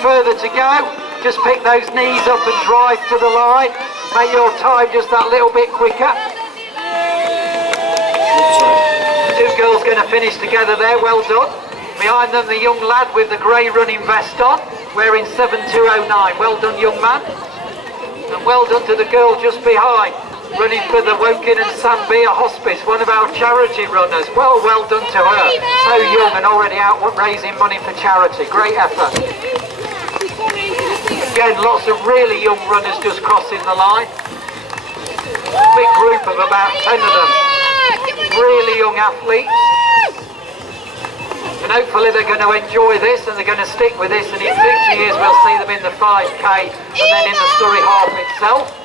further to go. Just pick those knees up and drive to the line. Make your time just that little bit quicker. Two girls going to finish together there, well done. Behind them the young lad with the grey running vest on, wearing 7209. Well done, young man. And well done to the girl just behind, running for the Woking and Sambia Hospice, one of our charity runners. Well done to her. So young and already out raising money for charity. Great effort. Again, lots of really young runners just crossing the line. Big group of about 10 of them. Really young athletes. And hopefully they're going to enjoy this and they're going to stick with this, and in future years we'll see them in the 5K and then in the Surrey Half itself.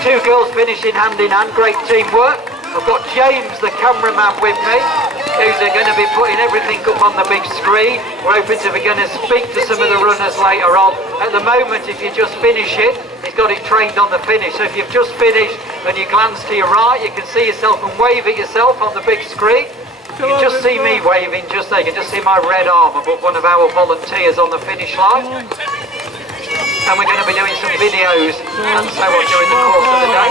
Two girls finishing hand in hand, great teamwork. I've got James, the cameraman, with me, who's going to be putting everything up on the big screen. We're hoping to be going to speak to some of the runners later on. At the moment, if you just finish it, he's got it trained on the finish. So if you've just finished and you glance to your right, you can see yourself and wave at yourself on the big screen. You can just see me waving just there. You can just see my red arm above one of our volunteers on the finish line. And we're going to be doing some videos and so on during the course of the day.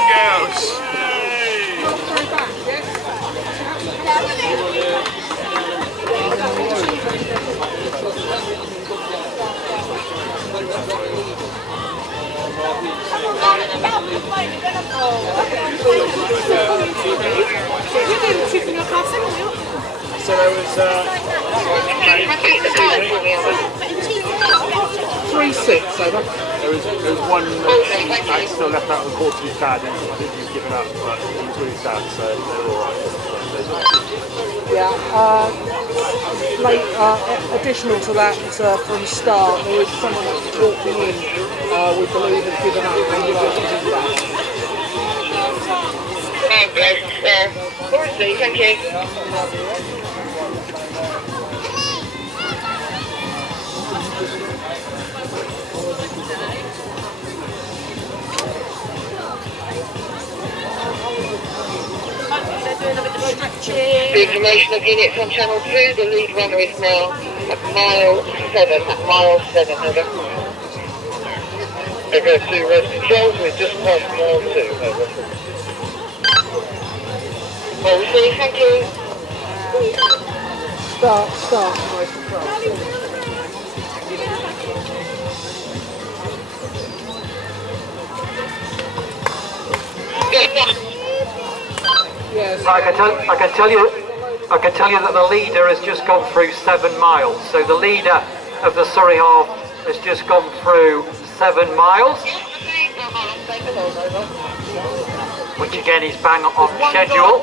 So there was 3-6 over. There was one that still left out of the court to be sad, and I think he's given up, but he was really sad, so they were alright. Yeah, additional to that, from start, there was someone that was walking in, we believe had given up, and we like to do that. Thank you. The information of units on channel 2, the lead runner is now at mile 7, over. Over to Red Controls, we're just past mile 2, over. Well, see, thank you. Start, Red Controls. Yes. I can tell you that the leader has just gone through 7 miles. So the leader of the Surrey Half has just gone through 7 miles, which again is bang on schedule.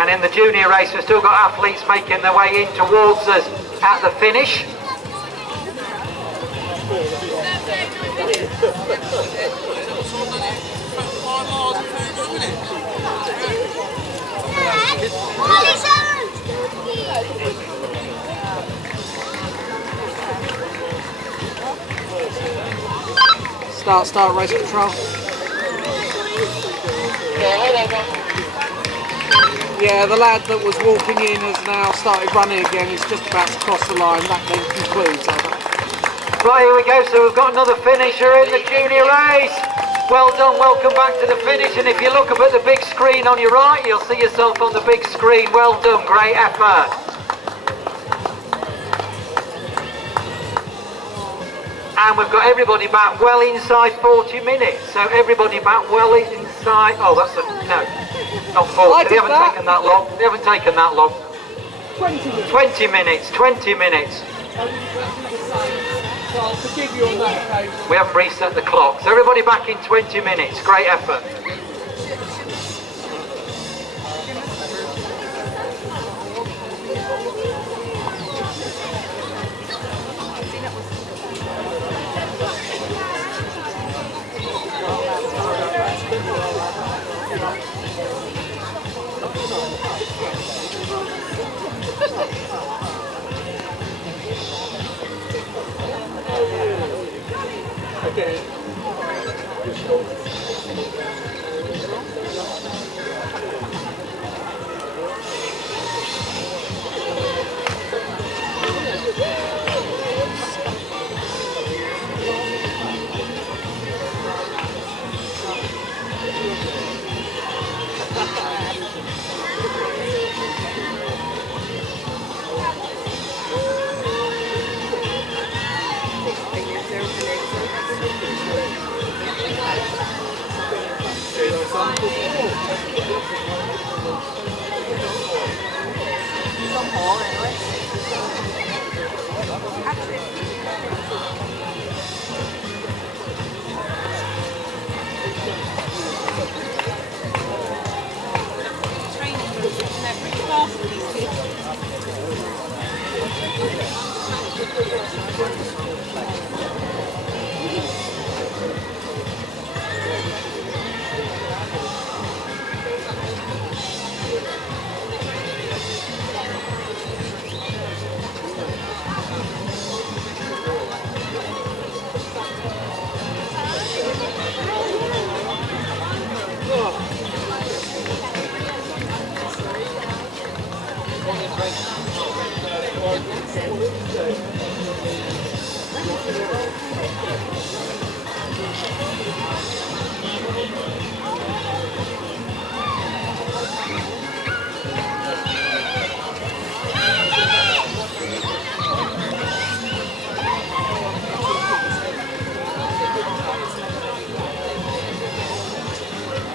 And in the junior race, we've still got athletes making their way in towards us at the finish. Start, race control. Yeah, the lad that was walking in has now started running again. He's just about to cross the line. That then concludes. Right, here we go. So we've got another finisher in the junior race. Well done, welcome back to the finish. And if you look up at the big screen on your right, you'll see yourself on the big screen. Well done, great effort. And we've got everybody back well inside 40 minutes. So everybody back well inside, oh, that's a, no, not 40, they haven't taken that long. 20 minutes. 20 minutes, 20 minutes. So I'll forgive you on that occasion. We haven't reset the clock. So everybody back in 20 minutes. Great effort.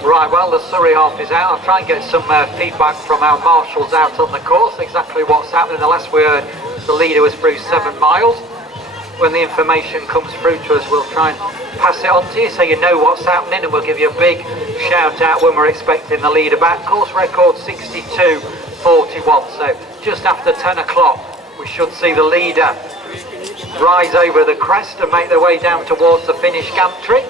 Right, well, the Surrey half is out. I'll try and get some feedback from our marshals out on the course, exactly what's happening. The last we heard, the leader was through 7 miles. When the information comes through to us, we'll try and pass it on to you so you know what's happening, and we'll give you a big shout out when we're expecting the leader back. Course record 62.41, so just after 10 o'clock we should see the leader rise over the crest and make their way down towards the finish gantry.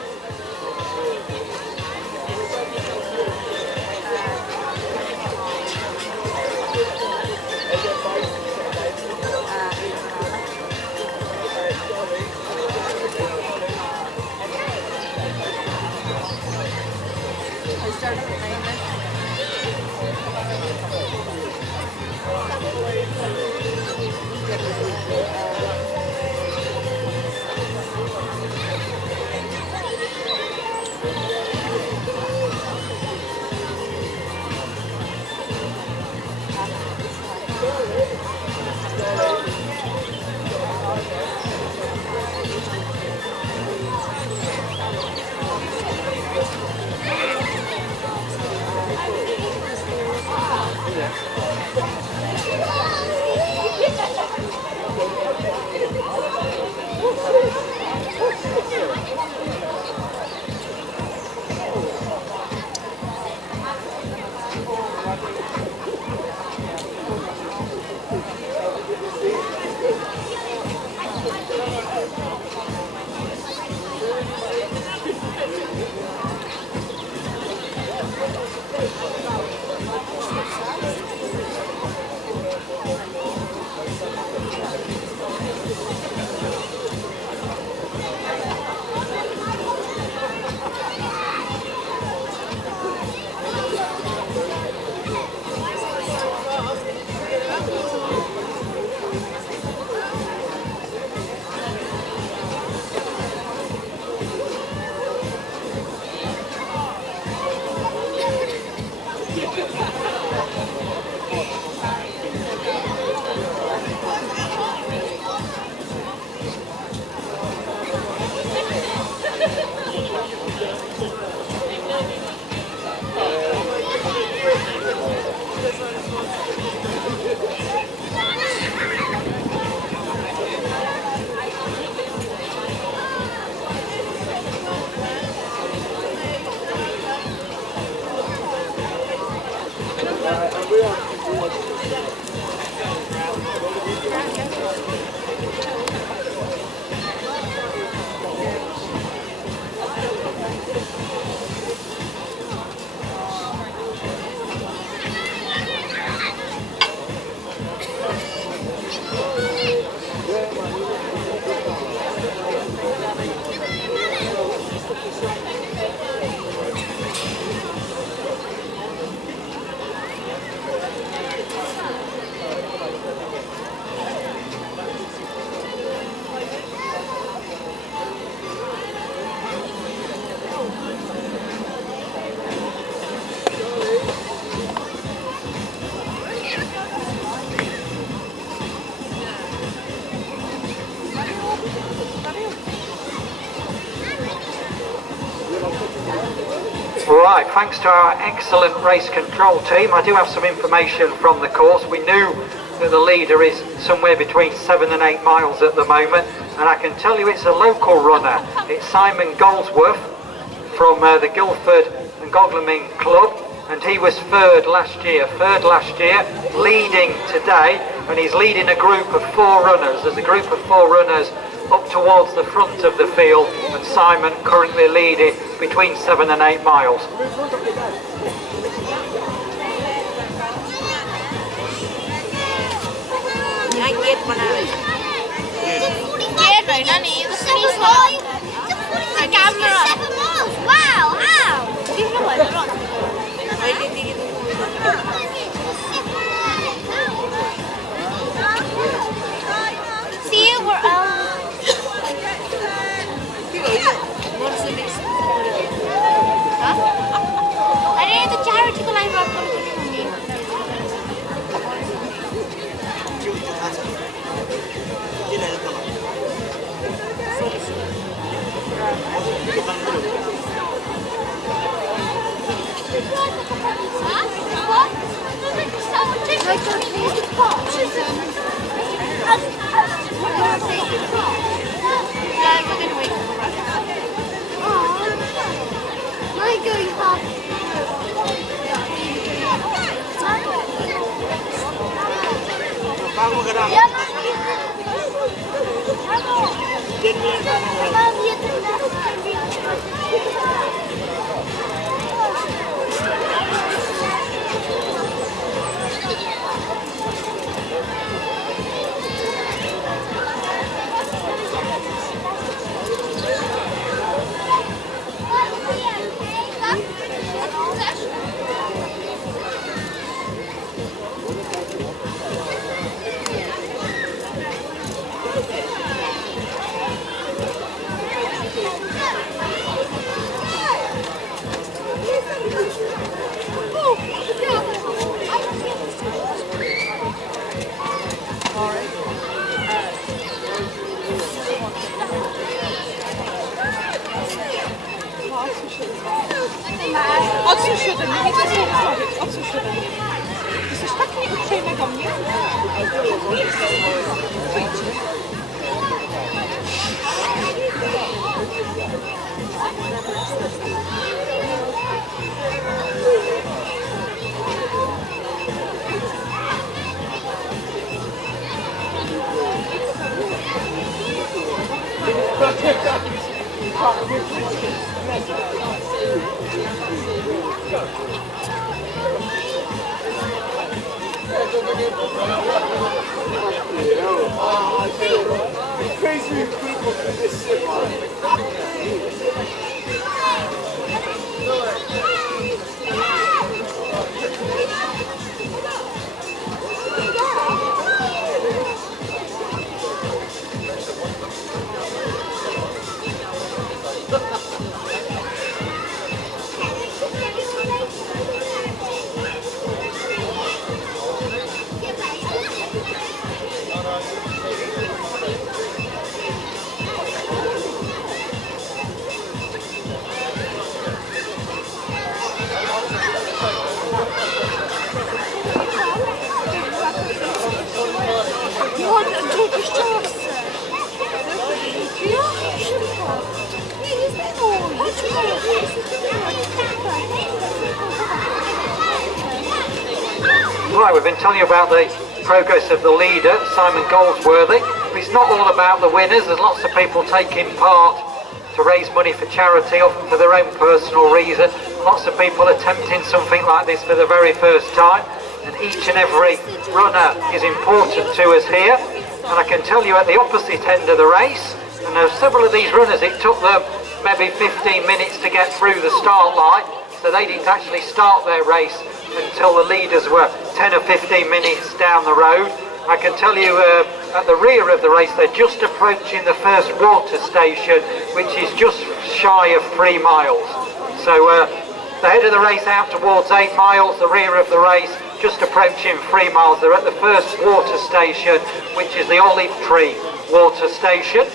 Right, thanks to our excellent race control team, I do have some information from the course. We knew that the leader is somewhere between 7 and 8 miles at the moment, and I can tell you it's a local runner. It's Simon Goldsworth from the Guildford and Godalming Club, and he was third last year, leading today, and he's leading a group of 4 runners. There's a group of 4 runners up towards the front of the field, and Simon currently leading between 7 and 8 miles. Wow, how? See, we're what's the next? Huh? अरे तो charity को line drop करो Odsuń się ode mnie, nie chcę z tobą rozmawiać. Odsuń się ode mnie. Jesteś tak nieuprzejmy do mnie. Wyjdź. Crazy people do this shit, Right, we've been telling you about the progress of the leader, Simon Goldsworthy. But it's not all about the winners. There's lots of people taking part to raise money for charity, often for their own personal reason. Lots of people attempting something like this for the very first time. And each and every runner is important to us here. And I can tell you at the opposite end of the race, and there are several of these runners, it took them maybe 15 minutes to get through the start line, so they didn't actually start their race until the leaders were 10 or 15 minutes down the road. I can tell you at the rear of the race, they're just approaching the first water station, which is just shy of 3 miles. So the head of the race out towards 8 miles, the rear of the race just approaching 3 miles. They're at the first water station, which is the Olive Tree water station.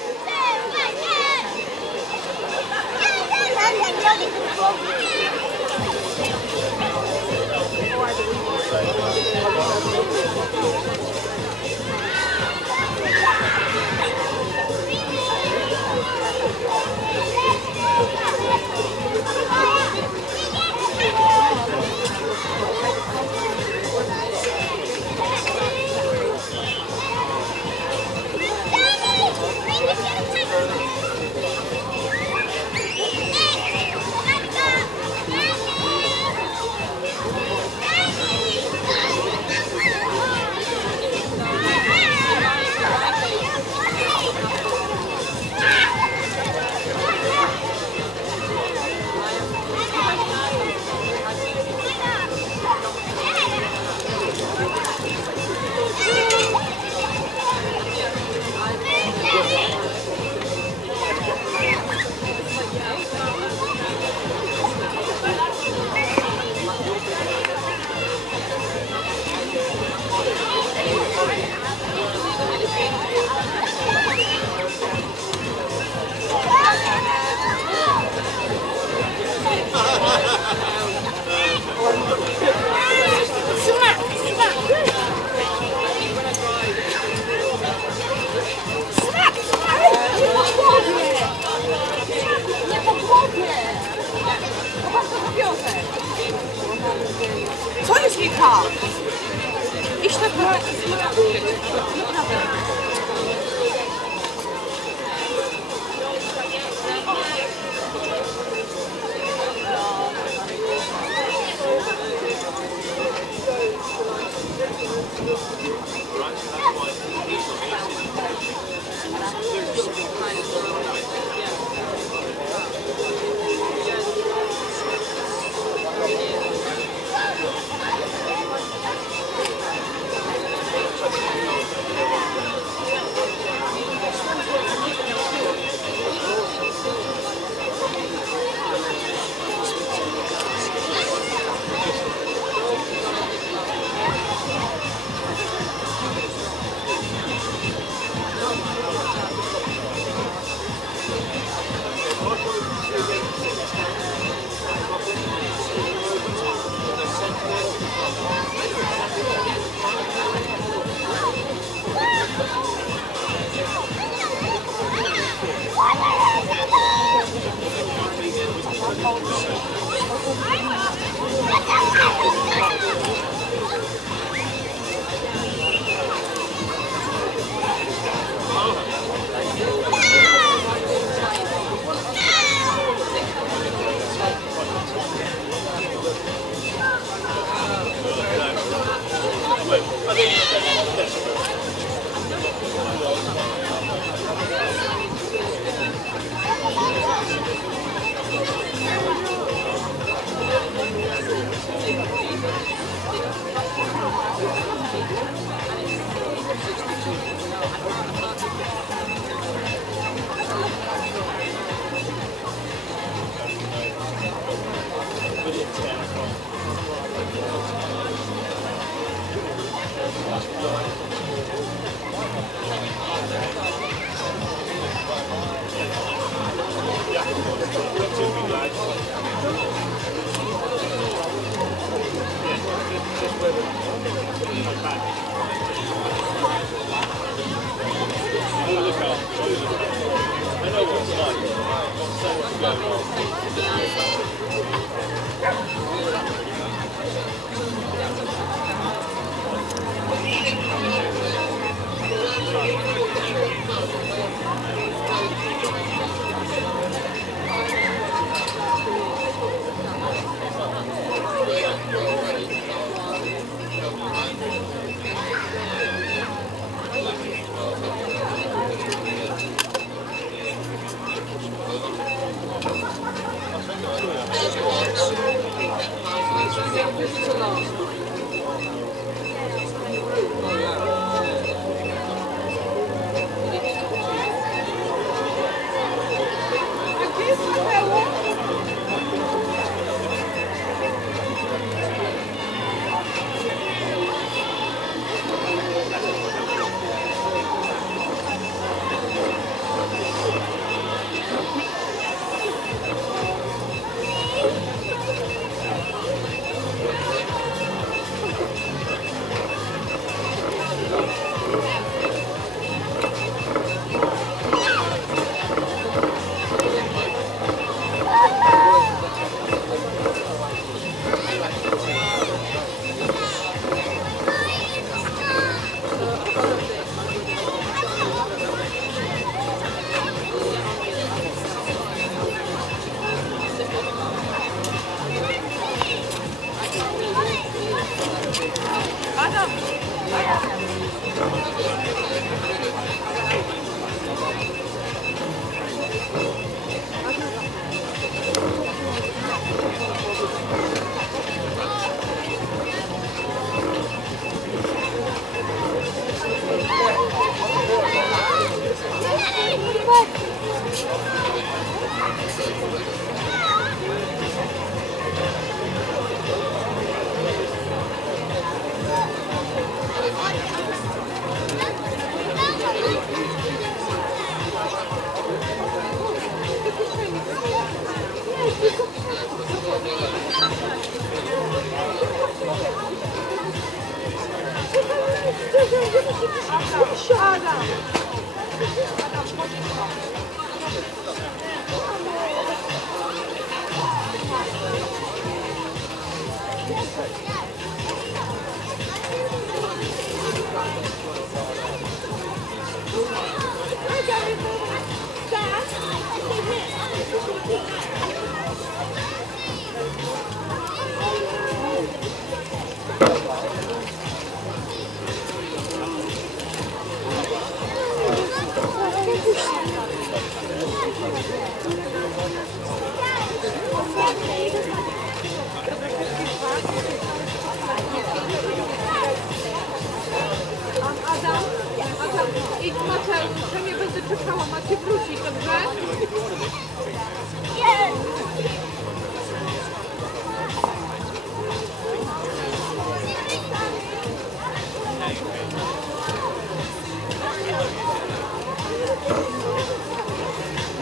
Idź Mateusz, ja nie będę czekała, macie wrócić, dobrze?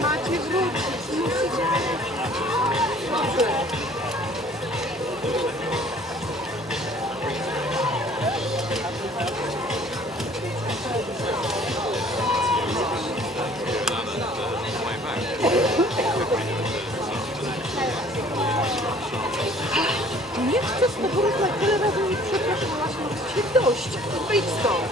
Macie wrócić, musicie. Dobrze. Nie chcę z tobą rozmawiać, tyle razy mi przepraszałaś, no cię dość. Wyjdź stąd.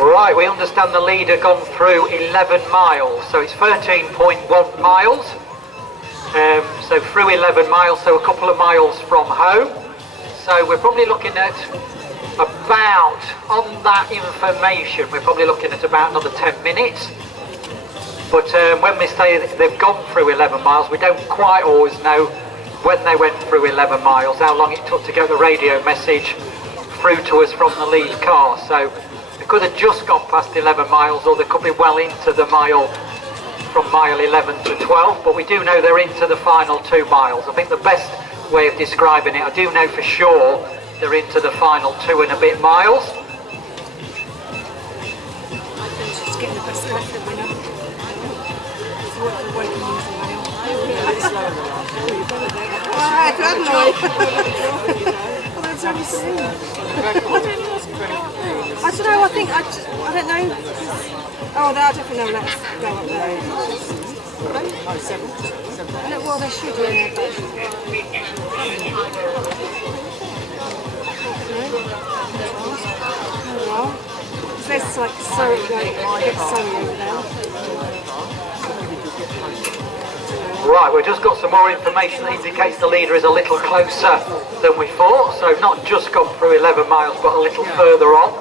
Right, we understand the leader gone through 11 miles, so it's 13.1 miles. So through 11 miles, so a couple of miles from home. So we're probably looking at about, on that information, we're probably looking at about another 10 minutes. But when we say they've gone through 11 miles, we don't quite always know when they went through 11 miles, how long it took to get the radio message through to us from the lead car. So they could have just got past 11 miles, or they could be well into the mile, from mile 11 to 12, but we do know they're into the final 2 miles. I think the best way of describing it, I do know for sure they're into the final 2 and a bit miles. I don't know, I think, I don't know. Oh, I definitely know, let's go up there. No, well, they should, yeah. Oh, well. There's like so, like, Surrey over there. Right, we've just got some more information that indicates the leader is a little closer than we thought, so not just gone through 11 miles, but a little further on.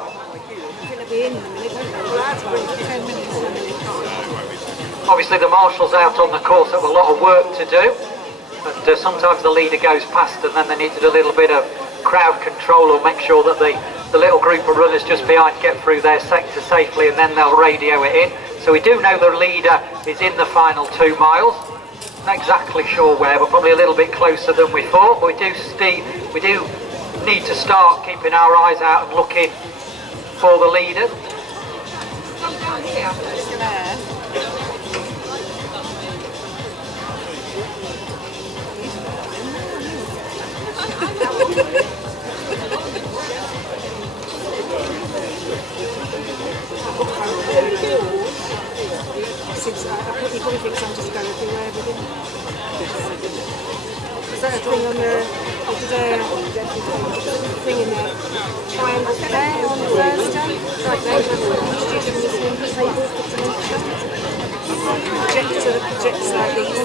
Obviously the marshal's out on the course have a lot of work to do, and sometimes the leader goes past and then they need to do a little bit of crowd control or make sure that the little group of runners just behind get through their sector safely, and then they'll radio it in. So we do know the leader is in the final 2 miles. Not exactly sure where, but probably a little bit closer than we thought. But we do need to start keeping our eyes out and looking for the leader. just go everywhere with him. Is that a thing on the, there's a thing in the Triangle Fair on Thursday? Like they have students disabled projects like these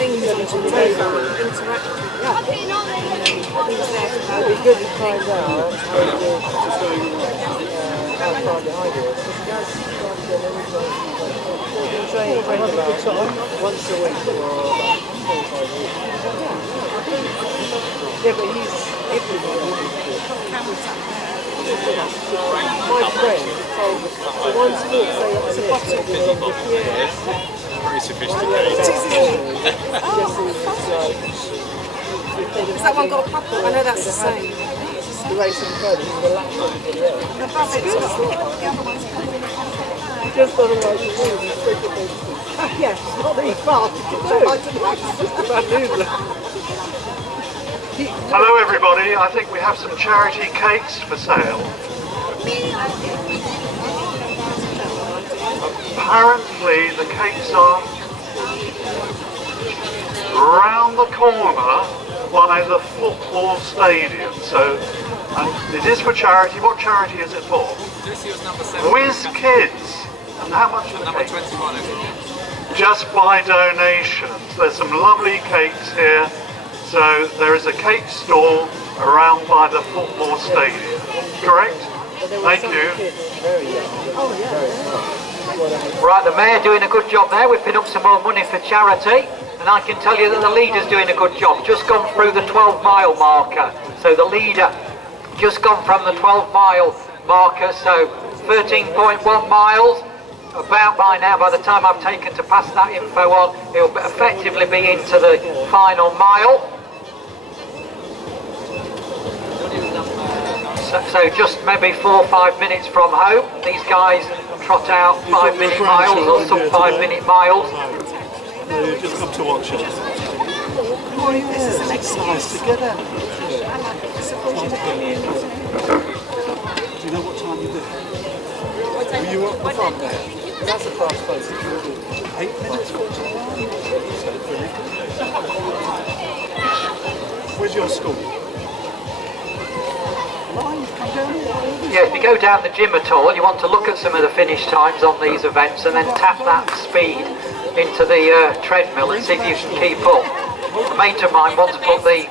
things onto the table, interact. Yeah. It'd be good to find out outside the idea. Saying once a week for about 45 years. Yeah, but he's everywhere. My friend told me the one sport they Very sophisticated. Has that one got a couple? I know that's the same. the racing code, the lap on the just doesn't like the rules, he's freaking yeah, it's not very fast, you can do it. Hello everybody, I think we have some charity cakes for sale. Apparently the cakes are round the corner by the football stadium. So it is for charity. What charity is it for? This year's number 7. Whiz Kids. And how much are the Number cakes? 21 as well. Just by donations. There's some lovely cakes here. So there is a cake stall around by the football stadium. Correct? Thank you. Right, the Mayor doing a good job there, whipping up some more money for charity, and I can tell you that the leader's doing a good job, just gone through the 12-mile marker. So the leader just gone from the 12-mile marker, so 13.1 miles, about by now, by the time I've taken to pass that info on, he'll effectively be into the final mile. So just maybe 4 or 5 minutes from home, these guys trot out 5-minute miles or some 5-minute miles. No, you've just come to watch it. It's nice to get out. Do you know what time you did? Were you up the front there? That's a fast pace. 8 minutes, 49? Where's your school? Yeah, if you go down the gym at all, you want to look at some of the finish times on these events and then tap that speed into the treadmill and see if you can keep up. A mate of mine once put the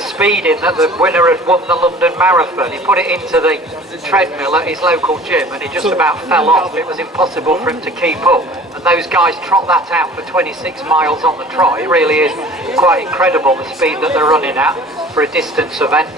speed in that the winner had won the London Marathon. He put it into the treadmill at his local gym and he just about fell off. It was impossible for him to keep up. And those guys trot that out for 26 miles on the trot. It really is quite incredible the speed that they're running at for a distance event.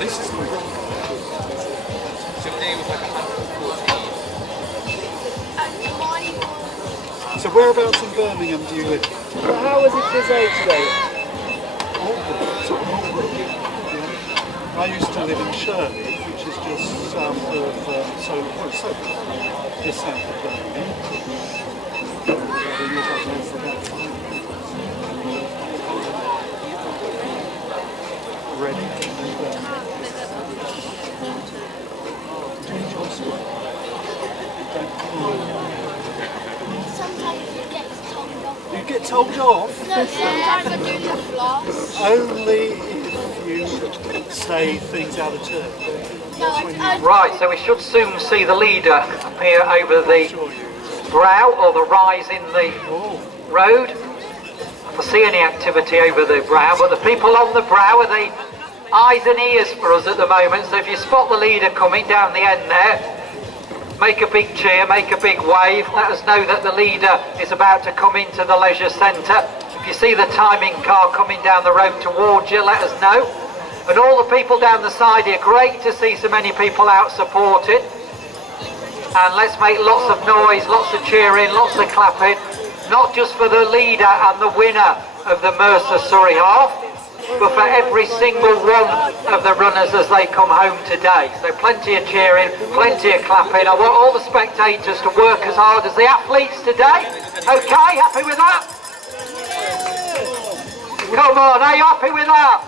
This is the wrong. Today was like 114. So whereabouts in Birmingham do you live? How was it this age today? I used to live in Shirley, which is just south of, just south of Birmingham. Reading. Do you enjoy school? Sometimes you get told off. You get told off? No, sometimes I do the vlogs. Only if you say things out of turn. Right, so we should soon see the leader appear over the brow or the rise in the road. If I see any activity over the brow, but the people on the brow are the eyes and ears for us at the moment. So if you spot the leader coming down the end there, make a big cheer, make a big wave, let us know that the leader is about to come into the leisure centre. If you see the timing car coming down the road towards you, let us know. And all the people down the side here, great to see so many people out supporting. And let's make lots of noise, lots of cheering, lots of clapping, not just for the leader and the winner of the Mercer Surrey Half, but for every single one of the runners as they come home today. So plenty of cheering, plenty of clapping. I want all the spectators to work as hard as the athletes today. Okay, happy with that? Come on, are you happy with that?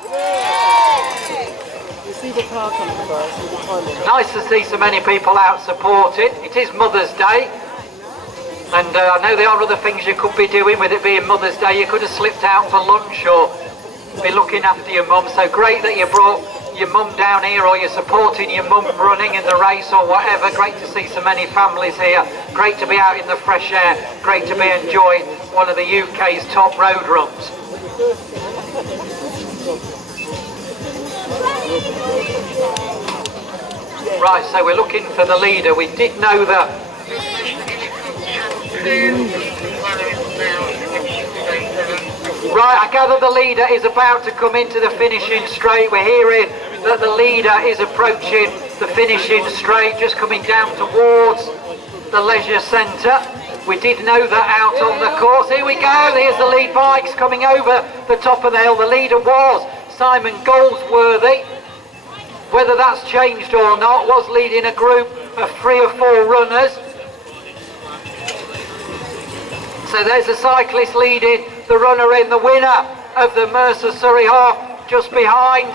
You see the car coming first with the time on it. Nice to see so many people out supporting. It is Mother's Day. And I know there are other things you could be doing with it being Mother's Day. You could have slipped out for lunch or be looking after your mum. So great that you brought your mum down here, or you're supporting your mum running in the race or whatever. Great to see so many families here. Great to be out in the fresh air. Great to be enjoying one of the UK's top road runs. Right, so we're looking for the leader. We did know that. Right, I gather the leader is about to come into the finishing straight. We're hearing that the leader is approaching the finishing straight, just coming down towards the leisure centre. We did know that out on the course. Here we go, here's the lead bikes coming over the top of the hill. The leader was Simon Goldsworthy. Whether that's changed or not, was leading a group of 3 or 4 runners. So there's the cyclist leading the runner in, the winner of the Mercer Surrey Half, just behind.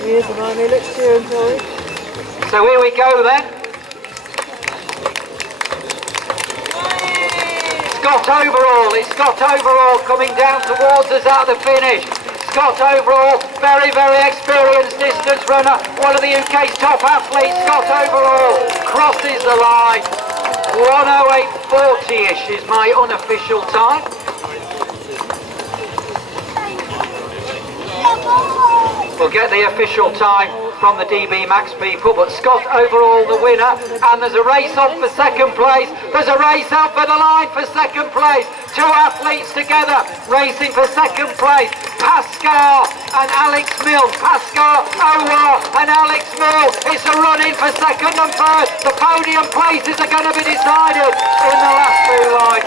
Here's the 9 minutes steering, Tori. So here we go then. Scott Overall, it's Scott Overall coming down towards us at the finish. Scott Overall, very, very experienced distance runner, one of the UK's top athletes. Scott Overall crosses the line. 1:08:40-ish is my unofficial time. We'll get the official time from the DB Max people, but Scott Overall the winner, and there's a race on for second place. There's a race up for the line for second place. 2 athletes together racing for second place. Pascal and Alex Milne. Pascal Owar and Alex Milne. It's a run-in for second and third. The podium places are going to be decided in the last 2 lines.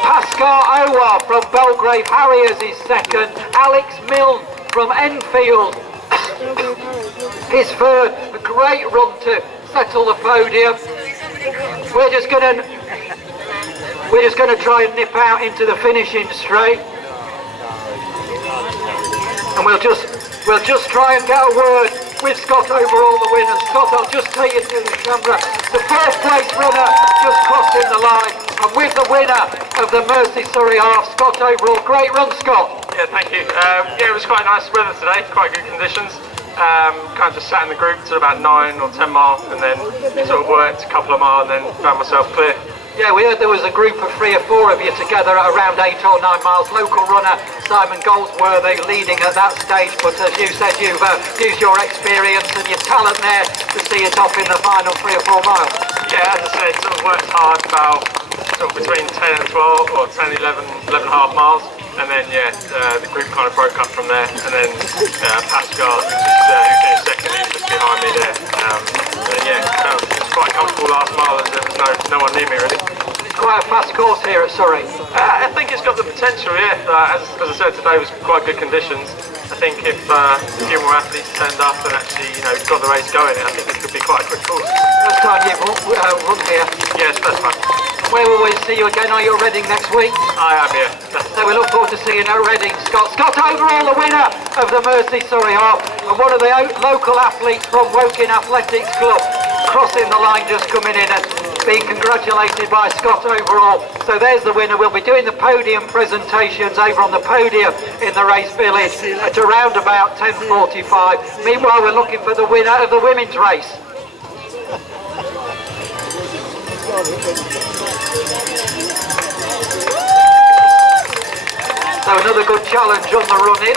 Pascal Owar from Belgrave Harriers is second. Alex Milne from Enfield is third. A great run to settle the podium. We're just going to try and nip out into the finishing straight, and we'll just try and get a word with Scott Overall the winner. Scott, I'll just take you to the camera. The 4th place runner just crossing the line, and with the winner of the Mercy Surrey Half, Scott Overall. Great run, Scott. Yeah, thank you. Yeah, it was quite nice weather today, quite good conditions. Kind of just sat in the group till about 9 or 10 mile, and then sort of worked a couple of mile, and then found myself clear. Yeah, we heard there was a group of 3 or 4 of you together at around 8 or 9 miles. Local runner Simon Goldsworthy leading at that stage, but as you said, you've used your experience and your talent there to see it off in the final 3 or 4 miles. Yeah, as I said, sort of worked hard about sort of between 10 and 12 or 10, 11 and a half miles. And then, yeah, the group kind of broke up from there. And then Pascal, who finished second, he was just behind me there. And then, yeah, it was quite comfortable last mile, as there was no one near me really. It's quite a fast course here at Surrey. I think it's got the potential, yeah. As I said, today was quite good conditions. I think if a few more athletes turned up and actually, got the race going, I think this could be quite a quick course. First time you've run here. Yeah, it's first time. Where will we see you again? Are you at Reading next week? I am, yeah. So we look forward to seeing you at Reading. Scott Overall, the winner of the Mercy Surrey Half, and one of the local athletes from Woking Athletics Club, crossing the line, just coming in and being congratulated by Scott Overall. So there's the winner. We'll be doing the podium presentations over on the podium in the race village at around about 10:45. Meanwhile, we're looking for the winner of the women's race. So another good challenge on the run-in.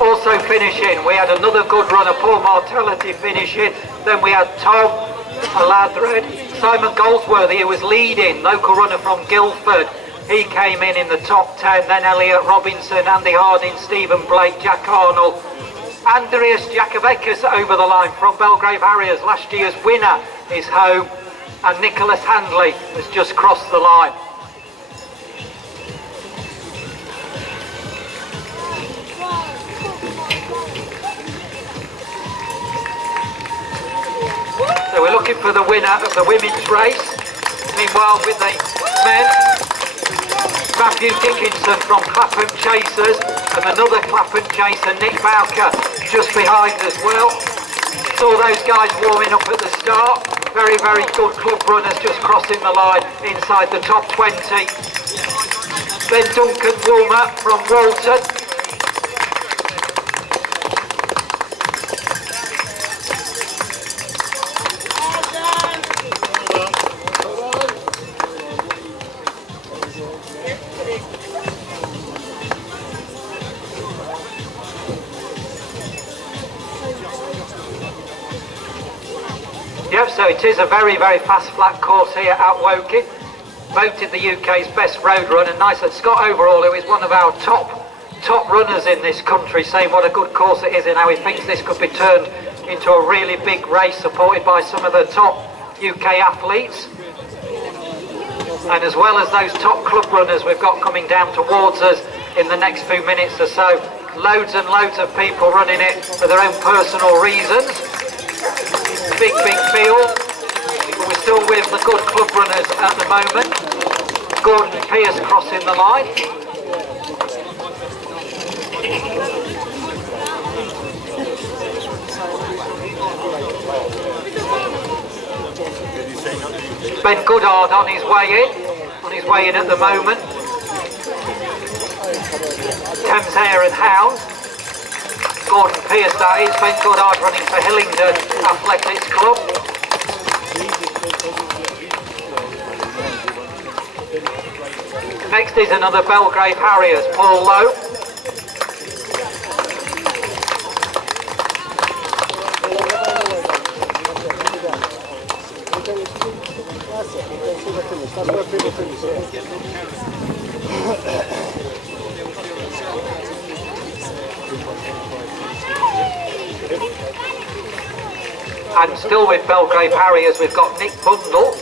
Also finishing, we had another good runner, Paul Martellity finishing. Then we had Tom Aladred, Simon Goldsworthy, who was leading, local runner from Guildford. He came in the top 10. Then Elliot Robinson, Andy Harding, Stephen Blake, Jack Arnold, Andrius Jakovekis over the line from Belgrave Harriers. Last year's winner is home, and Nicholas Handley has just crossed the line. So we're looking for the winner of the women's race. Meanwhile, with the men, Matthew Dickinson from Clapham Chasers and another Clapham Chaser, Nick Bowker, just behind as well. Saw those guys warming up at the start. Very, very good club runners just crossing the line inside the top 20. Ben Duncan Woolmer from Walton. Yep, so it is a very, very fast flat course here at Woking. Voted the UK's best road run, and nice that Scott Overall, who is one of our top runners in this country, saying what a good course it is and how he thinks this could be turned into a really big race supported by some of the top UK athletes. And as well as those top club runners we've got coming down towards us in the next few minutes or so. Loads and loads of people running it for their own personal reasons. Big field, but we're still with the good club runners at the moment. Gordon Pierce crossing the line. Ben Goodard on his way in at the moment. Thames Hare and Hound. Gordon Pierce, that is. Ben Goodard running for Hillingdon Athletics Club. Next is another Belgrave Harriers, Paul Lowe. And still with Belgrave Harriers, we've got Nick Bundle.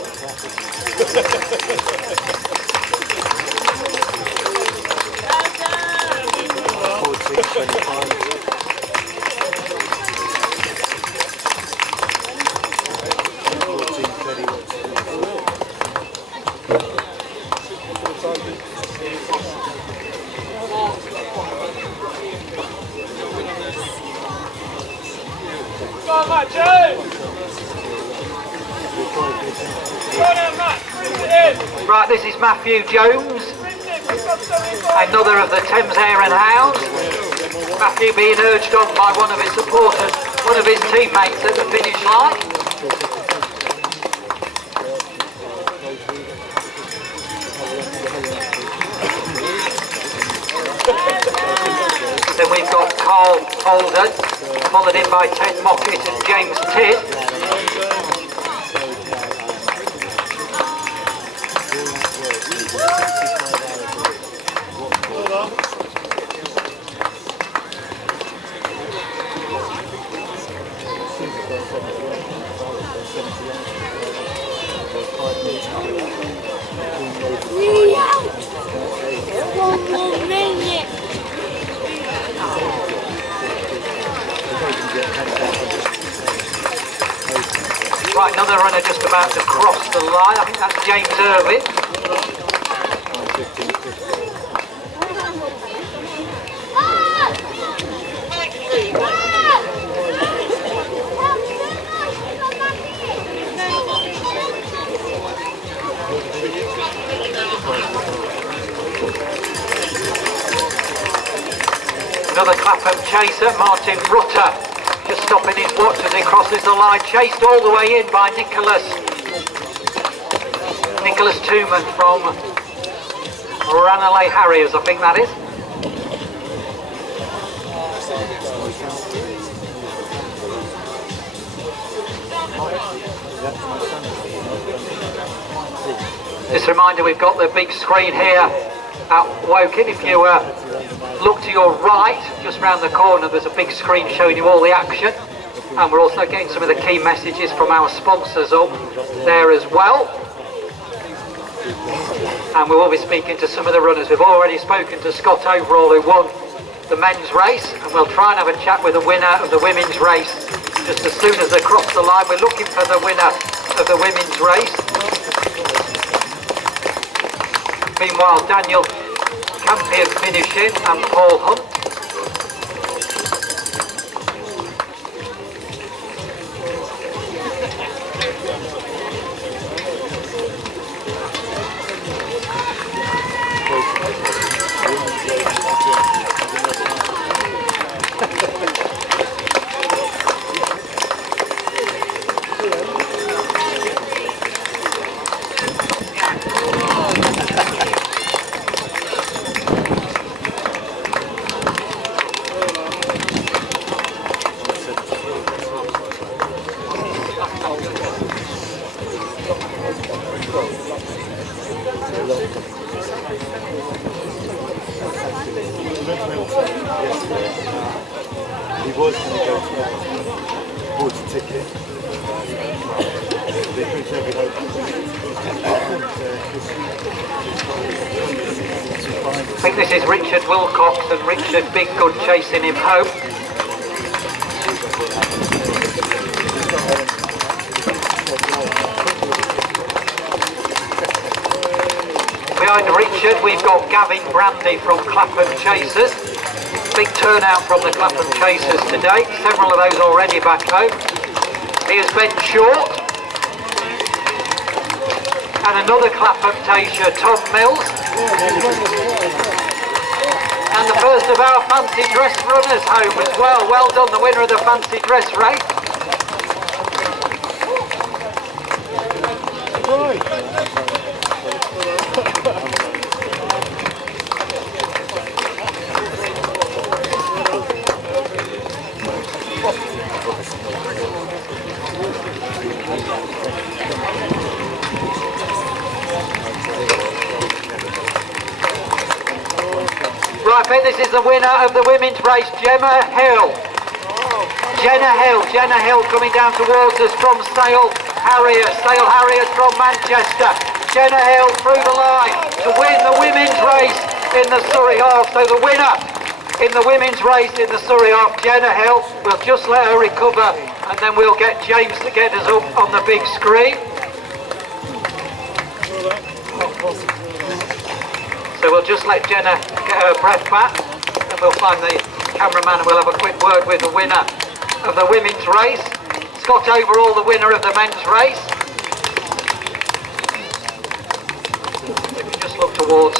Right, this is Matthew Jones, another of the Thames Hare and Hounds. Matthew being urged on by one of his supporters, one of his teammates at the finish line. Then we've got Carl Holden, followed in by Ted Mockett and James Tidd. Right, another runner just about to cross the line. I think that's James Irwin. Another Clapham Chaser, Martin Rutter. Just stopping his watch as he crosses the line, chased all the way in by Nicholas Tooman from Ranelagh Harriers, I think that is. Just a reminder, we've got the big screen here at Woking. If you Look to your right, just round the corner, there's a big screen showing you all the action. And we're also getting some of the key messages from our sponsors up there as well. And we will be speaking to some of the runners. We've already spoken to Scott Overall, who won the men's race, and we'll try and have a chat with the winner of the women's race just as soon as they cross the line. We're looking for the winner of the women's race. Meanwhile, Daniel Campion finishing and Paul Hunt. He was going to go to bought a ticket. They couldn't have it I think this is Richard Wilcox and Richard Biggood chasing him home. Behind Richard we've got Gavin Brandy from Clapham Chasers. Big turnout from the Clapham Chasers today. Several of those already back home. Here's Ben Short. And another Clapham Chaser, Tom Mills. And the first of our fancy dress runners home as well. Well done, the winner of the fancy dress race. Right, I think this is the winner of the women's race, Gemma Hill. Jenna Hill coming down towards us from Sale Harriers from Manchester. Jenna Hill through the line to win the women's race in the Surrey Half. So the winner in the women's race in the Surrey Half, Jenna Hill. We'll just let her recover and then we'll get James to get us up on the big screen. So we'll just let Jenna get her breath back and we'll find the cameraman and we'll have a quick word with the winner of the women's race. Scott Overall, the winner of the men's race. If you just look towards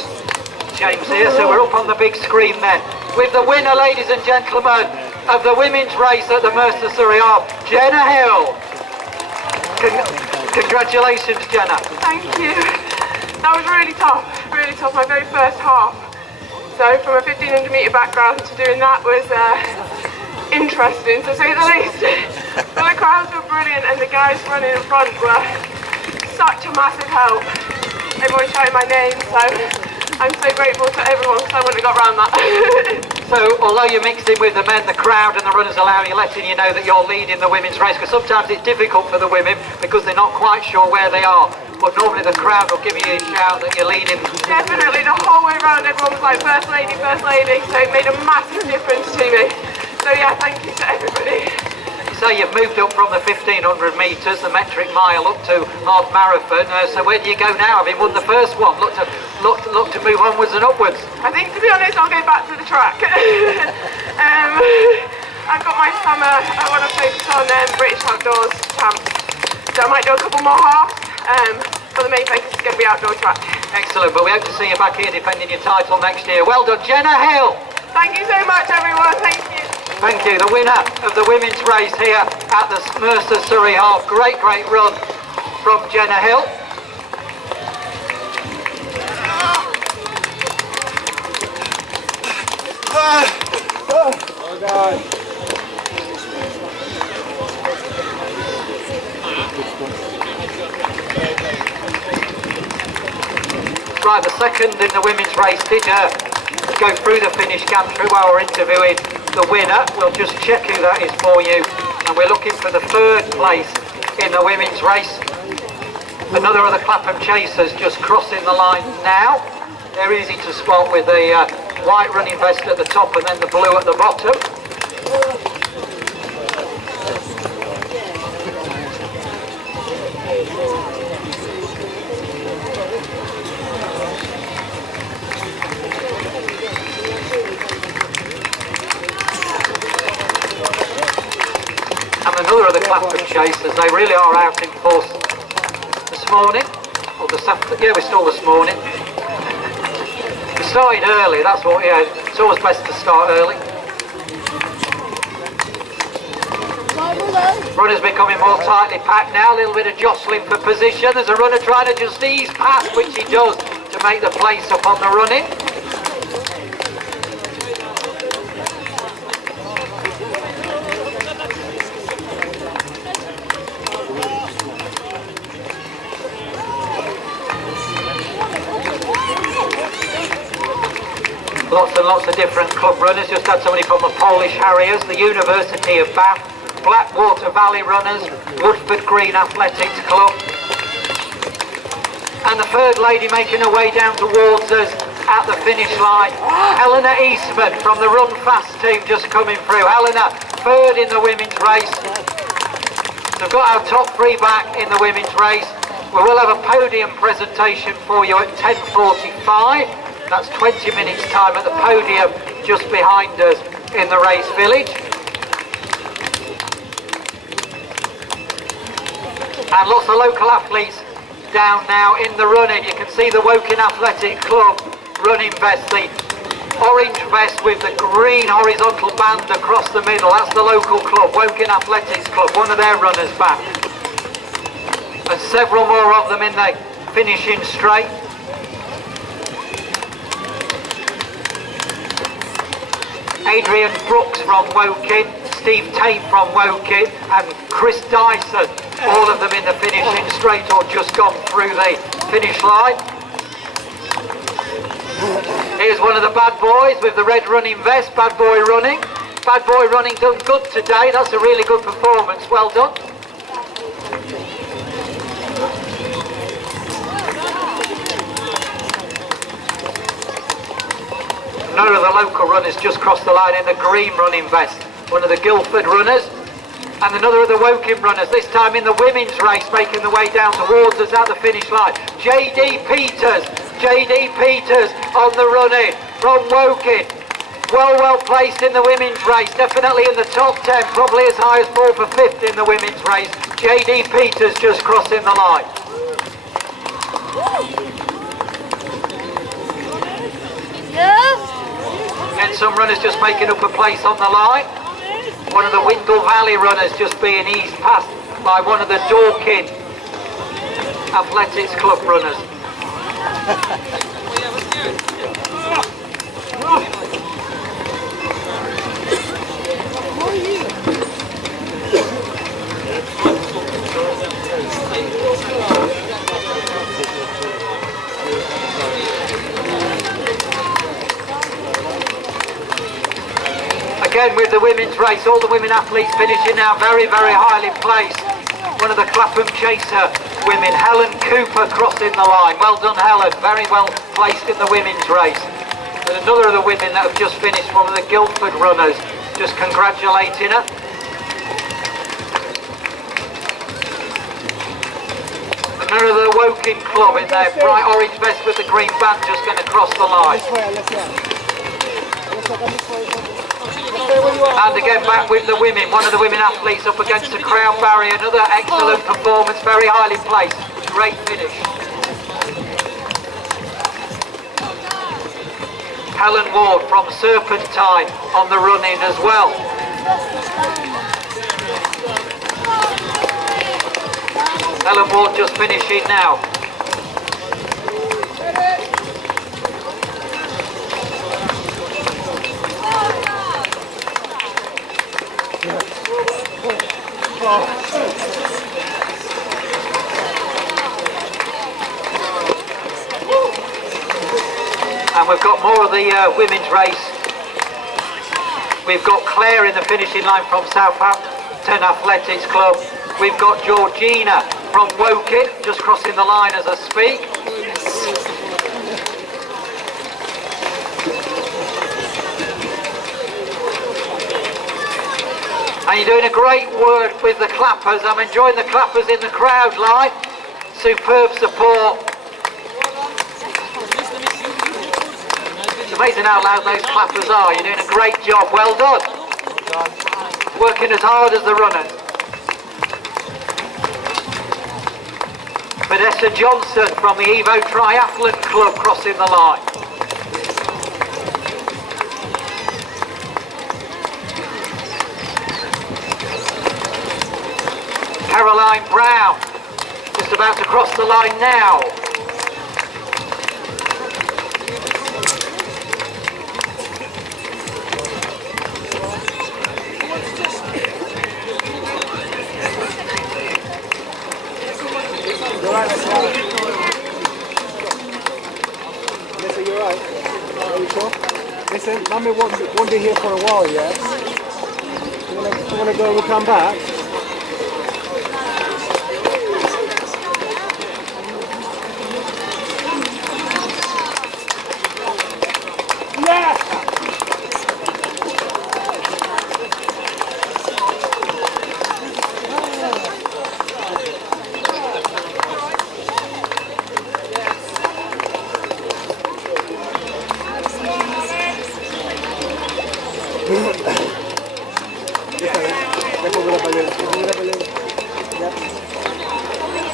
James here, so we're up on the big screen then with the winner, ladies and gentlemen, of the women's race at the Mercer Surrey Half, Jenna Hill. Congratulations, Jenna. Thank you. That was really tough, my very first half. So from a 1500 metre background to doing that was interesting, to say the least. But the crowds were brilliant and the guys running in front were such a massive help. Everyone shouted my name, so I'm so grateful to everyone because I wouldn't have got around that. So although you're mixing with the men, the crowd and the runners allow you, letting you know that you're leading the women's race, because sometimes it's difficult for the women because they're not quite sure where they are. But normally the crowd will give you a shout that you're leading. Definitely, the whole way around everyone was like, first lady, so it made a massive difference to me. So yeah, thank you to everybody. So you've moved up from the 1500 metres, the metric mile, up to half marathon. So where do you go now? Having won the first one, look to move onwards and upwards. I think, to be honest, I'll go back to the track. I've got my summer, I want to focus on British Outdoors Champs. So I might do a couple more halves, but the main focus is going to be outdoor track. Excellent, but we hope to see you back here defending your title next year. Well done, Jenna Hill. Thank you so much, everyone. Thank you. Thank you. The winner of the women's race here at the Mercer Surrey Half. Great run from Jenna Hill. Right, the second in the women's race did go through the finish gantry while we're interviewing the winner. We'll just check who that is for you. And we're looking for the 3rd place in the women's race. Another of the Clapham Chasers just crossing the line now. They're easy to spot with the white running vest at the top and then the blue at the bottom. And another of the Clapham Chasers, they really are out in force this morning, or this afternoon. Yeah, we're still this morning. We started early, that's what, yeah, it's always best to start early. Runners becoming more tightly packed now, a little bit of jostling for position. There's a runner trying to just ease past, which he does, to make the place up on the running. Lots and lots of different club runners. Just had somebody from the Polish Harriers, the University of Bath, Blackwater Valley Runners, Woodford Green Athletics Club. And the 3rd lady making her way down towards us at the finish line. Helena Eastman from the Run Fast team just coming through. Helena, 3rd in the women's race. So we've got our top 3 back in the women's race. We will have a podium presentation for you at 10:45. That's 20 minutes time at the podium just behind us in the race village. And lots of local athletes down now in the running. You can see the Woking Athletic Club running vest, the orange vest with the green horizontal band across the middle. That's the local club, Woking Athletics Club, one of their runners back. And several more of them in the finishing straight. Adrian Brooks from Woking, Steve Tate from Woking, and Chris Dyson, all of them in the finishing straight or just gone through the finish line. Here's one of the bad boys with the red running vest, Bad Boy Running. Bad Boy Running done good today, that's a really good performance, well done. Another of the local runners just crossed the line in the green running vest, one of the Guildford runners. And another of the Woking runners, this time in the women's race, making the way down towards us at the finish line. JD Peters on the running from Woking. Well placed in the women's race, definitely in the top 10, probably as high as 4th or 5th in the women's race. JD Peters just crossing the line. And some runners just making up a place on the line. One of the Windle Valley runners just being eased past by one of the Dorking Athletics Club runners. Again with the women's race, all the women athletes finishing now very highly placed. One of the Clapham Chaser women, Helen Cooper, crossing the line. Well done, Helen, very well placed in the women's race. And another of the women that have just finished, one of the Guildford runners, just congratulating her. Another of the Woking Club in their bright orange vest with the green band just going to cross the line. And again back with the women, one of the women athletes up against the crowd barrier, another excellent performance, very highly placed, great finish. Helen Ward from Serpentine on the run-in as well. Helen Ward just finishing now. And we've got more of the women's race. We've got Claire in the finishing line from Southampton Athletics Club. We've got Georgina from Woking just crossing the line as I speak. And you're doing a great work with the clappers. I'm enjoying the clappers in the crowd line. Superb support. It's amazing how loud those clappers are. You're doing a great job. Well done. Working as hard as the runners. Vanessa Johnson from the Evo Triathlon Club crossing the line. Caroline Brown, just about to cross the line now. Listen, you're right. Are you sure? Listen, Mummy won't be here for a while yet. You wanna go and we'll come back?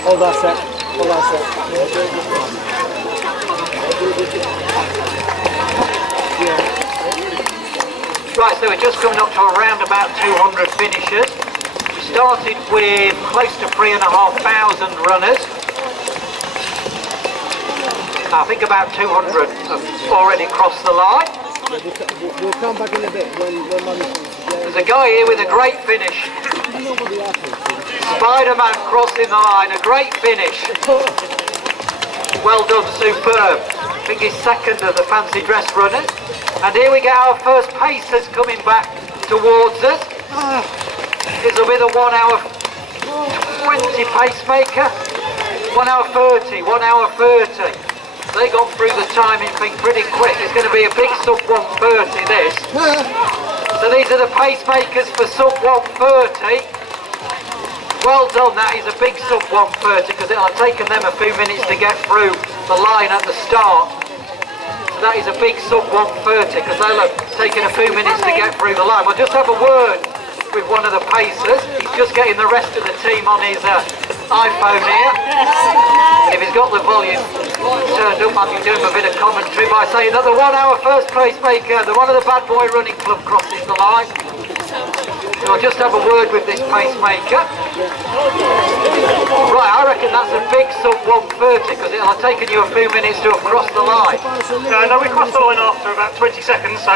Hold that set. Hold that set. Right, so we're just coming up to around about 200 finishers. We started with close to 3,500 runners. I think about 200 have already crossed the line. We'll come back in a bit when Mummy comes. There's a guy here with a great finish. Spider-Man crossing the line, a great finish. Well done, superb. I think he's second of the fancy dress runners. And here we get our first pacers coming back towards us. This will be the 1 hour 20 pacemaker. 1 hour 30, 1 hour 30. They got through the timing thing pretty quick. It's going to be a big sub 130 this. So these are the pacemakers for sub 130. Well done, that is a big sub 130 because it'll have taken them a few minutes to get through the line at the start. So that is a big sub 130 because they'll have taken a few minutes to get through the line. We'll just have a word with one of the pacers. He's just getting the rest of the team on his iPhone here. And if he's got the volume turned up, I can do him a bit of commentary by saying that the 1 hour first pacemaker, the one of the Bad Boy Running Club crosses the line. So I'll just have a word with this pacemaker. Right, I reckon that's a big sub 130 because it'll have taken you a few minutes to have crossed the line. No, we crossed the line after about 20 seconds, so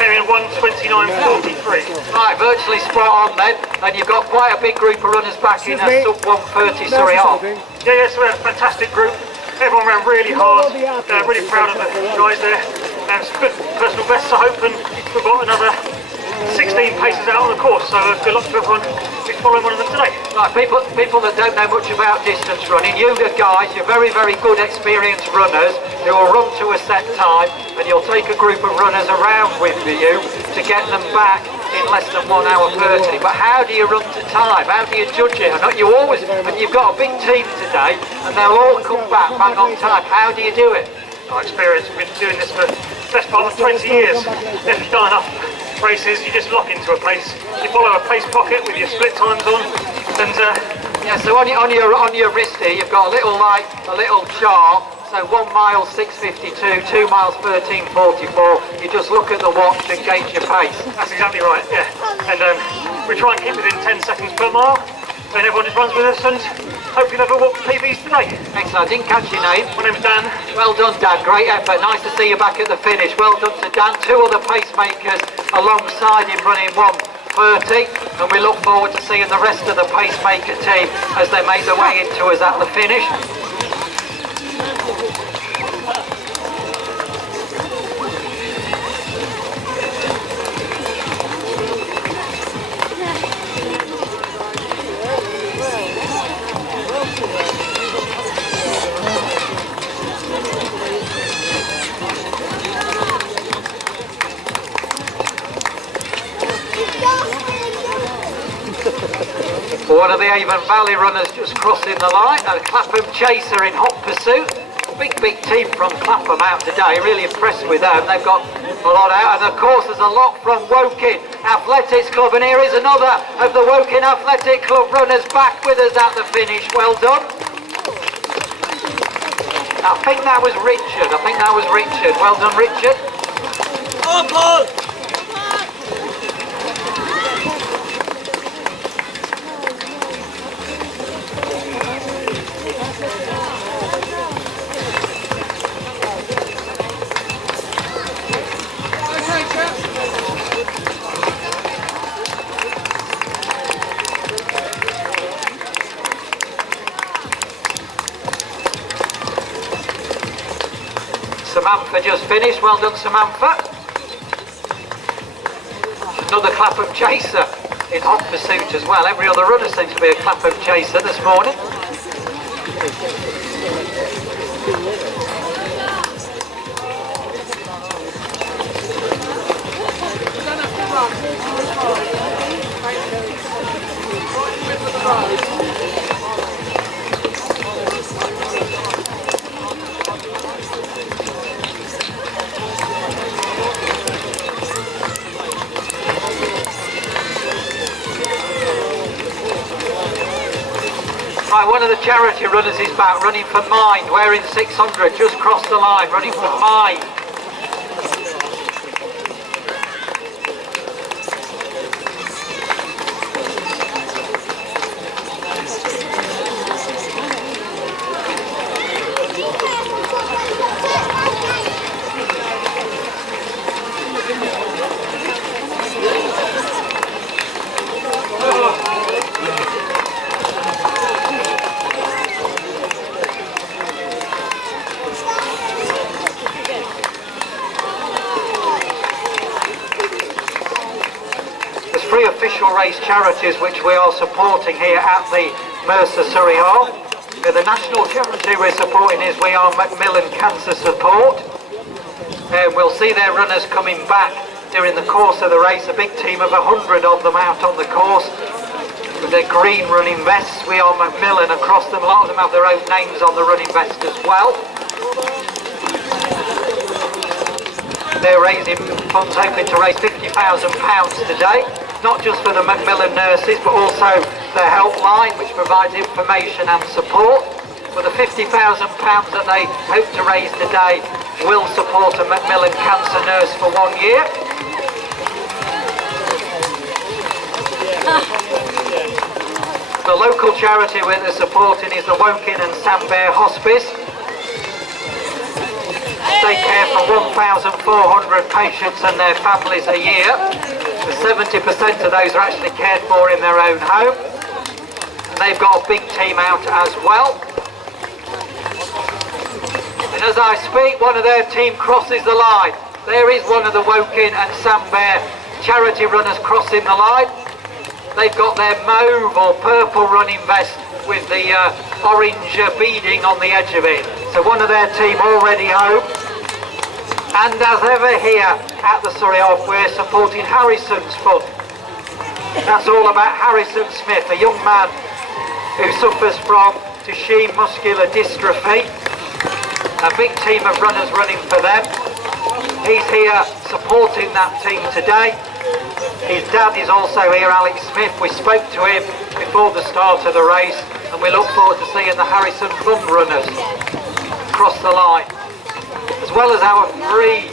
came in 1:29.43. Right, virtually spot on then. And you've got quite a big group of runners back in that sub 130 Surrey off. Yeah, so we're a fantastic group. Everyone ran really hard. Really proud of the guys there. And some good personal bests, I hope, and we've got another 16 paces out on the course, so good luck to everyone who's following one of them today. Right, people that don't know much about distance running, you guys, you're very, very good experienced runners who will run to a set time, and you'll take a group of runners around with you to get them back in less than 1 hour 30. But how do you run to time? How do you judge it? And you always, and you've got a big team today, and they'll all come back bang on time. How do you do it? Our experience, we've been doing this for the best part of 20 years. If you've done enough races, you just lock into a pace. You follow a pace pocket with your split times on, and yeah. So on your wrist here, you've got a little chart. So 1 mile 6:52, 2 miles 13:44. You just look at the watch and gauge your pace. That's exactly right. Yeah, and we try and keep within 10 seconds per mile. And everyone just runs with us, and hopefully never walk PBs today. Excellent. I didn't catch your name. My name's Dan. Well done, Dan. Great effort. Nice to see you back at the finish. Well done to Dan. 2 other pacemakers alongside him running 1:30, and we look forward to seeing the rest of the pacemaker team as they make their way into us at the finish. One of the Avon Valley runners just crossing the line, a Clapham Chaser in hot pursuit. Big team from Clapham out today, really impressed with them. They've got a lot out, and of course there's a lot from Woking Athletics Club, and here is another of the Woking Athletic Club runners back with us at the finish. Well done. I think that was Richard. Well done, Richard. On, Paul! Samantha just finished. Well done, Samantha. Another Clapham Chaser in hot pursuit as well. Every other runner seems to be a Clapham Chaser this morning. Right, one of the charity runners is back, running for Mind, wearing 600, just crossed the line, running for Mind. Three official race charities which we are supporting here at the Mercer Surrey Hall. The national charity we're supporting is We Are Macmillan Cancer Support. We'll see their runners coming back during the course of the race. A big team of 100 of them out on the course with their green running vests. We Are Macmillan across them. A lot of them have their own names on the running vest as well. They're raising funds, hoping to raise £50,000 today. Not just for the Macmillan nurses, but also the helpline, which provides information and support. For the £50,000 that they hope to raise today will support a Macmillan cancer nurse for 1 year. The local charity we're supporting is the Woking and Sandbear Hospice. They care for 1,400 patients and their families a year. 70% of those are actually cared for in their own home. And they've got a big team out as well. And as I speak, one of their team crosses the line. There is one of the Woking and Sandbear charity runners crossing the line. They've got their mauve or purple running vest with the orange beading on the edge of it. So one of their team already home. And as ever here at the Surrey Off, we're supporting Harrison's Fund. That's all about Harrison Smith, a young man who suffers from Duchenne muscular dystrophy. A big team of runners running for them. He's here supporting that team today. His dad is also here, Alex Smith. We spoke to him before the start of the race, and we look forward to seeing the Harrison Fund runners cross the line. As well as our three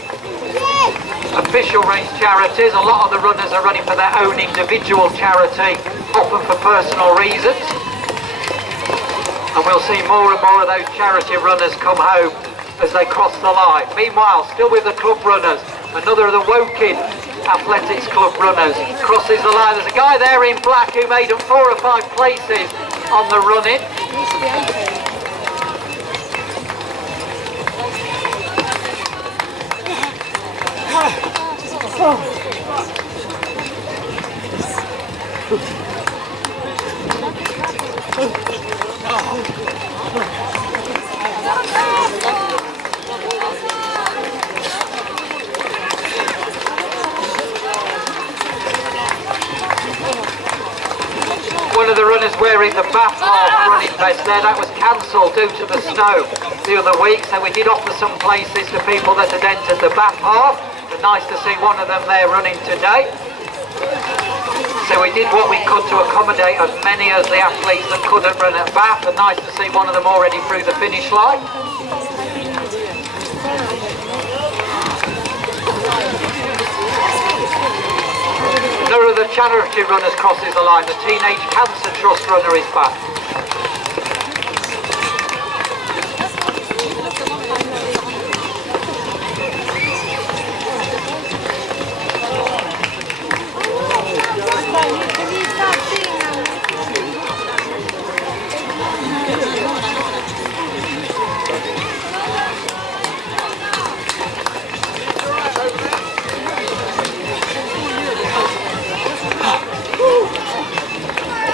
official race charities, a lot of the runners are running for their own individual charity, often for personal reasons. And we'll see more and more of those charity runners come home as they cross the line. Meanwhile, still with the club runners, another of the Woking Athletics Club runners crosses the line. There's a guy there in black who made them 4 or 5 places on the run-in. One of the runners wearing wearing the Bath half running vest there. That was cancelled due to the snow the other week, so we did offer some places to people that had entered the Bath half. But nice to see one of them there running today. So we did what we could to accommodate as many as the athletes that couldn't run at Bath, and nice to see one of them already through the finish line. Another of the charity runners crosses the line. The Teenage Cancer Trust runner is back.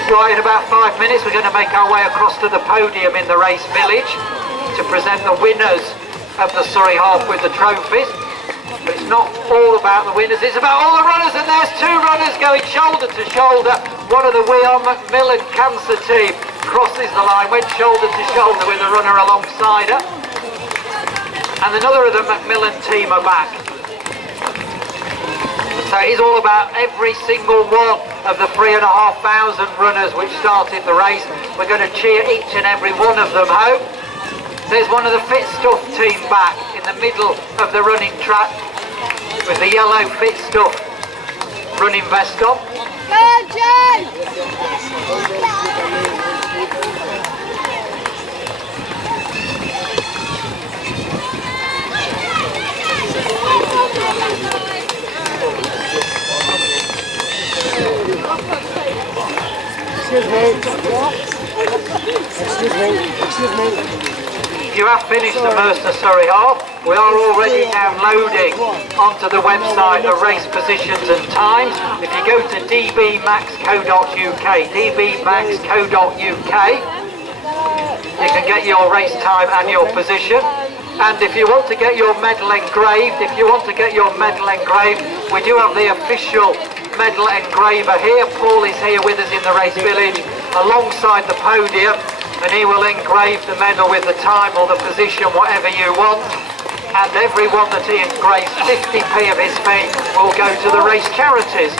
Right, in about 5 minutes we're going to make our way across to the podium in the race village to present the winners of the Surrey Half with the trophies. But it's not all about the winners, it's about all the runners, and there's two runners going shoulder to shoulder. One of the We Are Macmillan Cancer team crosses the line, went shoulder to shoulder with a runner alongside her. And another of the Macmillan team are back. So it is all about every single one of the 3,500 runners which started the race. We're going to cheer each and every one of them home. There's one of the Fit Stuff team back in the middle of the running track with the yellow Fit Stuff running vest on. Go, Jen! Excuse me. Excuse me. Excuse me. You have finished the Mercer Surrey Half. We are already downloading onto the website the race positions and times. If you go to dbmax.co.uk, dbmax.co.uk, you can get your race time and your position. And if you want to get your medal engraved, we do have the official medal engraver here. Paul is here with us in the race village alongside the podium, and he will engrave the medal with the time or the position, whatever you want. And everyone that he engraves, 50p of his fee will go to the race charities.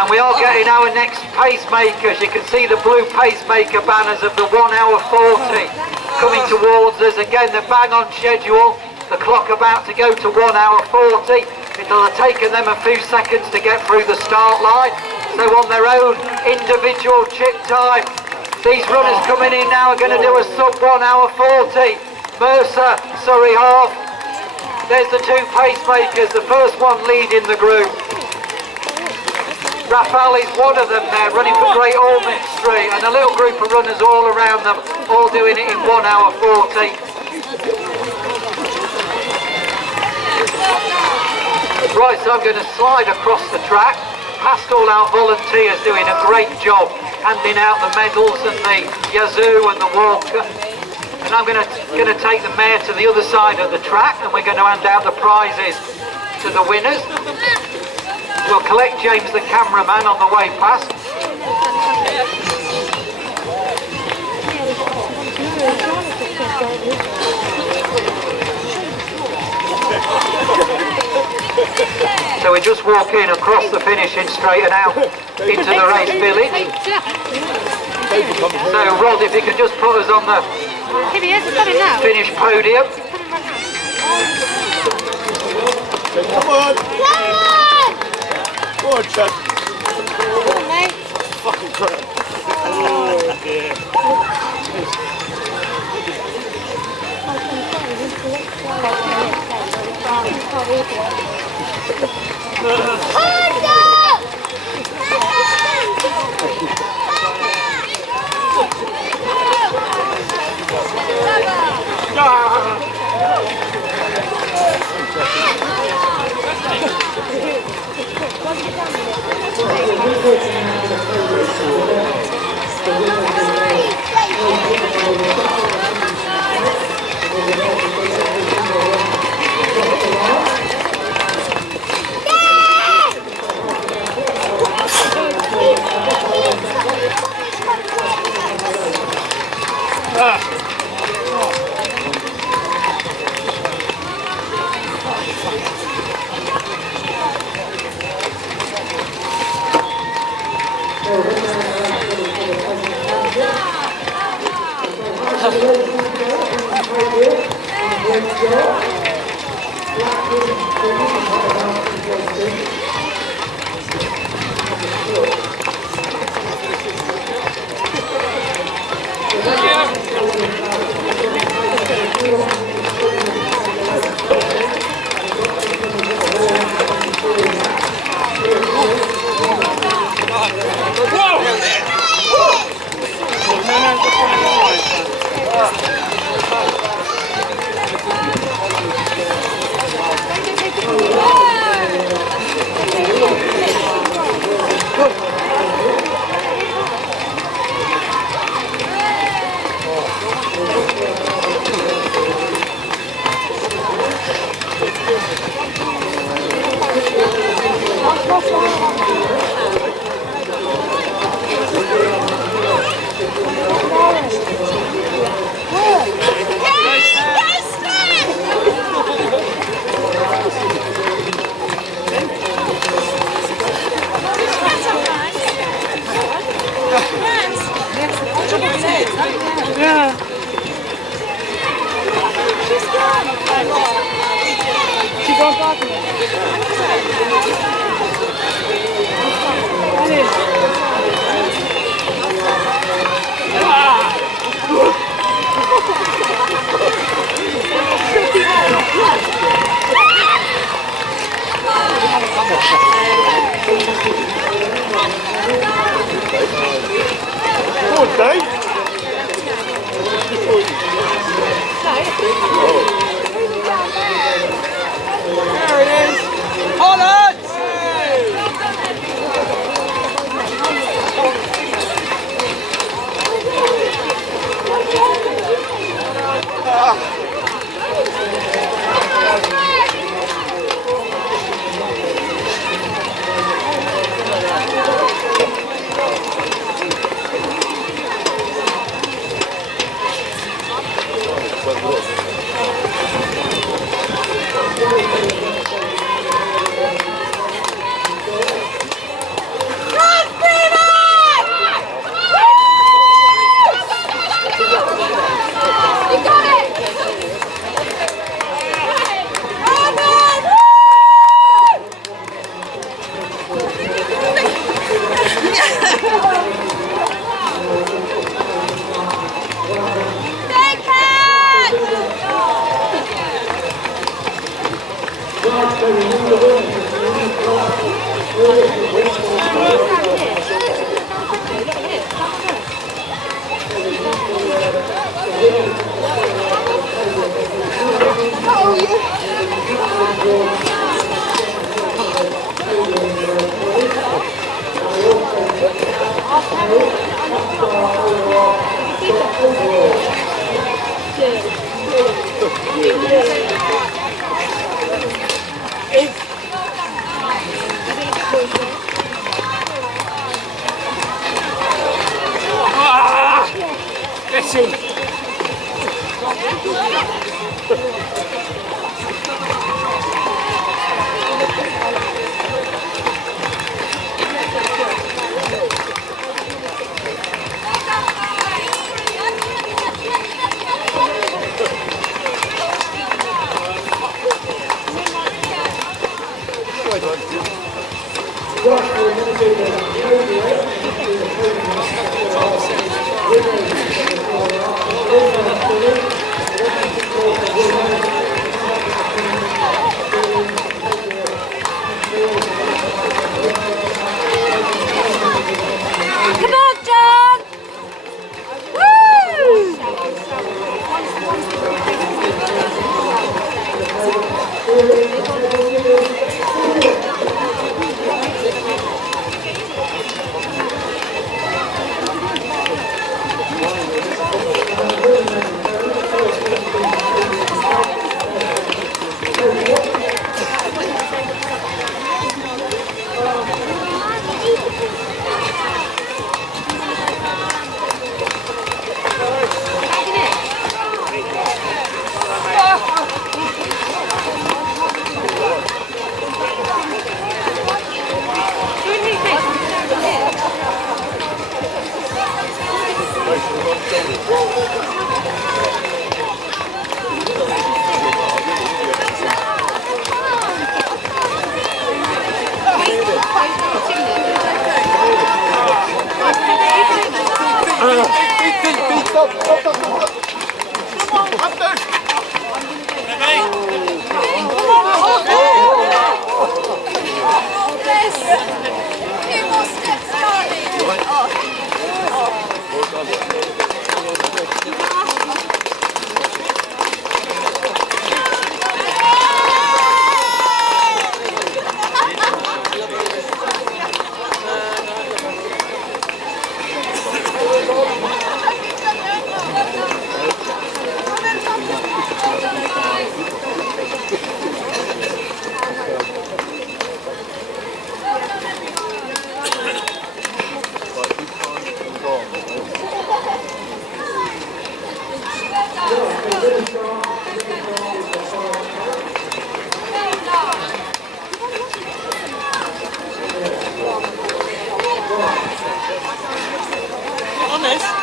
And we are getting our next pacemakers. You can see the blue pacemaker banners of the 1 hour 40 coming towards us. Again, they're bang on schedule. The clock about to go to 1 hour 40. It'll have taken them a few seconds to get through the start line. So on their own individual chip time, these runners coming in now are going to do a sub 1 hour 40. Mercer, Surrey Half. There's the two pacemakers, the first one leading the group. Raphael is one of them there, running for Great Ormond Street, and a little group of runners all around them, all doing it in 1 hour 40. Right, so I'm going to slide across the track, past all our volunteers doing a great job, handing out the medals and the Yazoo and the Walker. And I'm going to take the mare to the other side of the track, and we're going to hand out the prizes to the winners. We'll collect James the cameraman on the way past. So we're just walking across the finishing straight and out into the race village. So Rod, if you could just put us on the finish podium. Come on! Come on, Chuck. Come on, mate. Fucking crap. Oh, dear.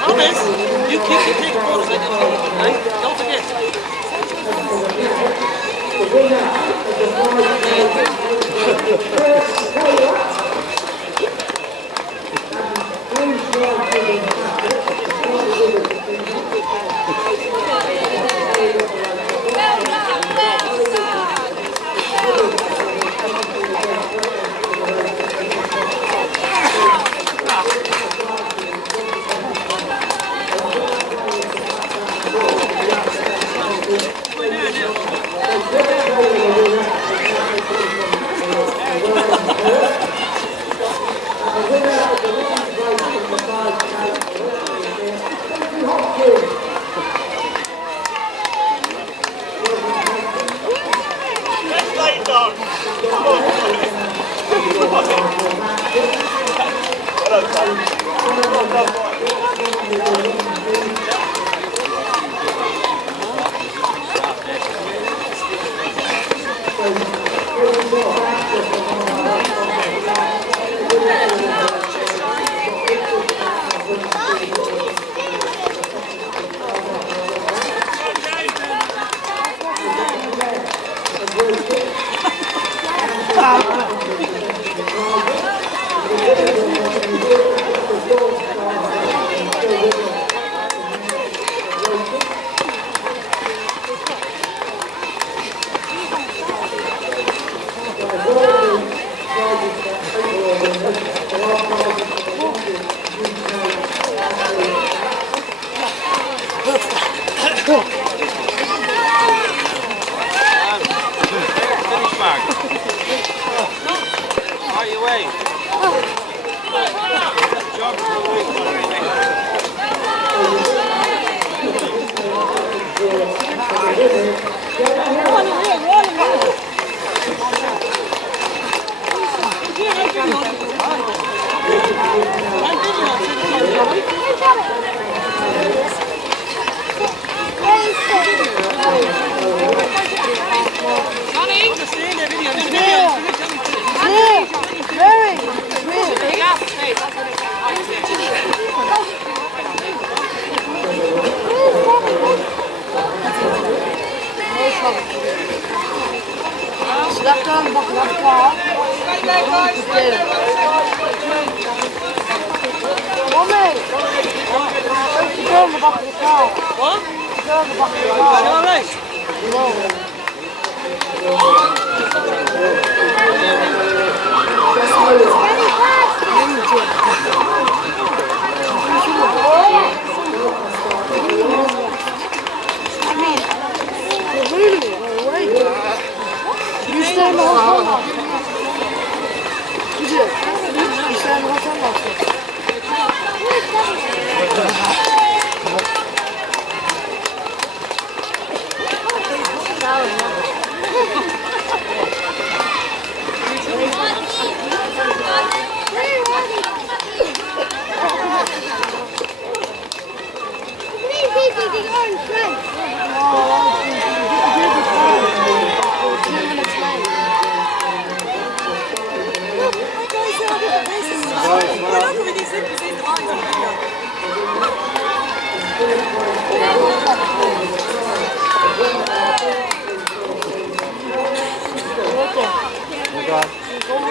Honest, you keep the big quarters in it, don't forget.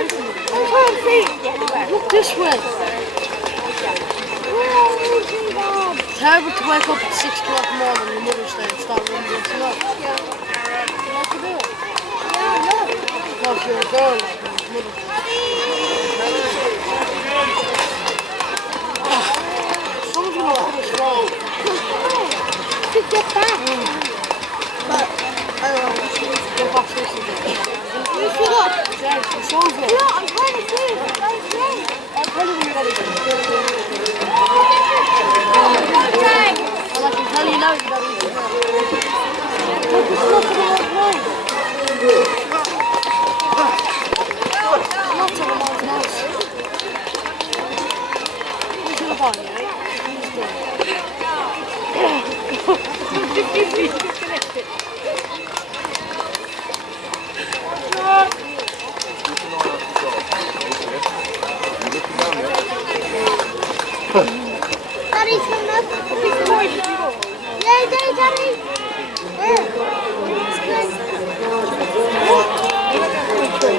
trying to see. Look this way. Terrible to wake up at 6 o'clock in the morning on Mother's Day and start running into snow. Yeah. You like to do it? Yeah, no. Because you're a girl like Mother's Day. Someone's going to put us wrong. To get back. But, I don't know. Go back to this again. You sit up. James, the show's up. No, I'm trying to see. I'm trying to see. I'll tell you when you gotta go. And I can tell you now you gotta eat it. Look, it's not to the right line. It's not to the right nose. Where's your body, right? Daddy's coming up. Yeah, Daddy. Where?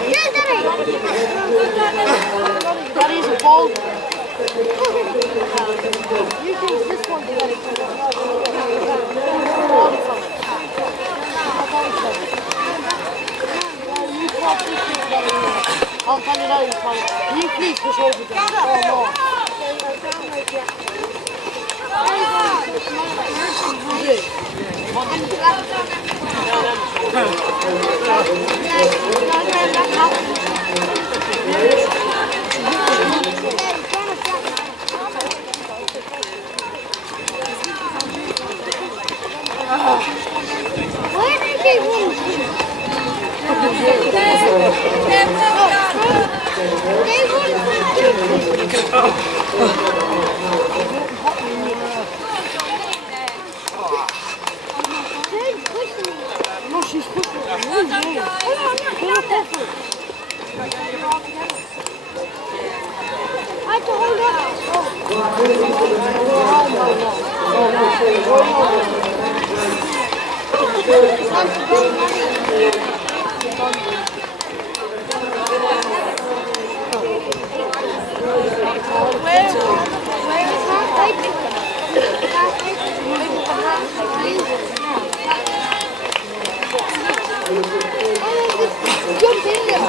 Yeah, Daddy. Daddy's a bald. You think this one's Daddy? I'll tell you now, can you please push over there? Oh, no. Where did they win? No, she's pushing me. I have to hold jump in there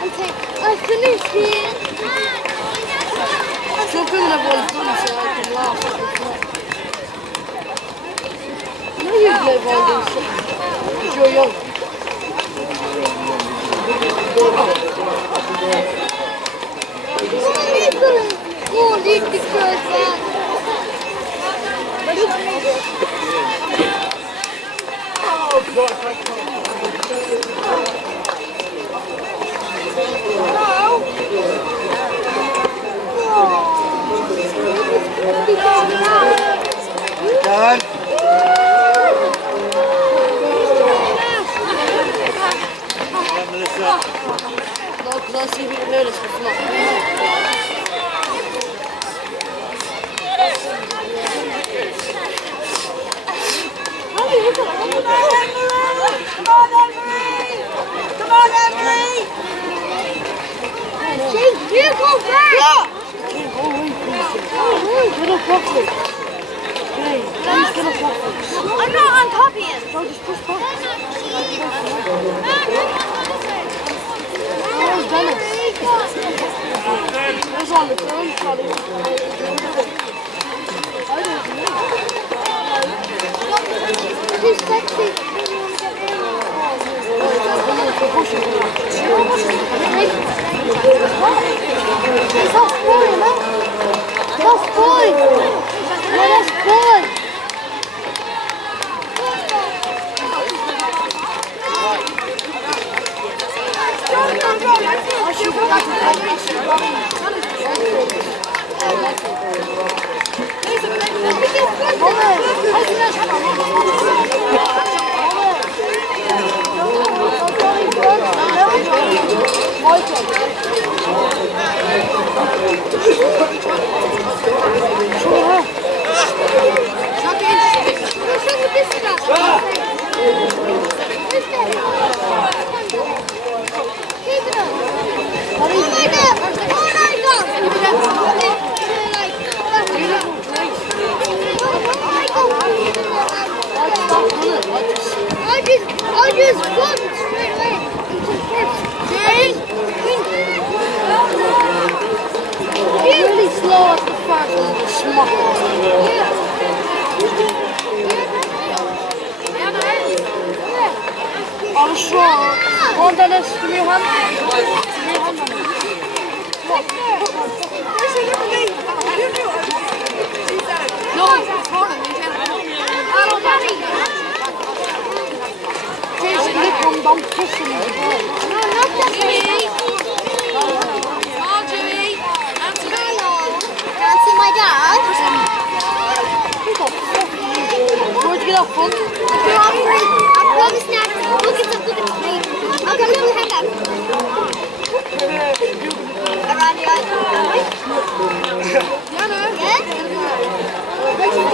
and say, I finished it. Jump in when everyone's done so I can laugh at the fun. You know you play all these things because you're young. Go leave the girls back. Oh, God, I can't. Done. Melissa. No, because I see people know this before. Come on, Emily! James, you go back! Yeah. Go away, please. Get up properly. Hey, please get up properly. I'm not on top of you. No, just push back. Where's Dennis? Where's on the phone, Charlie? I don't know. He's sexy. That's boy, man. That's boy. No, that's boy. I should go back to the I'm sure. One Dennis, give me a hand. No, come down kissing me. No, not Jimmy. Oh, Jimmy. Can I see my dad? Where'd you get off from? I promise now. Look at me. I'll come to hang up. Around the eye. Yeah? Where's your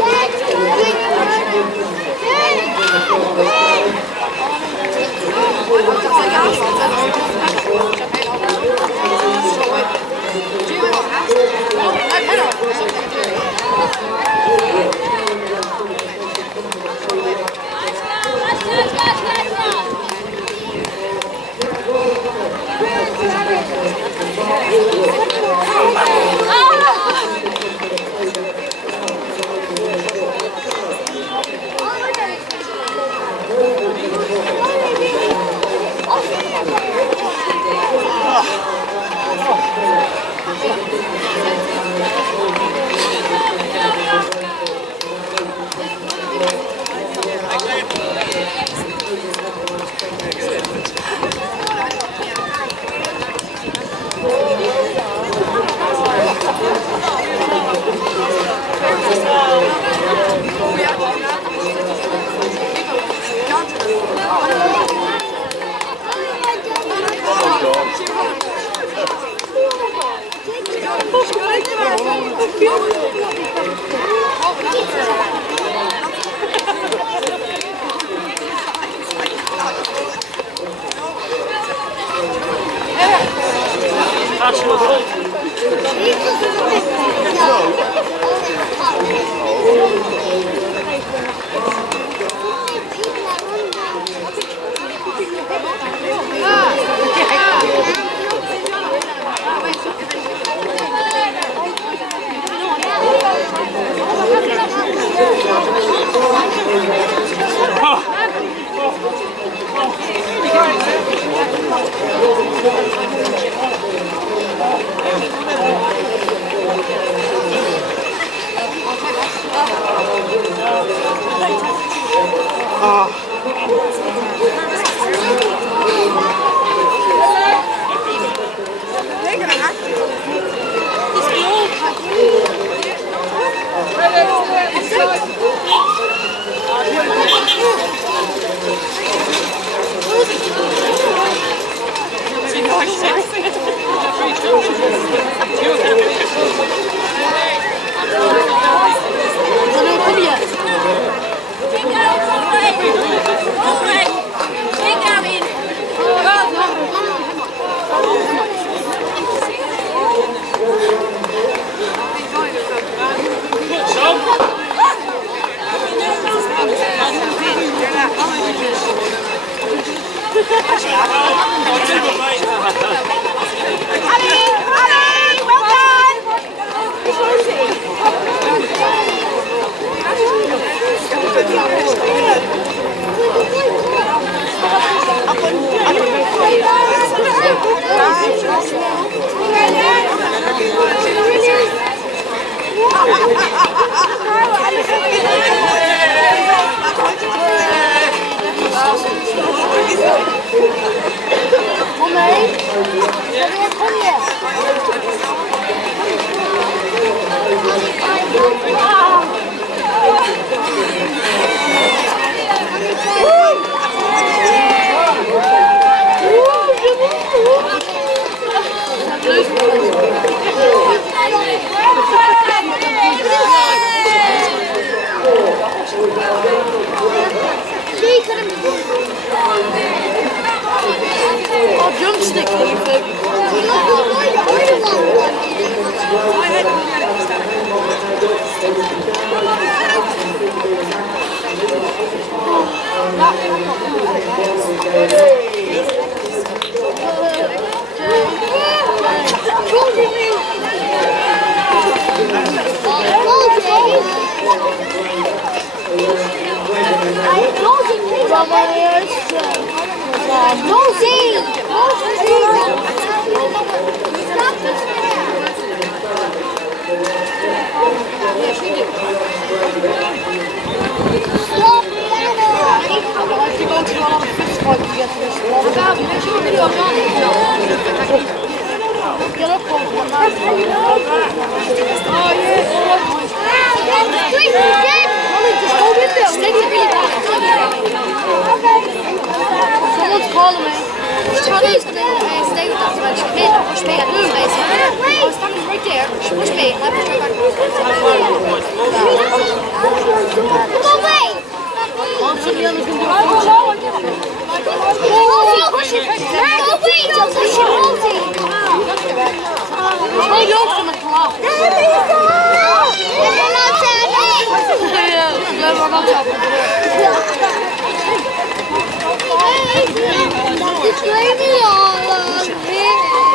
Drumstick, Oh, Someone's calling me. Charlie's going to stay with us. She came and pushed me at the space. I was standing right there. She pushed me. I pushed her back. Come on, wait!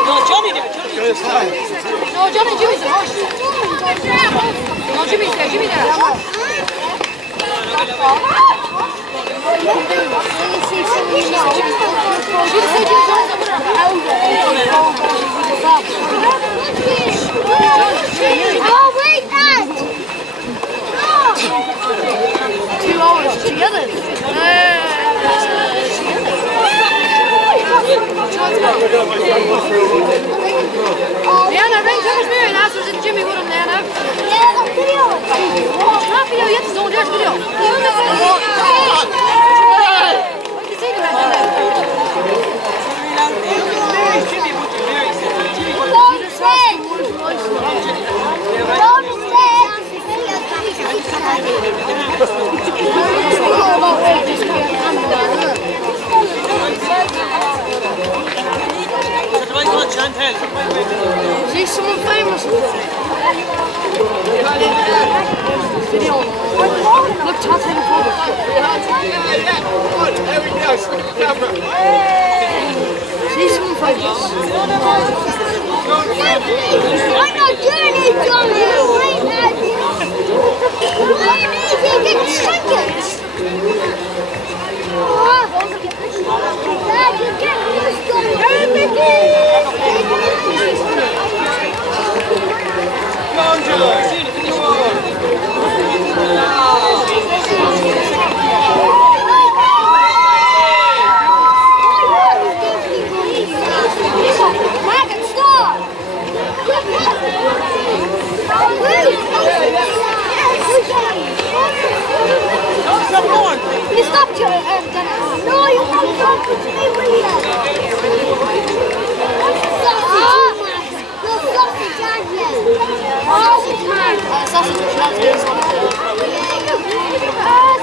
No, Johnny did it. No, Johnny, Jimmy's the horse. No, Jimmy's there. Jimmy there. Oh, wait, Dad! 2 hours together. Leanna, ring Jimmy's mirror and ask if Jimmy with him, Leanna. Yeah, that's video. It's not video yet, it's on there's video. You see See someone famous. Video. Look, Todd's taking photos. There we go. Camera. See someone famous. I'm not doing it, Johnny. Wait, Dad. Why did you get seconds? Dad, you get this, Johnny. Hey, Mickey! Come on, Joe. Margaret, stop! You stop, Dennis. No, you can't talk to me when you're sausage, aren't you? Sausage man. Sausage is not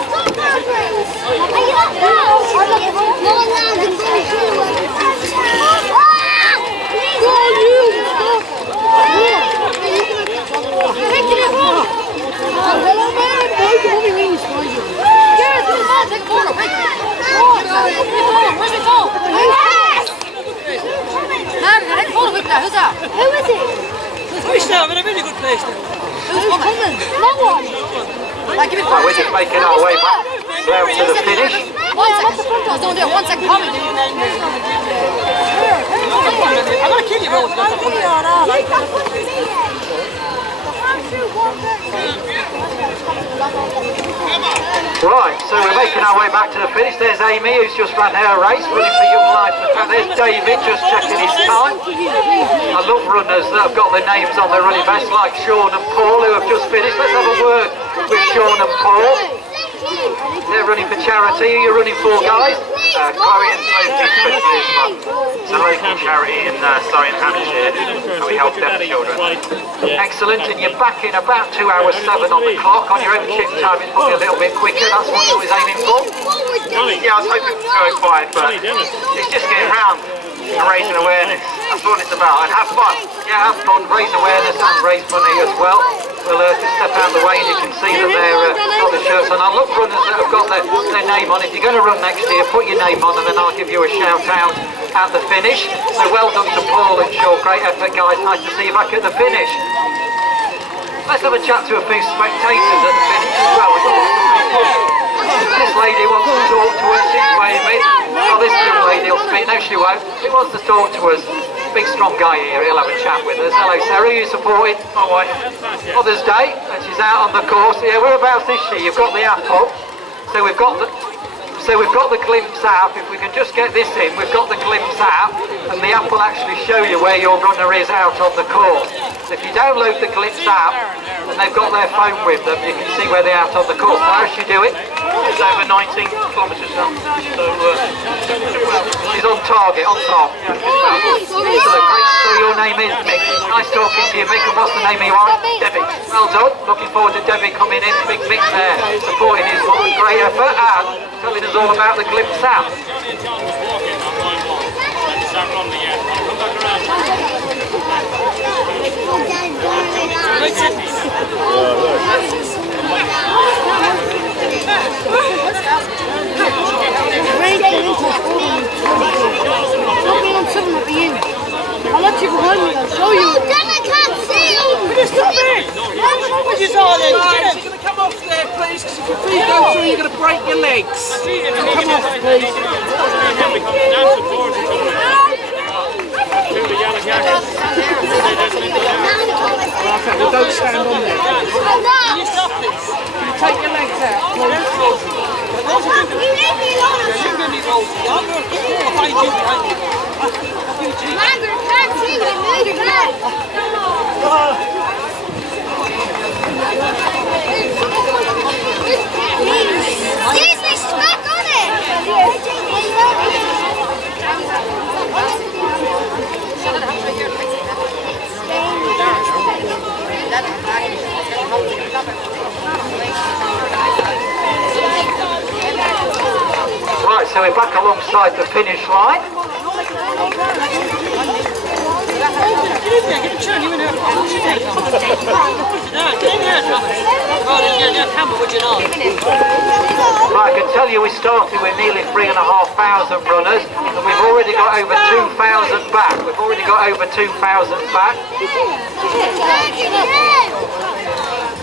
Stop, Margaret. Are you not now? No one allowed to do it. Who's that? Who is it? Who's that? We're in a really good place now. Who's coming? No one. Give it Right, we're just making our way back round to the finish. 1 second. Don't do it. 1 second. Call me. I'm gonna kill you, bro. Right, so we're making our way back to the finish. There's Amy, who's just ran her race, running for Young Life. And there's David, just checking his time. I love runners that have got their names on their running vests, like Sean and Paul, who have just finished. Let's have a word with Sean and Paul. They're running for charity. Who are you running for, guys? Chloe and Sophie especially this month. It's a local charity in Surrey, Hampshire, and we help deaf children. Excellent, and you're back in about 2 hours 7 on the clock. On your own chip time, it's probably a little bit quicker. That's what you was aiming for. Yeah, I was hoping to go 5, but it's just getting round and raising awareness. That's what it's about, and have fun. Yeah, have fun, raise awareness and raise money as well. We'll just step out of the way and you can see that they're got the shirts on. I love runners that have got their name on. If you're going to run next year, put your name on and then I'll give you a shout out at the finish. So well done to Paul and Shaw. Great effort, guys. Nice to see you back at the finish. Let's have a chat to a few spectators at the finish as well. This lady wants to talk to us. this young lady will speak. No, she won't. She wants to talk to us. Big strong guy here, he'll have a chat with us. Hello Sarah, who are you supporting? My wife. Mother's Day, and she's out on the course. Yeah, whereabouts is she? You've got the app up. So we've got the glimpse app. If we can just get this in, we've got the glimpse app, and the app will actually show you where your runner is out on the course. So if you download the glimpse app, and they've got their phone with them, you can see where they're out on the course. How's she doing? She's over 19 kilometres now. So she's on target, on top. So your name is Mick. Nice talking to you, Mick. And what's the name of your wife? Debbie. Well done. Looking forward to Debbie coming in. Big Mick there, supporting his great effort and telling us all about the glimpse app. I'll let you behind me, I'll show you. Oh, damn, I can't see you! Stop it! What's your darling? You're going to come off there, please, because if you go through, you're going to break your legs. Come off, please. Okay, well, don't stand on there. Can you stop this? Can you take your legs out, please? You leave me alone! You're going to be rolled. I'll find you behind you. Margaret, I can't see you, move your head! Seriously, smack on it! Right, so we're back alongside the finish line. Right, I can tell you we started with nearly 3,500 runners, and we've already got over 2,000 back. We've already got over 2,000 back.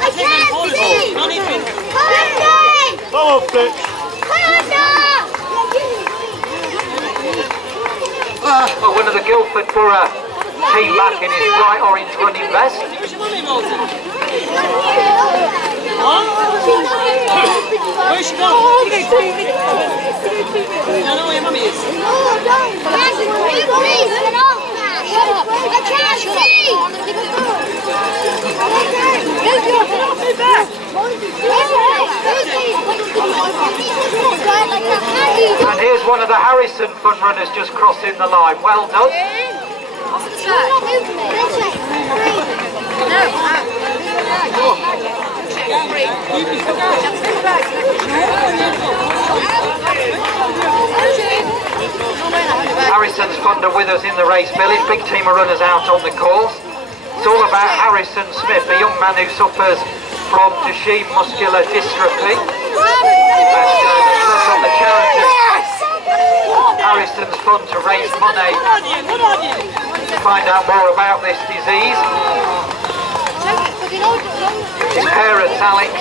I can't see! Come on, bitch. Well, one of the Guildford Borough team back in his bright orange running vest. Where's your mummy, Walter? Where's she gone? You don't know where your mummy is? I can't see! And here's one of the Harrison fun runners just crossing the line. Well done. Harrison's Fund are with us in the race village. Big team of runners out on the course. It's all about Harrison Smith, a young man who suffers from Duchenne muscular dystrophy. And on the charity Harrison's Fund to raise money to find out more about this disease. His parents, Alex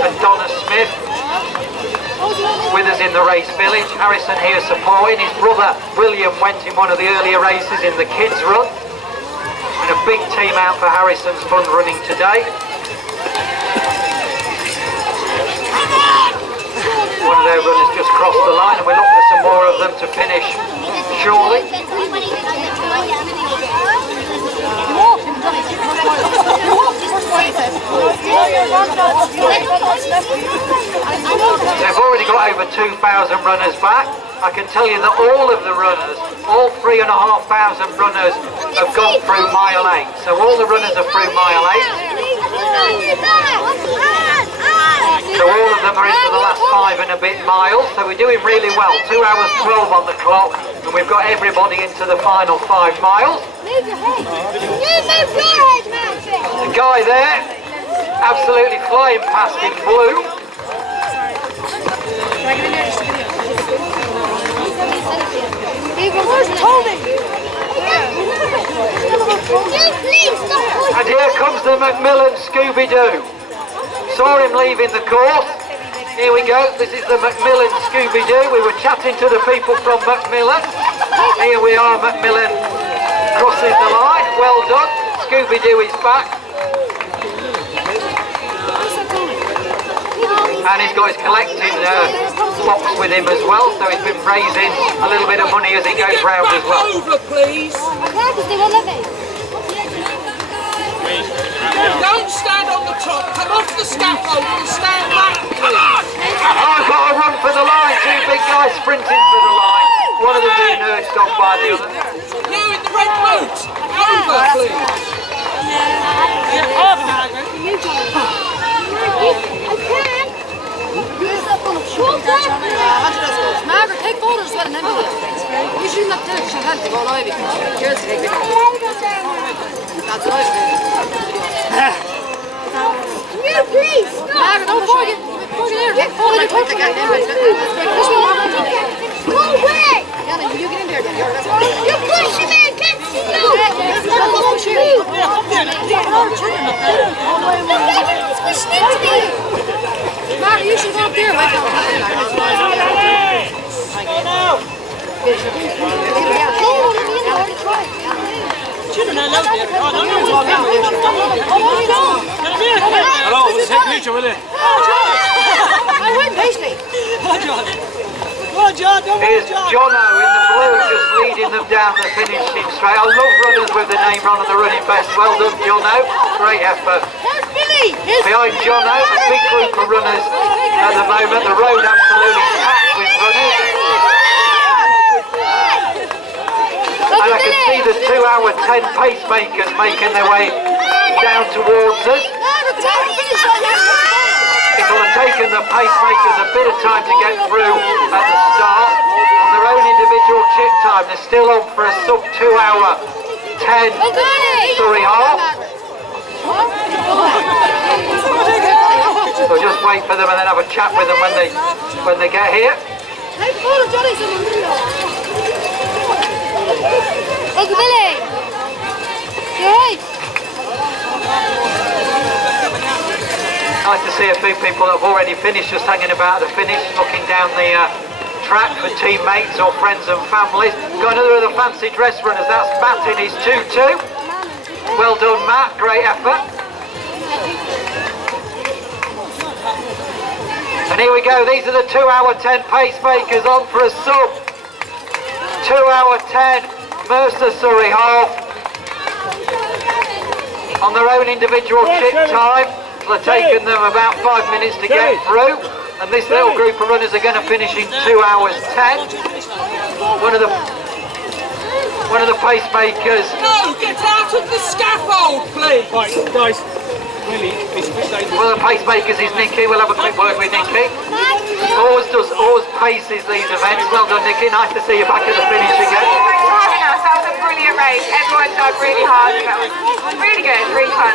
and Donna Smith, with us in the race village. Harrison here supporting. His brother William went in one of the earlier races in the kids run. And a big team out for Harrison's Fund running today. One of their runners just crossed the line, and we look for some more of them to finish shortly. They've already got over 2,000 runners back. I can tell you that all of the runners, all 3,500 runners have gone through mile 8. So all the runners are through mile 8. So all of them are into the last 5 and a bit miles. So we're doing really well. 2 hours 12 on the clock, and we've got everybody into the final 5 miles. The guy there, absolutely flying past in blue. And here comes the Macmillan Scooby-Doo. Saw him leaving the course. Here we go. This is the Macmillan Scooby-Doo. We were chatting to the people from Macmillan. Here we are, Macmillan crossing the line. Well done. Scooby-Doo is back. And he's got his collecting box with him as well, so he's been raising a little bit of money as he goes round as well. Over, please. Don't stand on the top. Come off the scaffold and stand back, please. I've got to run for the line. Two big guys sprinting for the line. One of them being urged on by the other. You in the red boot. Over, please. Margaret, take photos with an video. You shouldn't have to have to go live because you're taking it. That's what I do. Please. Margaret, don't forget. Get photos. Go away. You get in there. You're pushing me against you. Squish into me. Margaret, you should go up there. Hello, we'll take a picture with it. I went pastry. Here's Jono in the blue just leading them down the finishing straight. I love runners with the name on the running best. Well done, Jono. Great effort. Behind Jono, a big group of runners at the moment. The road absolutely packed with runners. And I can see the 2 hour 10 pacemakers making their way down towards us. It'll have taken the pacemakers a bit of time to get through at the start. On their own individual chip time, they're still on for a sub 2 hour 10 Surrey half. So just wait for them and then have a chat with them when they get here. Uncle Billy, you alright? Nice to see a few people that have already finished, just hanging about the finish, looking down the track for teammates or friends and families. Got another of the fancy dress runners, that's Matt in his tutu. Well done, Matt, great effort. And here we go, these are the 2 hour 10 pacemakers on for a sub. 2 hour 10, Mercer Surrey half. On their own individual chip time. It'll have taken them about 5 minutes to get through. And this little group of runners are going to finish in 2 hours 10. One of the pacemakers. No, get out of the scaffold, please. Right, guys. One of the pacemakers is Nikki. We'll have a quick word with Nikki. Always paces these events. Well done, Nikki. Nice to see you back at the finish again. Thanks for having us. That was a brilliant race. Everyone dug really hard. That was really good, really fun.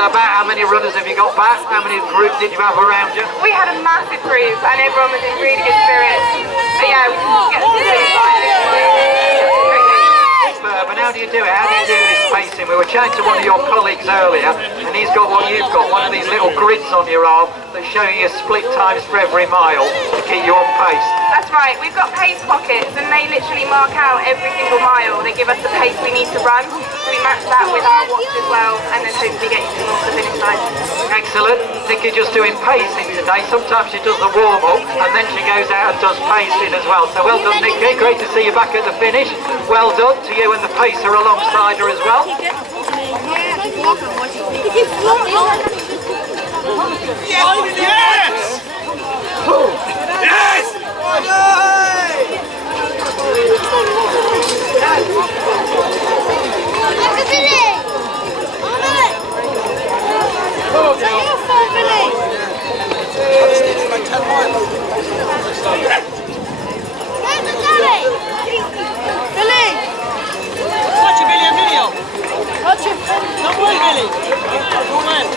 About how many runners have you got back? How many groups did you have around you? We had a massive group and everyone was in really good spirits. But yeah, we didn't get to the finish line. But how do you do it? How do you do this pacing? We were chatting to one of your colleagues earlier, and he's got what you've got, one of these little grids on your arm that show you split times for every mile to keep you on pace. That's right, we've got pace pockets and they literally mark out every single mile. They give us the pace we need to run, so we match that with our watch as well, and then hopefully get you to the finish line. Excellent. Nikki's just doing pacing today. Sometimes she does the warm-up, and then she goes out and does pacing as well. So well done, Nikki. Great to see you back at the finish. Well done to you and the pacer alongside her as well. Yes! Yes!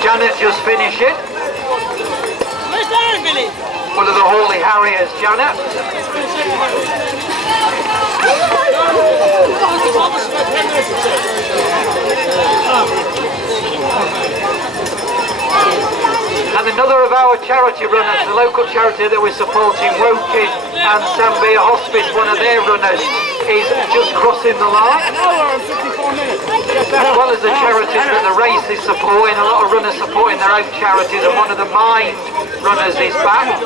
Janet's just finishing. Where's Darren, Billy? One of the Hawley Harriers, Janet. And another of our charity runners, the local charity that we're supporting, Woking and Zambia Hospice, one of their runners, is just crossing the line. As well as the charities that the race is supporting, a lot of runners supporting their own charities, and one of the Mind runners is back.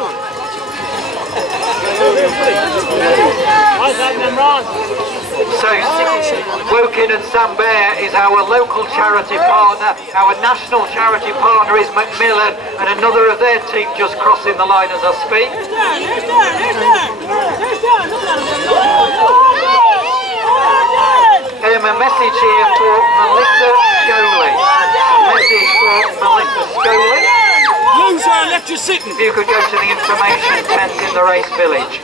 So Woking and Zambia is our local charity partner. Our national charity partner is Macmillan, and another of their team just crossing the line as I speak. A message here for Melissa Scoley. A message for Melissa Scoley. Loser, let you sit. If you could go to the information tent in the race village.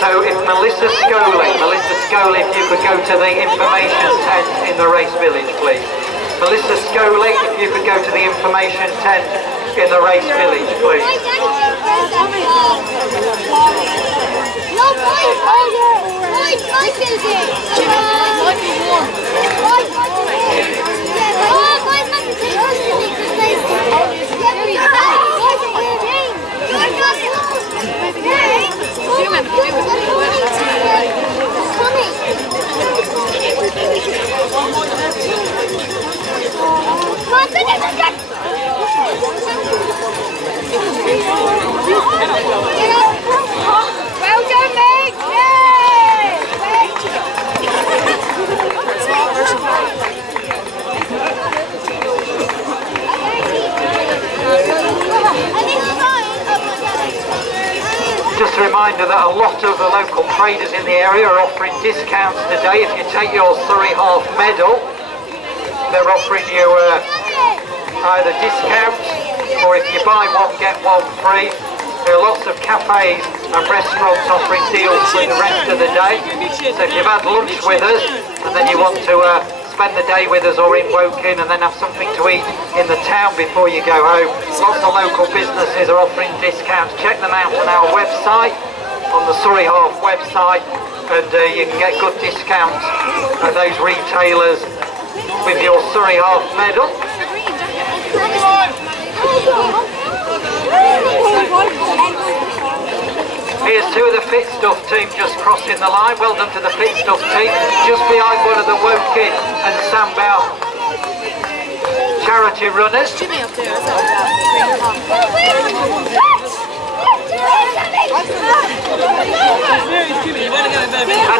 So if Melissa Scoley, if you could go to the information tent in the race village, please. Melissa Scoley, if you could go to the information tent in the race village, please. Well done, mate! Just a reminder that a lot of the local traders in the area are offering discounts today. If you take your Surrey Half Medal, they're offering you either discounts, or if you buy one get one free. There are lots of cafes and restaurants offering deals for the rest of the day. So if you've had lunch with us and then you want to spend the day with us or in Woking and then have something to eat in the town before you go home, lots of local businesses are offering discounts. Check them out on our website, on the Surrey Half website, and you can get good discounts at those retailers with your Surrey Half Medal. Here's two of the Fit Stuff team just crossing the line. Well done to the Fit Stuff team. Just behind one of the Woking and Zambia charity runners. And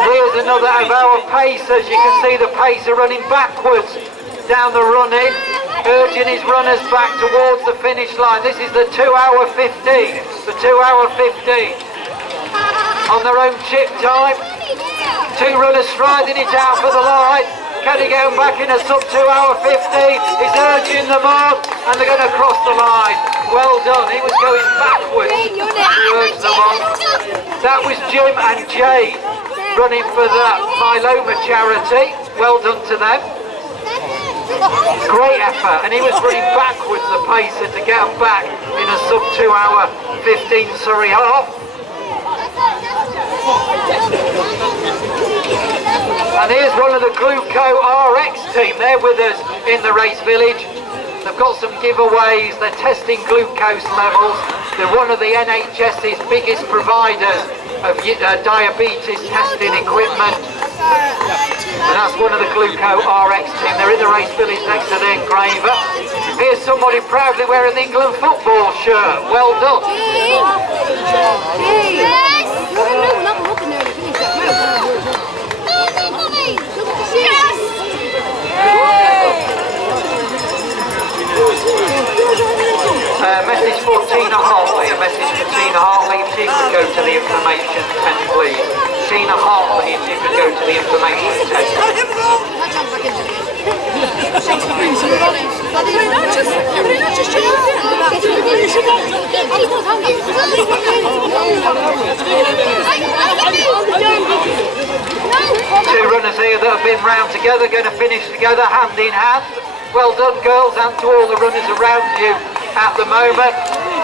here's another of our pacers. You can see the pacer running backwards down the running, urging his runners back towards the finish line. This is the 2:15. The 2:15. On their own chip time. Two runners striding it out for the line. Can he get them back in a sub 2:15? He's urging them on, and they're going to cross the line. Well done. He was going backwards to urge them on. That was Jim and Jay running for the myeloma charity. Well done to them. Great effort, and he was running backwards, the pacer, to get them back in a sub 2:15 Surrey Half. And here's one of the Gluco RX team. They're with us in the race village. They've got some giveaways. They're testing glucose levels. They're one of the NHS's biggest providers of diabetes testing equipment. And that's one of the Gluco RX team. They're in the race village next to the engraver. Here's somebody proudly wearing the England football shirt. Well done. Message for Tina Hartley. A message for Tina Hartley. If she could go to the information tent, please. Tina Hartley, if you could go to the information tent. Two runners here that have been round together, going to finish together, hand in hand. Well done, girls, and to all the runners around you at the moment.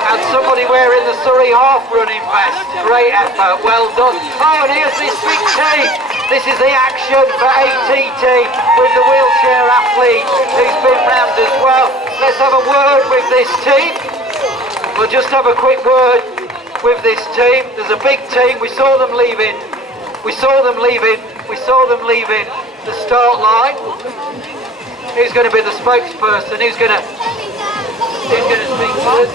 And somebody wearing the Surrey half running vest. Great effort, well done. Oh, and here's this big team. This is the Action for AT team with the wheelchair athlete who's been round as well. Let's have a word with this team. We'll just have a quick word with this team. There's a big team. We saw them leaving. We saw them leaving the start line. Who's going to be the spokesperson? Who's going to speak to us?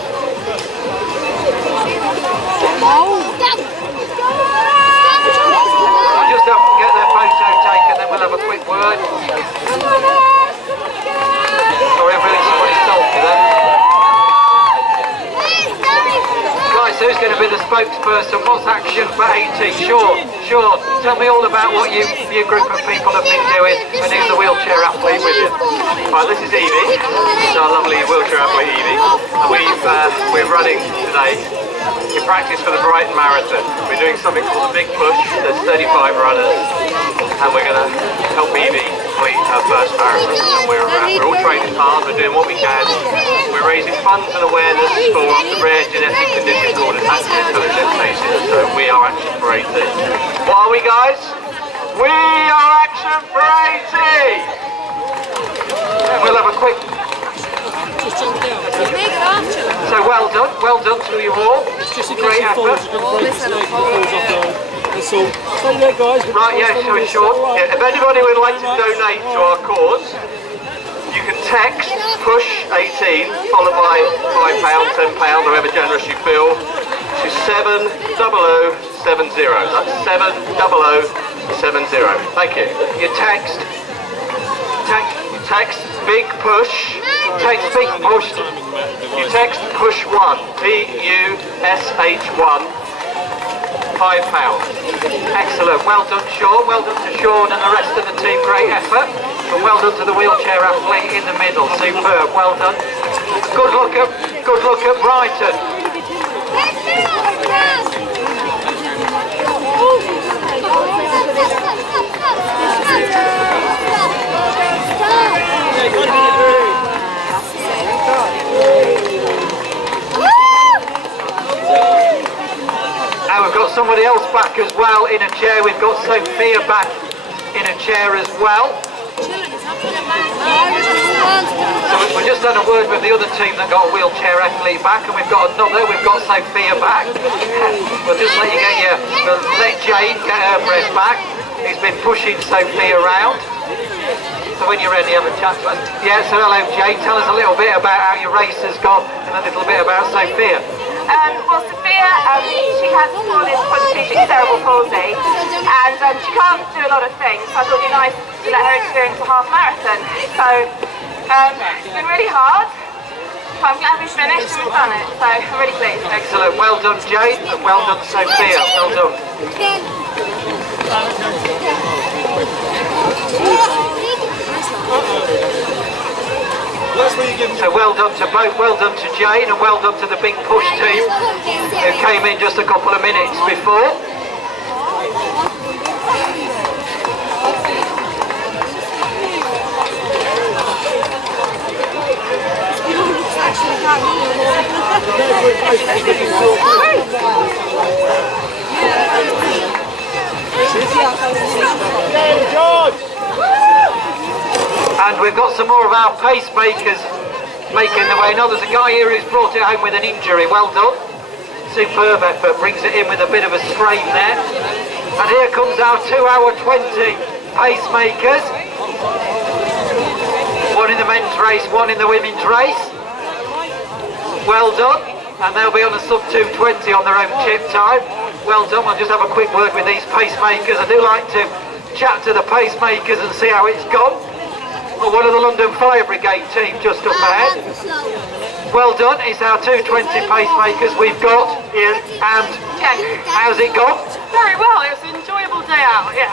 We'll just have to get their photo taken, then we'll have a quick word. Sorry, I'm really somebody's selfie there. Right, so who's going to be the spokesperson? What's Action for AT? Sean, tell me all about what you group of people have been doing, and who's the wheelchair athlete with you? Right, this is Evie. This is our lovely wheelchair athlete Evie. And we're running today in practice for the Brighton Marathon. We're doing something called the Big Push. There's 35 runners, and we're going to help Evie complete her first marathon. And we're all training hard. We're doing what we can. We're raising funds and awareness for the rare genetic condition called ataxia telangiectasia. So we are Action for AT. What are we, guys? We are Action for AT. We'll have a quick. So well done to you all. Great effort. So yeah, guys. Right, yeah, sure. Yeah, if anybody would like to donate to our cause, you can text PUSH18 followed by £5, £10, however generous you feel, to 70070. That's 70070. Thank you. You text Big Push. text Big Push. You text PUSH1, PUSH1, £5. Excellent. Well done, Sean. Well done to Sean and the rest of the team. Great effort. And well done to the wheelchair athlete in the middle. Superb. Well done. Good luck at Brighton. And we've got somebody else back as well in a chair. We've got Sophia back in a chair as well. So we've just done a word with the other team that got a wheelchair athlete back, and we've got another. We've got Sophia back. We'll just let you we'll let Jane get her breath back. He's been pushing Sophia around. So when you're ready, have a chat to us. Yeah, so hello Jane, tell us a little bit about how your race has gone and a little bit about Sophia. Well, Sophia, she has fallen quadriplegic cerebral palsy, and she can't do a lot of things, so I thought it'd be nice to let her experience a half marathon. So, it's been really hard, but I'm glad we finished and we've done it, so I'm really pleased. Excellent, well done Jane, and well done Sophia, well done. So well done to both, well done to Jane and well done to the Big Push team who came in just a couple of minutes before. And we've got some more of our pacemakers making the way. Now there's a guy here who's brought it home with an injury. Well done. Superb effort. Brings it in with a bit of a sprain there. And here comes our 2 hour 20 pacemakers. One in the men's race, one in the women's race. Well done. And they'll be on a sub 2:20 on their own chip time. Well done. We'll just have a quick word with these pacemakers. I do like to chat to the pacemakers and see how it's gone. Well, one of the London Fire Brigade team just up ahead. Well done, it's our 2:20 pacemakers we've got here. And how's it gone? Very well, it was an enjoyable day out, yeah.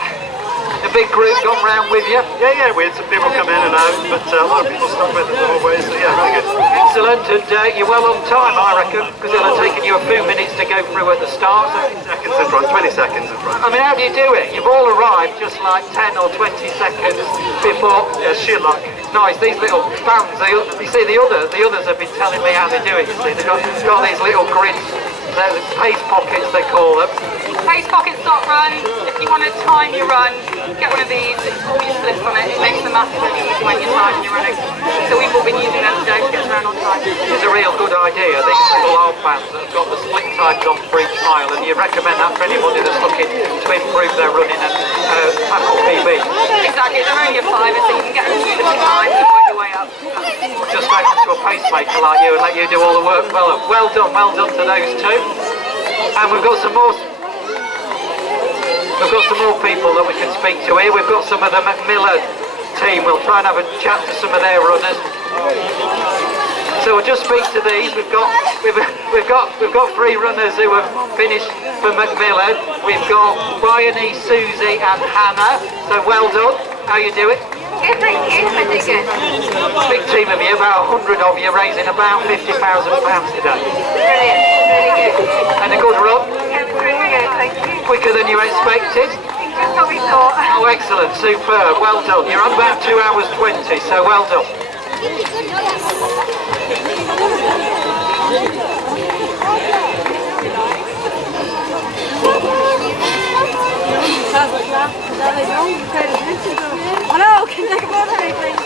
The big group gone round with you? Yeah, we had some people come in and out, but a lot of people stuck with us all the way, so yeah, really good. Excellent, and you're well on time, I reckon, because it'll have taken you a few minutes to go through at the start. 20 seconds in front, 20 seconds in front. I mean, how do you do it? You've all arrived just like 10 or 20 seconds before. Yeah, sheer luck. Nice, these little fans, you see the others have been telling me how they do it, you see, they've got these little grids, they're the pace pockets they call them. Pace pocket stop run. If you want to time your run, get one of these, pull your slip on it. It makes the math really easy when you're timing your running. So we've all been using them today to get around on time. It's a real good idea, these little armbands that have got the split times on for each mile, and you recommend that for anybody that's looking to improve their running and tackle PB. Exactly, they're only a fiver, so you can get them to the time and work your way up. Just going to a pacemaker like you and let you do all the work. Well done to those two. And we've got some more people that we can speak to here. We've got some of the Macmillan team. We'll try and have a chat to some of their runners. So we'll just speak to these. We've got 3 runners who have finished for Macmillan. We've got Bryony, Susie and Hannah. So well done. How you doing? Good, thank you. I did good. Big team of you, about 100 of you, raising about £50,000 today. Brilliant, really good. And a good run. Yeah, it was really good, thank you. Quicker than you expected. Just what we thought. Oh, excellent, superb, well done. You're on about 2 hours 20, so well done. Hello, can you take a photo, please?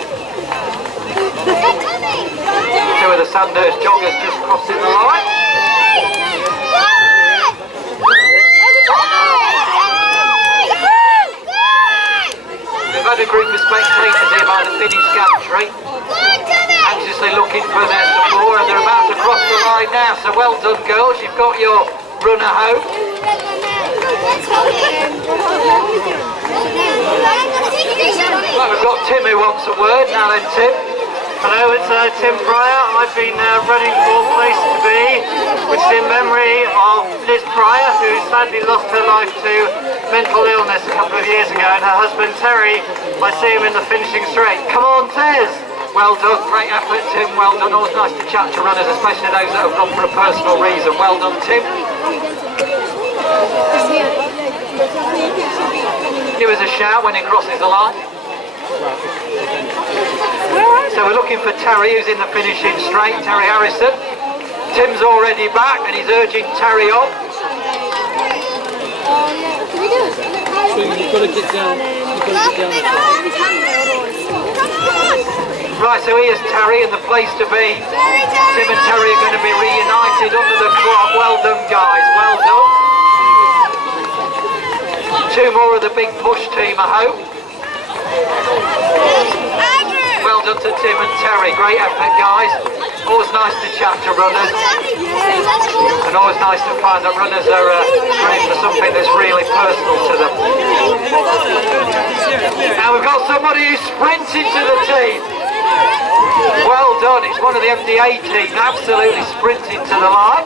Two of the Sandhurst joggers just crossing the line. We've had a group of spectators here by the finish gantry, anxiously looking for their support, and they're about to cross the line now, so well done girls, you've got your runner home. Well, we've got Tim who wants a word, now then Tim. Hello, it's Tim Pryor. I've been running for Place to Be, which is in memory of Liz Pryor, who sadly lost her life to mental illness a couple of years ago, and her husband Terry. I see him in the finishing straight. Come on, Tez! Well done, great effort Tim, well done. Always nice to chat to runners, especially those that have gone for a personal reason. Well done Tim. Give us a shout when he crosses the line. So we're looking for Terry, who's in the finishing straight, Terry Harrison. Tim's already back and he's urging Terry on. You've got to get down. Right, so here's Terry and the Place to Be. Tim and Terry are going to be reunited under the clock. Well done guys, well done. 2 more of the Big Push team, I hope. Well done to Tim and Terry, great effort guys. Always nice to chat to runners, and always nice to find that runners are running for something that's really personal to them. Now we've got somebody who's sprinting to the team. Well done, it's one of the MDA team, absolutely sprinting to the line.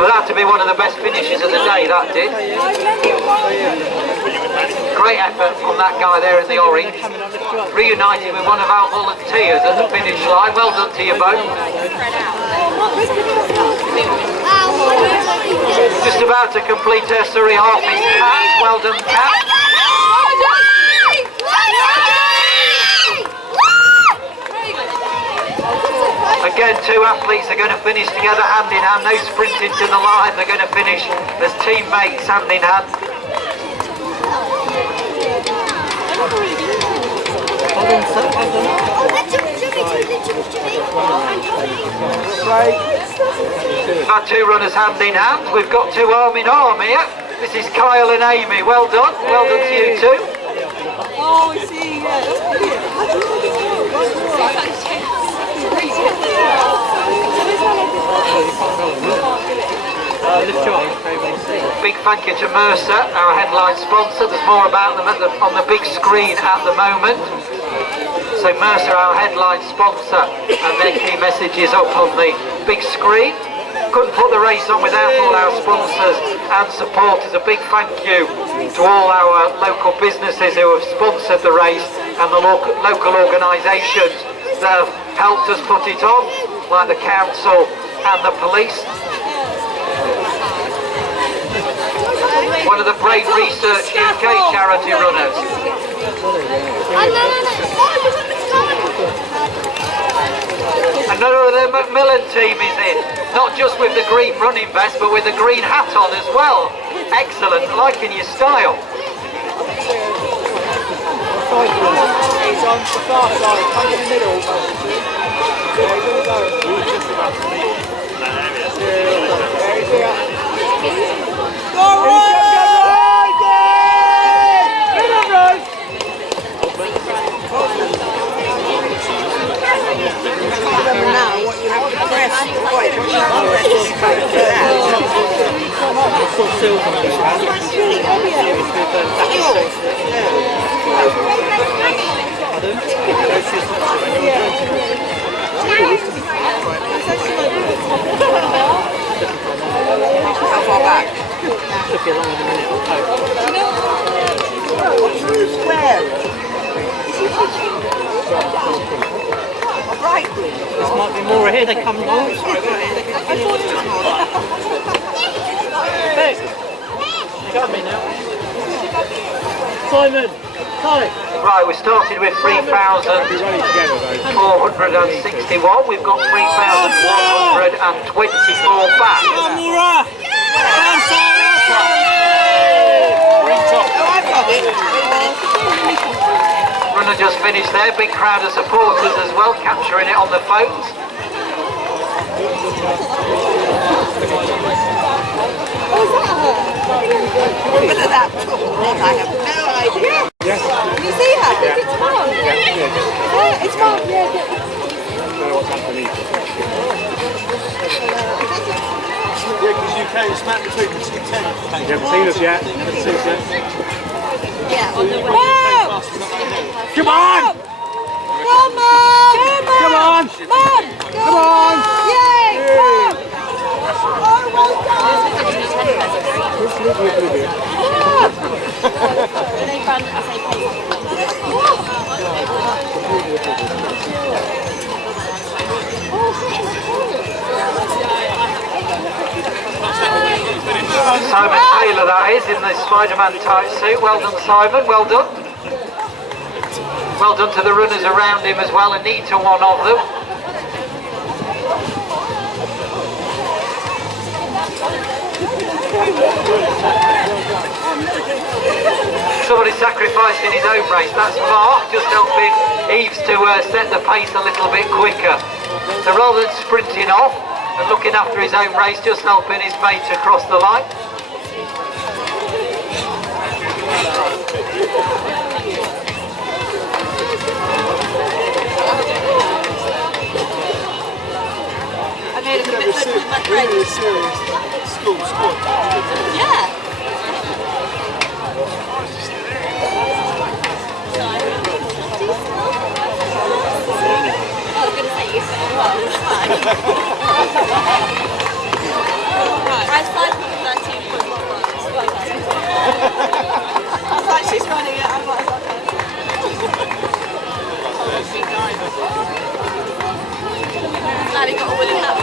Well, that had to be one of the best finishes of the day, that did. Great effort from that guy there in the orange. Reunited with one of our volunteers at the finish line. Well done to you both. Just about to complete her Surrey half is Kat. Well done, Kat. Again, 2 athletes are going to finish together hand in hand. No sprinting to the line. They're going to finish as teammates hand in hand. We've had 2 runners hand in hand. We've got 2 arm in arm here. This is Kyle and Amy. Well done. Well done to you too. Oh, I see, yeah. Big thank you to Mercer, our headline sponsor. There's more about them on the big screen at the moment. So Mercer, our headline sponsor, and their key messages up on the big screen. Couldn't put the race on without all our sponsors and supporters. A big thank you to all our local businesses who have sponsored the race and the local organisations that have helped us put it on, like the council and the police. One of the Brain Research UK charity runners. Another of the Macmillan team is in, not just with the green running vest, but with the green hat on as well. Excellent, liking your style. He's on the far side, come in the middle. Yeah, he's gonna go. There he's here. Go right! Get on, Rose! Remember now what you have to press. Right, how far back? Took you longer than a minute or two. Square. Right. This might be more ahead, they come along. Hey, you got me now. Simon, Kai. Right, we started with 3,461. We've got 3,124 back. Runner just finished there. Big crowd of supporters as well, capturing it on the phones. Look at that tall. I have no idea. Yes. You see her? Yeah. It's Mom. Yeah, It's Mom. I don't know what's underneath. Yeah, because UK is smack between the 210. You haven't seen us yet. Yeah, on the way. Come on! Come on! Come on! Mom! Come on! Yay! Come! Oh, well Simon Taylor, that is, in the Spider-Man type suit. Well done, Simon. Well done. Well done to the runners around him as well. Anita, one of them. Somebody sacrificing his own race. That's Mark, just helping Eves to set the pace a little bit quicker. So rather than sprinting off and looking after his own race, just helping his mate across the line. I made a commitment with my friends. Really serious school sport. Yeah. I was going to say you said well, it's fine. I was 5.13.1. I was like, she's running it, I'm like, glad he got a willing lap.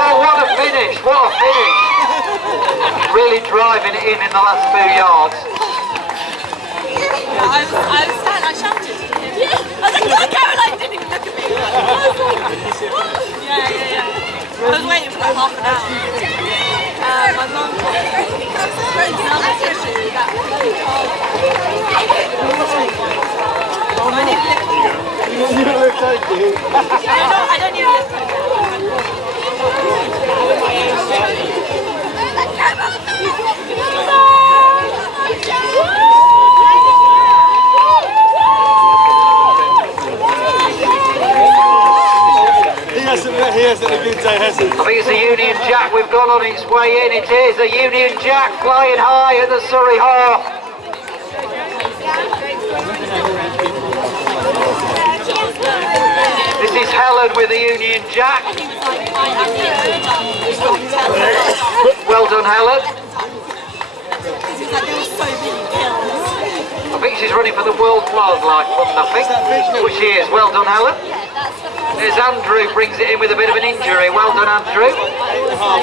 Oh, what a finish! What a finish! Really driving it in the last few yards. I shouted to him. Yeah. I was like, no, Caroline didn't even look at me. I was like, what? Yeah. I was waiting for like half an hour. My mum got I don't He hasn't a good day, has he? I think it's a Union Jack we've got on its way in. It is a Union Jack flying high at the Surrey half. This is Helen with the Union Jack. Well done, Helen. I think she's running for the World Wildlife Fund, I think. Which she is. Well done, Helen. There's Andrew, brings it in with a bit of an injury. Well done, Andrew.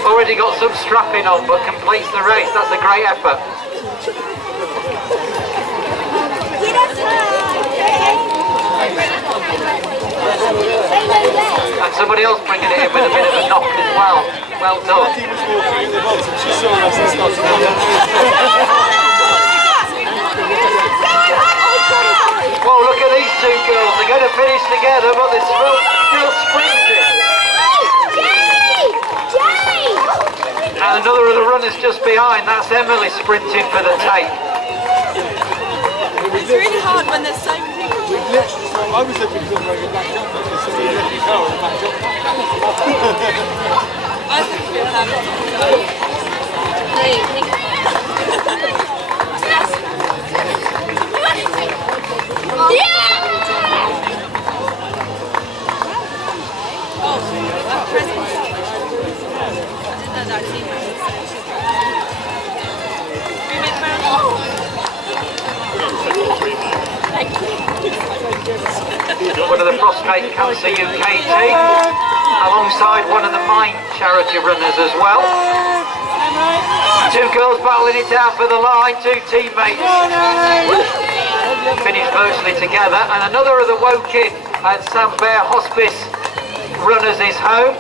Already got some strapping on, but completes the race. That's a great effort. And somebody else bringing it in with a bit of a knock as well. Well done. Well, look at these two girls. They're going to finish together, but they're still sprinting. And another of the runners just behind, that's Emily sprinting for the tape. It's really hard when there's so many people. I was looking for a back jump, but there's somebody left car on the back jump. I think we'll have One of the Prostate Cancer UK team, alongside one of the Mind charity runners as well. Two girls battling it out for the line, two teammates finished virtually together, and another of the Woking and Sam Bear Hospice runners is home.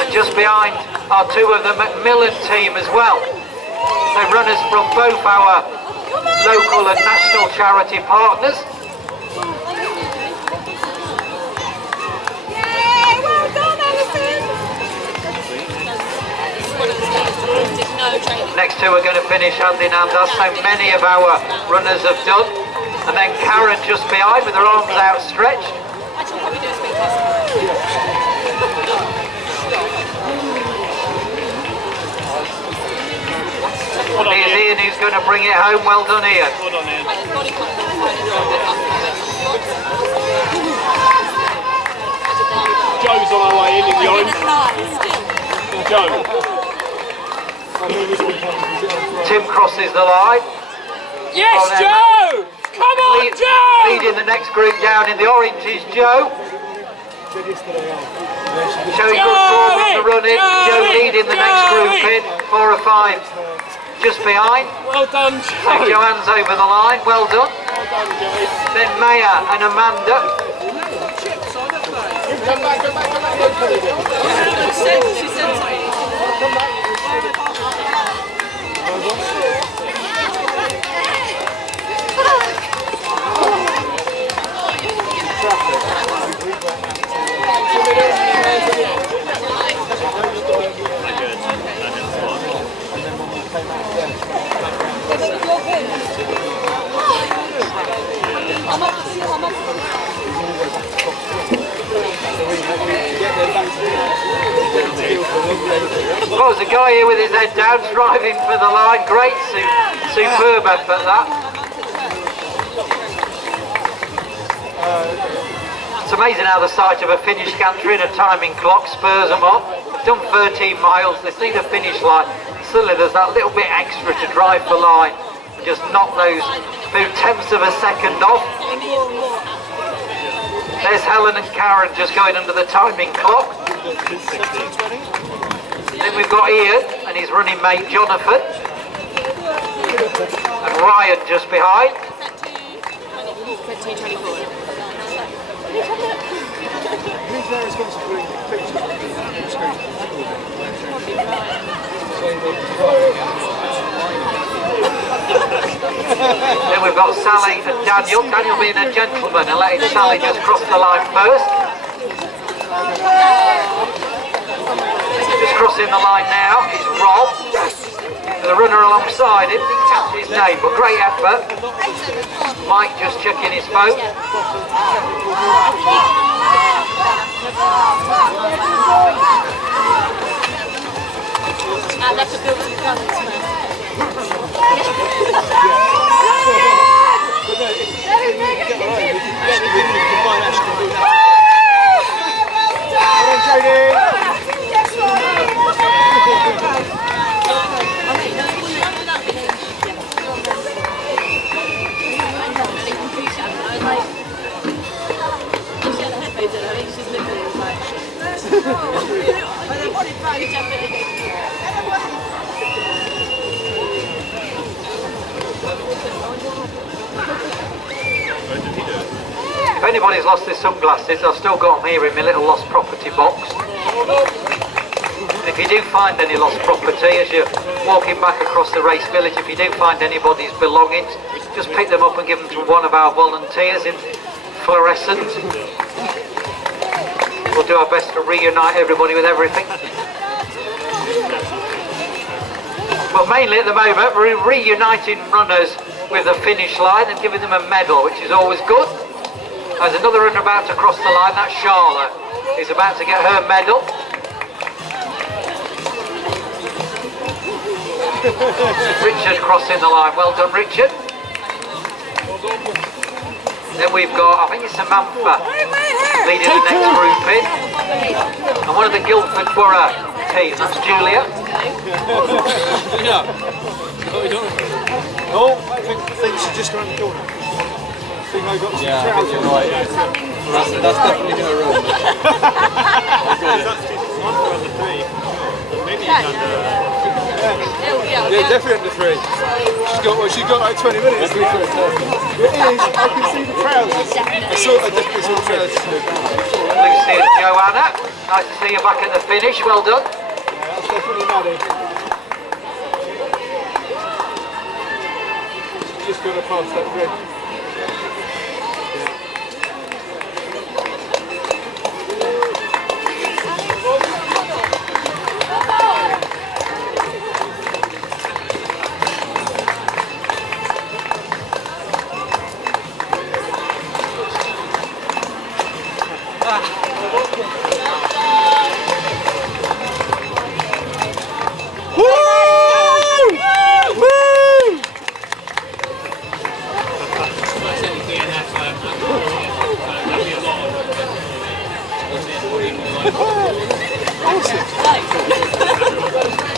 And just behind are two of the Macmillan team as well. They're runners from both our local and national charity partners. Next two are going to finish hand in hand, as so many of our runners have done. And then Karen just behind with her arms outstretched. Here's Ian who's going to bring it home. Well done, Ian. Well done, Ian. Joe's on our way in the orange. Joe. Tim crosses the line. Yes, Joe! Come on, Joe! Leading the next group down in the orange is Joe. Showing good form in the running. Joe leading the next group in, 4 or 5 just behind. Well done, Joe. So Joanne's over the line. Well done. Well done, Joe. Then Maya and Amanda. Well, there's a guy here with his head down, driving for the line. Great, superb effort that. It's amazing how the sight of a finished canter in a timing clock spurs them on. Done 13 miles, they see the finish line. Suddenly there's that little bit extra to drive the line and just knock those few tenths of a second off. There's Helen and Karen just going under the timing clock. Then we've got Ian and his running mate Jonathan. And Ryan just behind. Then we've got Sally and Daniel. Daniel being a gentleman and letting Sally just cross the line first. Just crossing the line now is Rob. The runner alongside him, didn't catch his name, but great effort. Mike just checking his phone. If anybody's lost their sunglasses, I've still got them here in my little lost property box. If you do find any lost property as you're walking back across the race village, if you do find anybody's belongings, just pick them up and give them to one of our volunteers in fluorescent. We'll do our best to reunite everybody with everything. But mainly at the moment we're reuniting runners with the finish line and giving them a medal, which is always good. There's another runner about to cross the line, that's Charlotte. Is about to get her medal. Richard crossing the line, well done Richard. Then we've got, I think it's Samantha leading the next group in. And one of the Guildford Borough team, that's Julia. No, I think she's just around the corner. I think I got some trousers. You're right. That's definitely going to run. Yeah, definitely under 3. She's got like 20 minutes. It is, I can see the trousers. I definitely saw the trousers. Lucy and Joanna, nice to see you back at the finish, well done. Yeah, that's definitely Maddie. Just going to pass that bridge.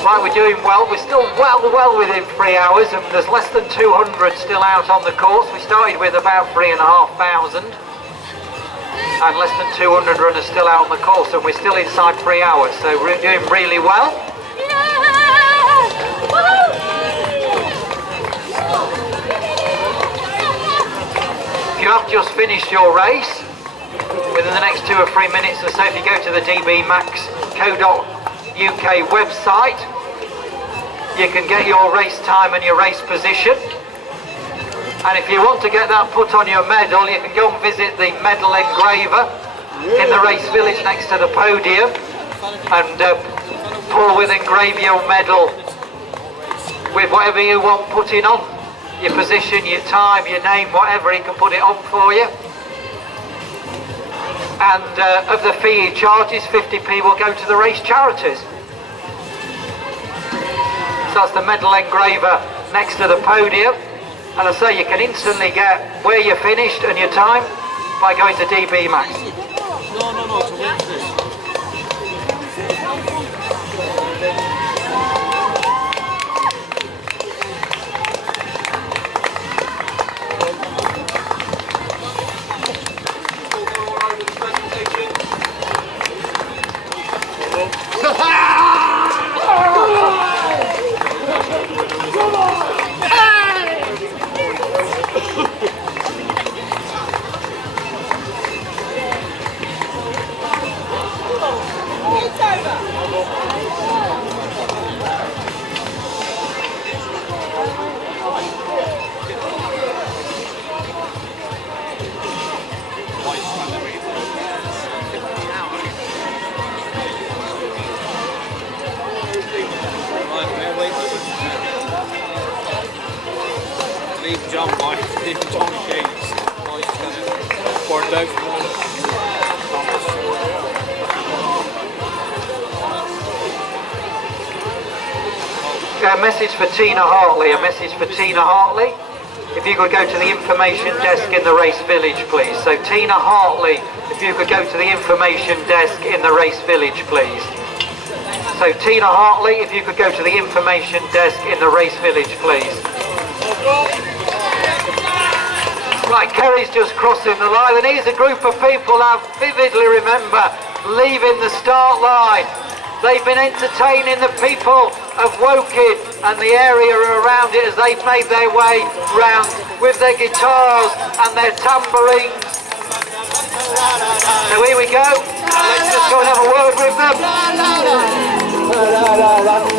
Right, we're doing well. We're still well within 3 hours, and there's less than 200 still out on the course. We started with about 3,500, and less than 200 runners still out on the course, and we're still inside 3 hours, so we're doing really well. If you have just finished your race, within the next 2 or 3 minutes or so, if you go to the dbmax.co.uk website, you can get your race time and your race position. And if you want to get that put on your medal, you can go and visit the medal engraver in the race village next to the podium, and Paul will engrave your medal with whatever you want putting on. Your position, your time, your name, whatever, he can put it on for you. And of the fee he charges, 50p will go to the race charities. So that's the medal engraver next to the podium. And I say you can instantly get where you finished and your time by going to DB Max. No, to win this. Leave John Shades. Poured out from one. A message for Tina Hartley, a message for Tina Hartley. If you could go to the information desk in the race village, please. So Tina Hartley, if you could go to the information desk in the race village, please. So Tina Hartley, if you could go to the information desk in the race village, please. Right, Kerry's just crossing the line, and here's a group of people I vividly remember leaving the start line. They've been entertaining the people of Woking and the area around it as they've made their way round with their guitars and their tambourines. So here we go. Let's just go and have a word with them.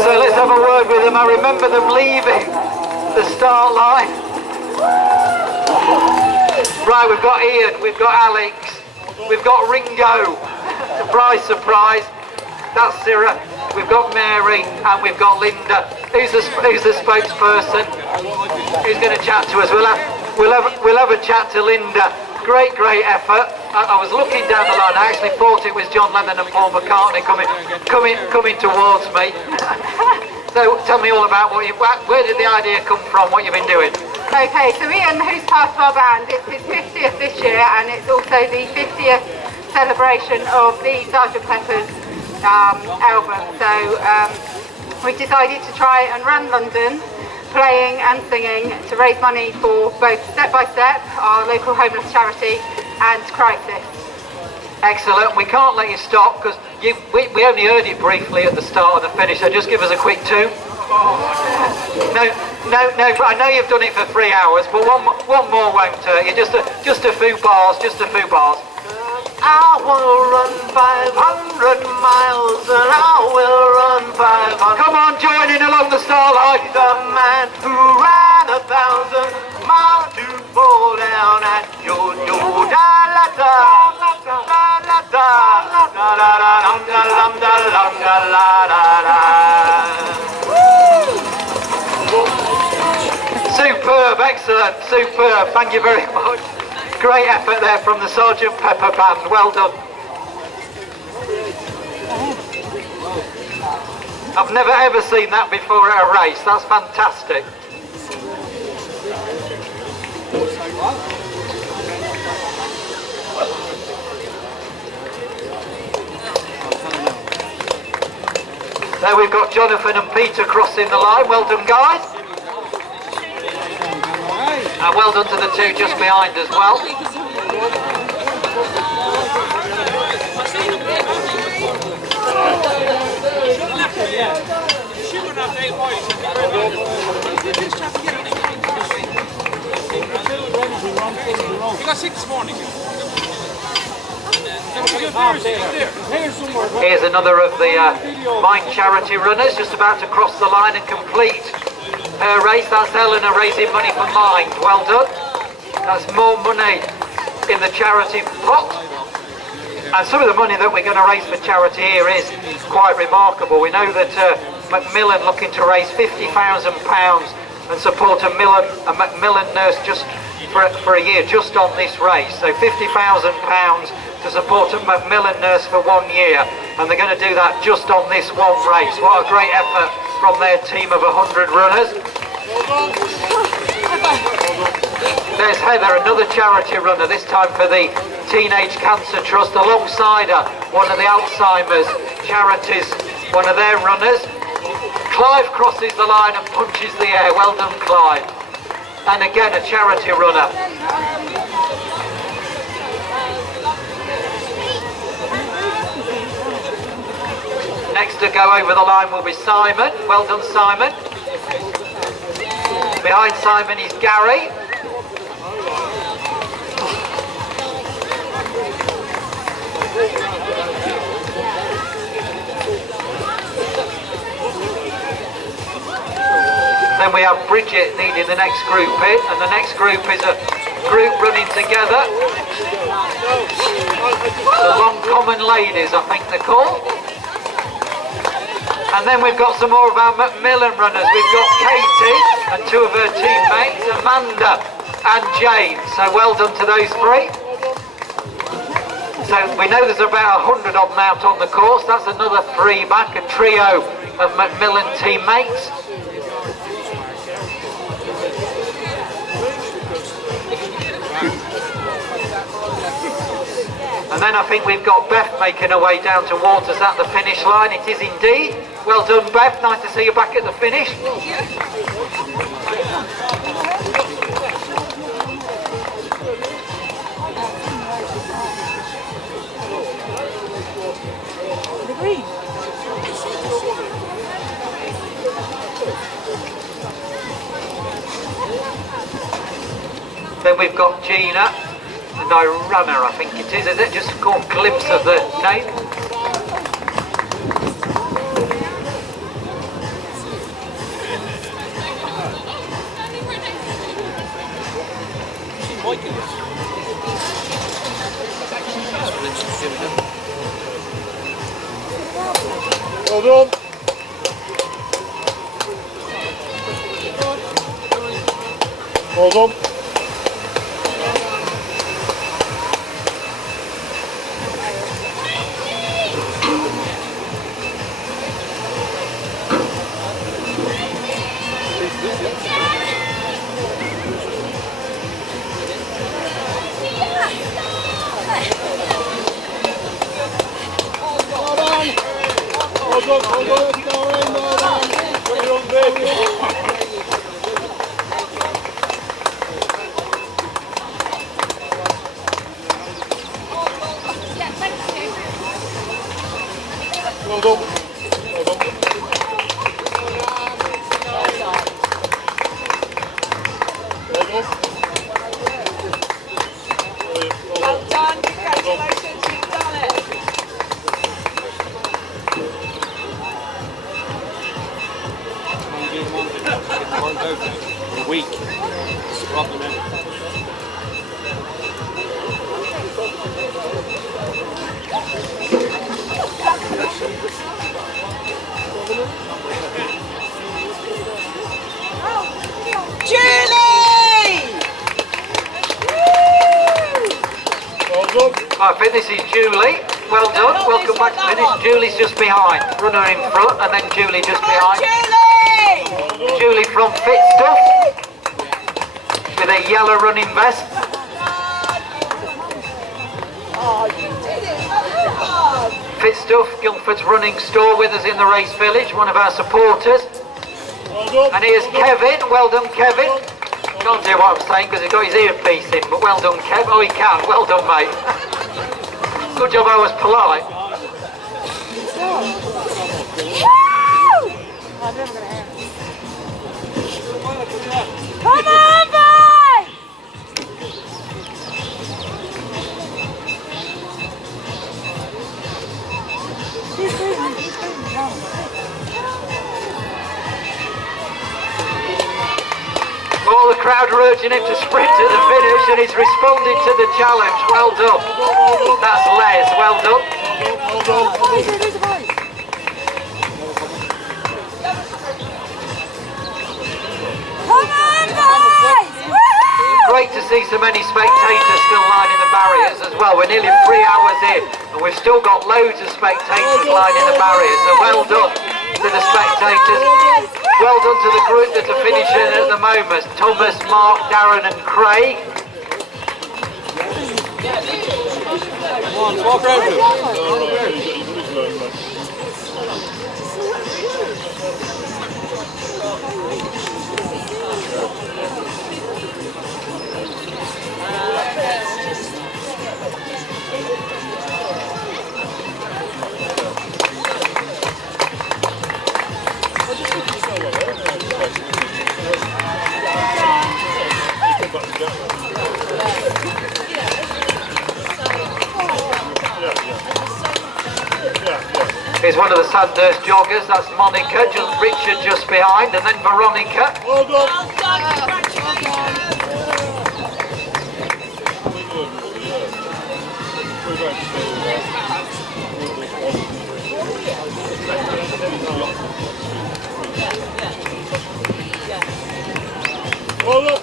So let's have a word with them. I remember them leaving the start line. Right, we've got Ian, we've got Alex, we've got Ringo. Surprise, surprise. That's Sarah. We've got Mary and we've got Linda. Who's the spokesperson? Who's going to chat to us? We'll have a chat to Linda. Great effort. I was looking down the line. I actually thought it was John Lennon and Paul McCartney coming towards me. So tell me all about where did the idea come from? What you've been doing? Okay, so Ian, who's part of our band, it's his 50th this year, and it's also the 50th celebration of the Sgt. Pepper's album. So we decided to try and run London, playing and singing to raise money for both Step by Step, our local homeless charity, and Crisis. Excellent. We can't let you stop because we only heard it briefly at the start and the finish, so just give us a quick tune. No, I know you've done it for 3 hours, but one more won't hurt you. Just a few bars, I will run 500 miles and I will run 500. Come on, join in along the starlight. The man who ran 1,000 miles to fall down at your door. Da la da, da la da, da la da, dum da dum da dum da la da da. Superb, excellent, superb. Thank you very much. Great effort there from the Sgt. Pepper Band. Well done. I've never ever seen that before at a race. That's fantastic. There we've got Jonathan and Peter crossing the line. Well done, guys. And well done to the two just behind as well. You got 6 this morning. Here's another of the Mind charity runners just about to cross the line and complete her race. That's Helena raising money for Mind. Well done. That's more money in the charity pot. And some of the money that we're going to raise for charity here is quite remarkable. We know that Macmillan looking to raise £50,000 and support a Macmillan nurse just for a year just on this race. So £50,000 to support a Macmillan nurse for 1 year, and they're going to do that just on this one race. What a great effort from their team of 100 runners. There's Heather, another charity runner, this time for the Teenage Cancer Trust, alongside her, one of the Alzheimer's charities, one of their runners. Clive crosses the line and punches the air. Well done, Clive. And again, a charity runner. Next to go over the line will be Simon. Well done, Simon. Behind Simon is Gary. Then we have Bridget needing the next group in, and the next group is a group running together. The Long Common Ladies, I think they're called. And then we've got some more of our Macmillan runners. We've got Katie and two of her teammates, and Amanda and James. So well done to those three. So we know there's about 100 of them out on the course. That's another 3 back, a trio of Macmillan teammates. And then I think we've got Beth making her way down towards us at the finish line. It is indeed. Well done, Beth. Nice to see you back at the finish. Then we've got Gina and Irana, I think it is it? Just a glimpse of the name. Well done. Well done. I think this is Julie. Well done. Welcome back to finish. Julie's just behind. Runner in front and then Julie just behind. Julie from Fit Stuff with a yellow running vest. Fit Stuff, Guildford's running store with us in the race village, one of our supporters. And here's Kevin. Well done, Kevin. Can't do what I'm saying because he's got his earpiece in, but well done, Kev. Oh, he can. Well done, mate. Good job I was polite. Come on, boy! All the crowd are urging him to sprint to the finish and he's responded to the challenge. Well done. That's Les. Well done. Come on, boys! Great to see so many spectators still lining the barriers as well. We're nearly 3 hours in and we've still got loads of spectators lining the barriers. So well done to the spectators. Well done to the group that are finishing at the moment. Thomas, Mark, Darren and Craig. Come on, walk around. Here's one of the Sandhurst joggers, that's Monica, Richard just behind, and then Veronica. Well done. Well done.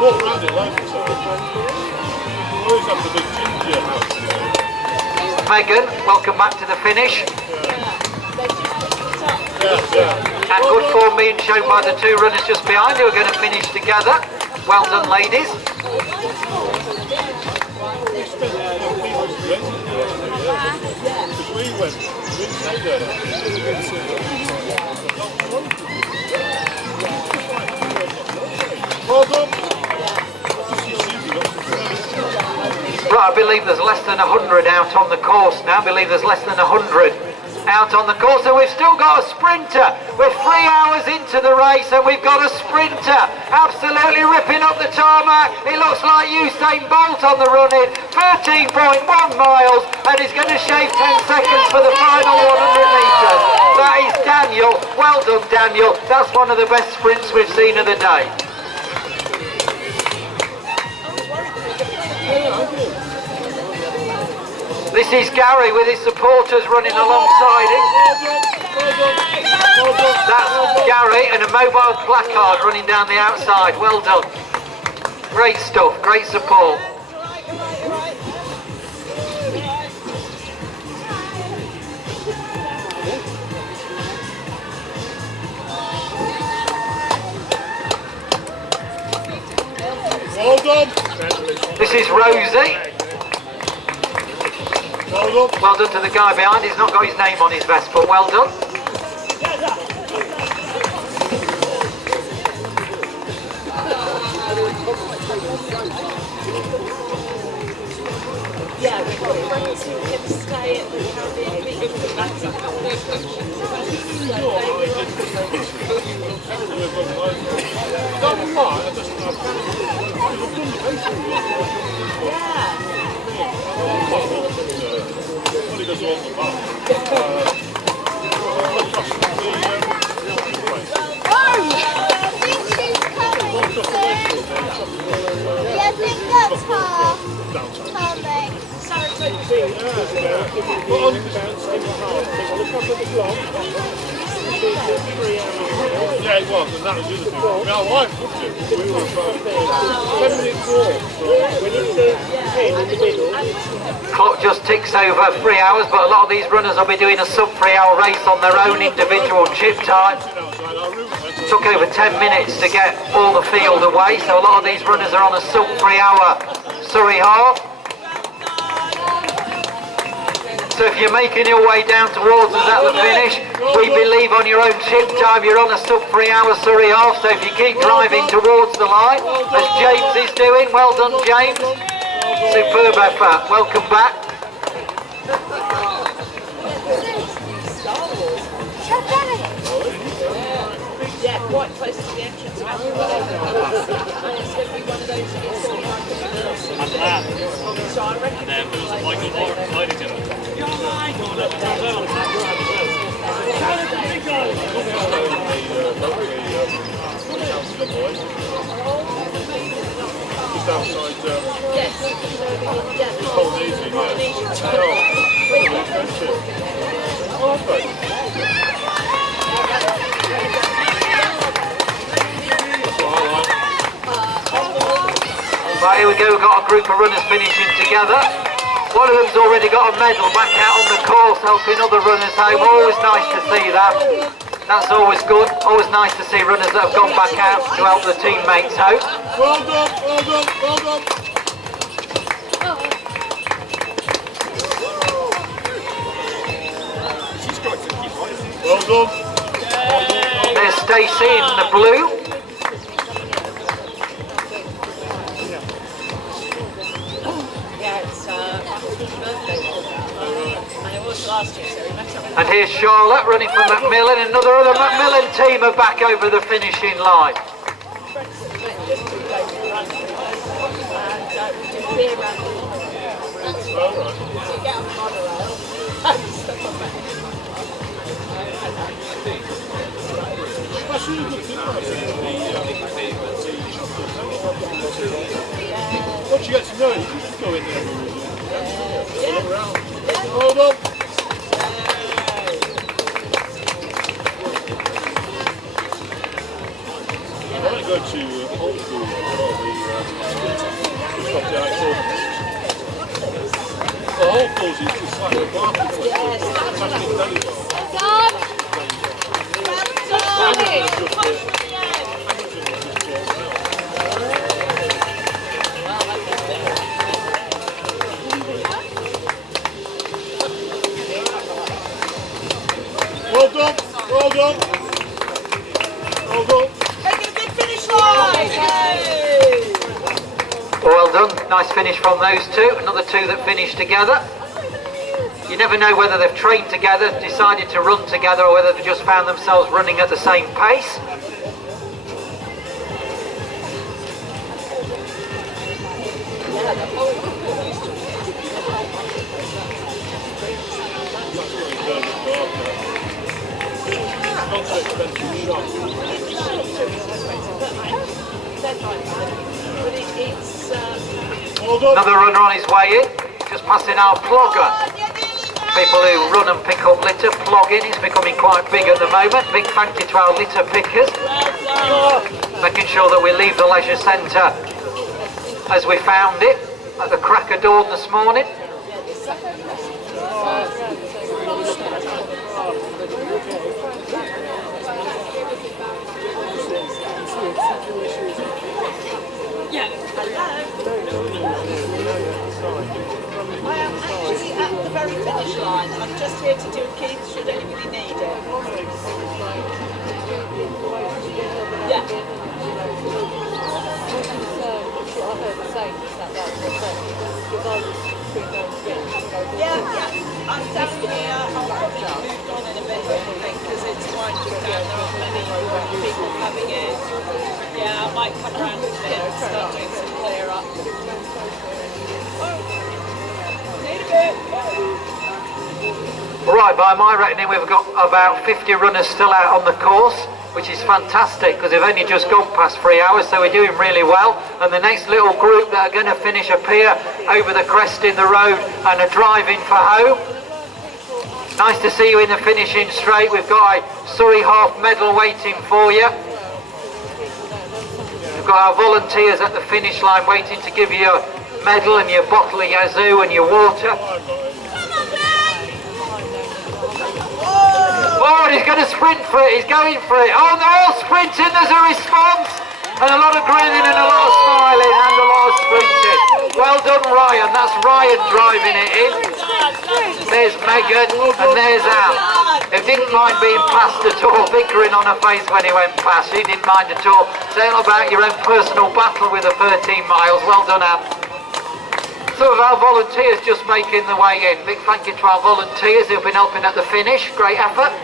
walked around it loads of times. We always have the big ginger house. Megan, welcome back to the finish. And good form being shown by the two runners just behind who are going to finish together. Well done, ladies. Right, I believe there's less than 100 out on the course now. I believe there's less than 100 out on the course, and we've still got a sprinter. We're 3 hours into the race and we've got a sprinter absolutely ripping up the tarmac. It looks like Usain Bolt on the run-in, 13.1 miles, and he's going to shave 10 seconds for the final 100 metres. That is Daniel. Well done, Daniel. That's one of the best sprints we've seen of the day. This is Gary with his supporters running alongside him. That's Gary and a mobile placard running down the outside. Well done. Great stuff, great support. Well done. This is Rosie. Well done to the guy behind. He's not got his name on his vest, but well done. Yeah, we've got friends who can stay at the Caribbean beach. Yeah, it was, and that was the other thing. Our wife would do. We were 10 minutes walk. We need to head in the middle. Clock just ticks over 3 hours, but a lot of these runners will be doing a sub 3 hour race on their own individual chip time. Took over 10 minutes to get all the field away, so a lot of these runners are on a sub 3 hour Surrey half. So if you're making your way down towards us at the finish, we believe on your own chip time you're on a sub 3 hour Surrey half, so if you keep driving towards the line, as James is doing, well done James. Superb effort, welcome back. Yeah, quite close to the entrance. It's going to be one of those so I reckon Michael Moore beside each other. Just outside Polynesian, Right, here we go, we've got a group of runners finishing together. One of them's already got a medal back out on the course, helping other runners home. Always nice to see that. That's always good. Always nice to see runners that have gone back out to help the teammates home. Well done, well done, well done. Well done. There's Stacey in the blue. And here's Charlotte running for Macmillan. Another other Macmillan team are back over the finishing line. Once you get to know it, you just go in there. Look around. Hold on. go to Old School as well, the shop the actual. The whole course is just like a marketplace. Fantastic value bar. Well done, well done. Well done. Making a big finish line. Well done, nice finish from those two, another two that finished together. You never know whether they've trained together, decided to run together, or whether they've just found themselves running at the same pace. Another runner on his way in, just passing our plogger. People who run and pick up litter, plogging is becoming quite big at the moment. Big thank you to our litter pickers. Making sure that we leave the leisure centre as we found it at the crack of dawn this morning. I am actually at the very finish line. I'm just here to do a Keith should anybody need it. Yeah. Yeah. I'm down here. I'll probably move on in a bit, I think, because it's quite just down. There aren't many people coming in. Yeah, I might come around a bit and start doing some clear up. Right, by my reckoning we've got about 50 runners still out on the course, which is fantastic because they've only just gone past 3 hours, so we're doing really well. And the next little group that are going to finish up here over the crest in the road and are driving for home. Nice to see you in the finishing straight. We've got a Surrey half medal waiting for you. We've got our volunteers at the finish line waiting to give you your medal and your bottle of Yazoo and your water. Oh, and he's going to sprint for it, he's going for it. Oh, they're all sprinting, there's a response. And a lot of grinning and a lot of smiling and a lot of sprinting. Well done, Ryan. That's Ryan driving it in. There's Megan and there's Anne. Who didn't mind being passed at all, big grin on her face when he went past. She didn't mind at all. Tell about your own personal battle with the 13 miles. Well done, Anne. Some of our volunteers just making the way in. Big thank you to our volunteers who've been helping at the finish. Great effort.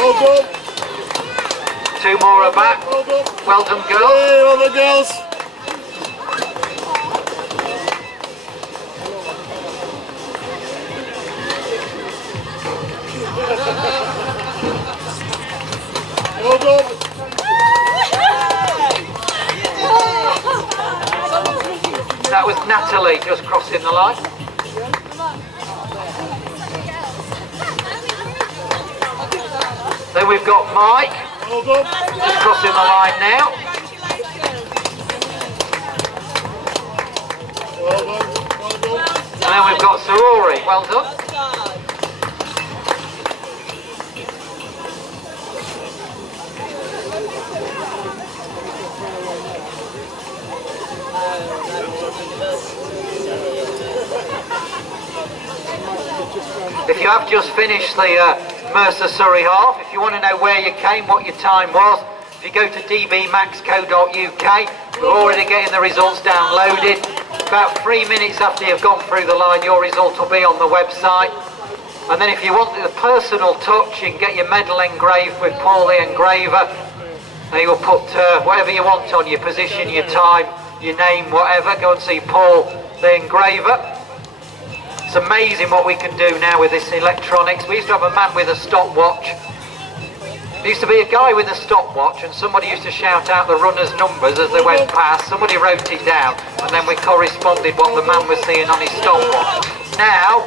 Well done. Two more are back. Well done, girls. Hey, well done, girls. Well done. That was Natalie just crossing the line. Then we've got Mike just crossing the line now. Well done. Well done. And then we've got Sir Rory. Well done. If you have just finished the Mercer Surrey half, if you want to know where you came, what your time was, if you go to dbmax.co.uk, we're already getting the results downloaded. About 3 minutes after you've gone through the line, your result will be on the website. And then if you want the personal touch, you can get your medal engraved with Paul the Engraver. And you'll put whatever you want on, your position, your time, your name, whatever. Go and see Paul the Engraver. It's amazing what we can do now with this electronics. We used to have a man with a stopwatch. There used to be a guy with a stopwatch and somebody used to shout out the runners' numbers as they went past. Somebody wrote it down and then we corresponded what the man was seeing on his stopwatch. Now,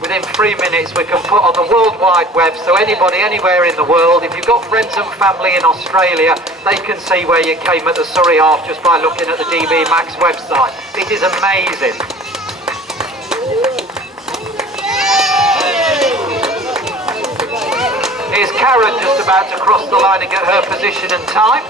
within 3 minutes we can put on the World Wide Web, so anybody anywhere in the world, if you've got friends and family in Australia, they can see where you came at the Surrey Half just by looking at the DB Max website. It is amazing. Here's Karen just about to cross the line and get her position and time.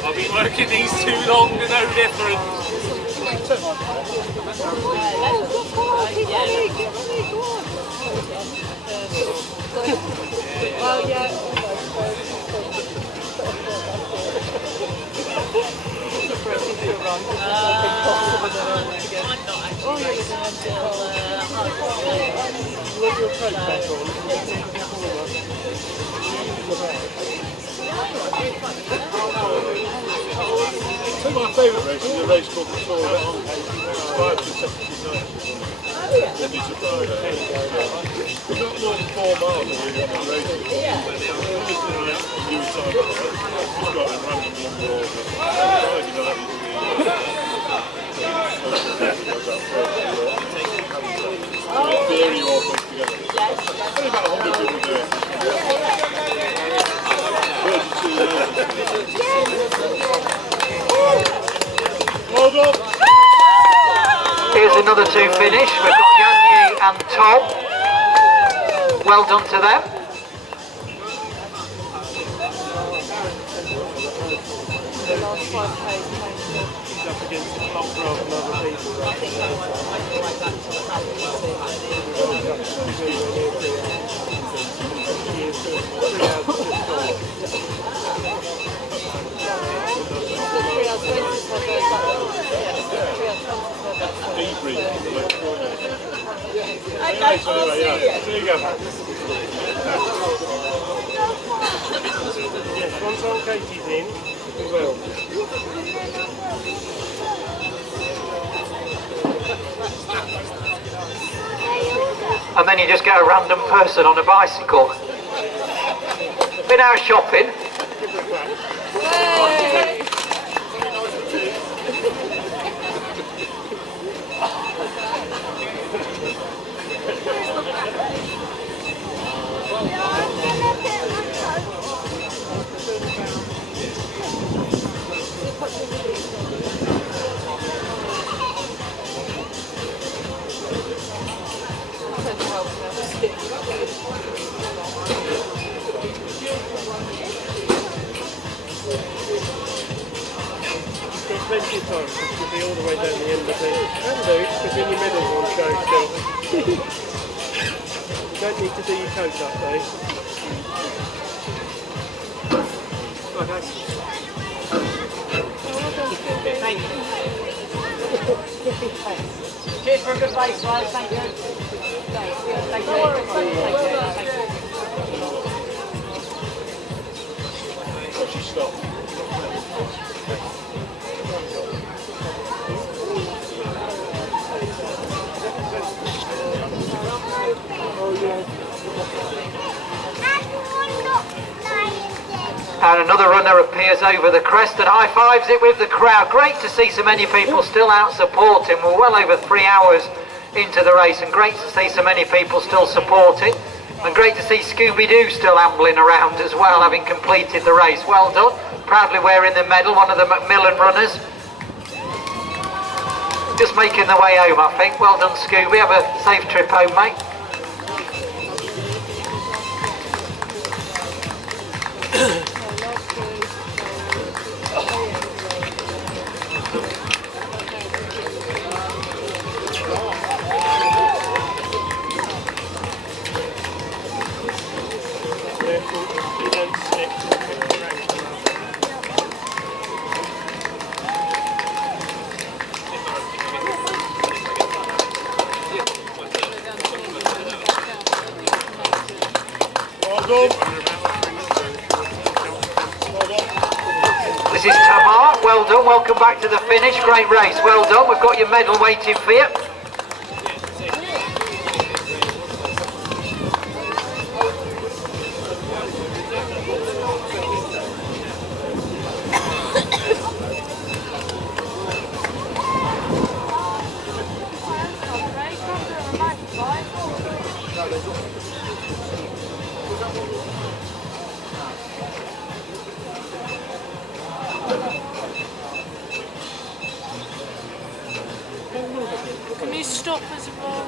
I've been working these too long to know difference. So my favourite race is a race called the Tour of It's 5 to 79. Monday to Friday. It's not more than 4 miles really on the race. It's a new time. It's got a random number of Friday night is the theory all put together. Only about 100 people do it. Hold on. Here's another 2 finish. We've got Yanyi and Tom. Well done to them. Up against the top row of other people. Yes, once all Katie's in, we will. And then you just get a random person on a bicycle. Been out shopping. Plenty of time, you'll be all the way down the end of it. Can do, because in your middle one shows still. You don't need to do your coat up though. Right, guys. Thank you. Cheers for a good race, guys. Thank you. Thank you. Watch you stop. And another runner appears over the crest and high-fives it with the crowd. Great to see so many people still out supporting. We're well over 3 hours into the race, and great to see so many people still supporting. And great to see Scooby-Doo still ambling around as well, having completed the race. Well done. Proudly wearing the medal, one of the Macmillan runners. Just making the way home, I think. Well done, Scooby. Have a safe trip home, mate. This is Tamar, well done, welcome back to the finish, great race, well done, we've got your medal waiting for you. Can you stop as well?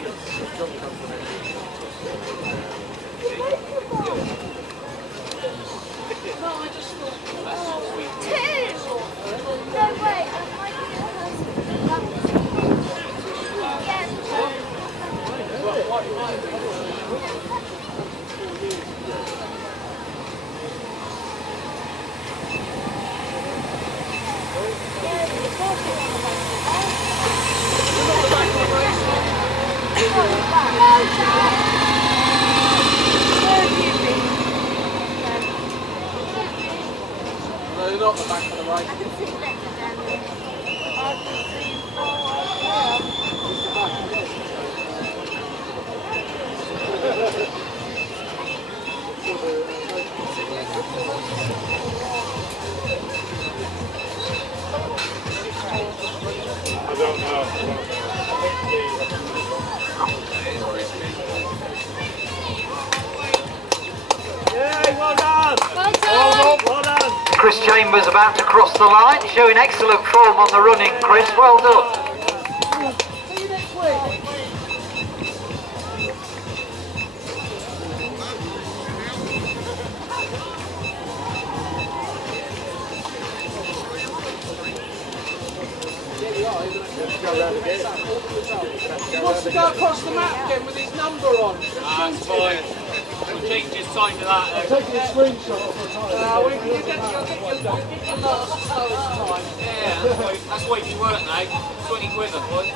No, you're not the back of the right. I don't know. Yay, well done! Well done! Chris Chambers about to cross the line, showing excellent form on the running, Chris, well done. See you next week. He wants to go across the map again with his number on. That's fine. We'll take just time to that. I'm taking a screenshot of the time. You'll get your last time. Yeah, that's why you work now. 20 quid, I thought.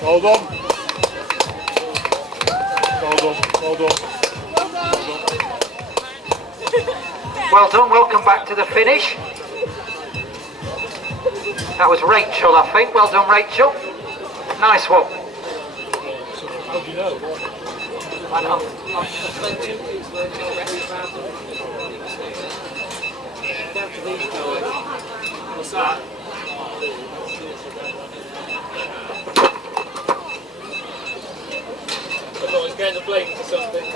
Hold on. Hold on. Hold on. Well done, welcome back to the finish. That was Rachel, I think, well done Rachel. Nice one. How do you know? I know. What's that? I thought I was getting the blame for something.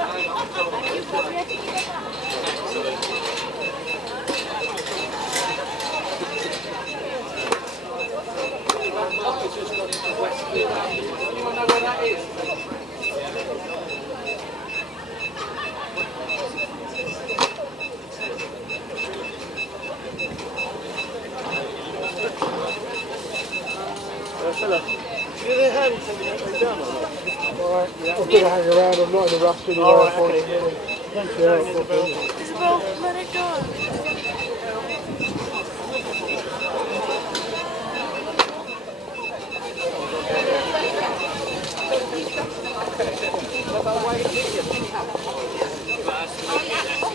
Anyone know where that is? Fella, do you have hands taking down or not? Alright, yeah. I'm going to hang around, I'm not in a rush anyway. Alright, okay. Thank you. Isabel, let it go.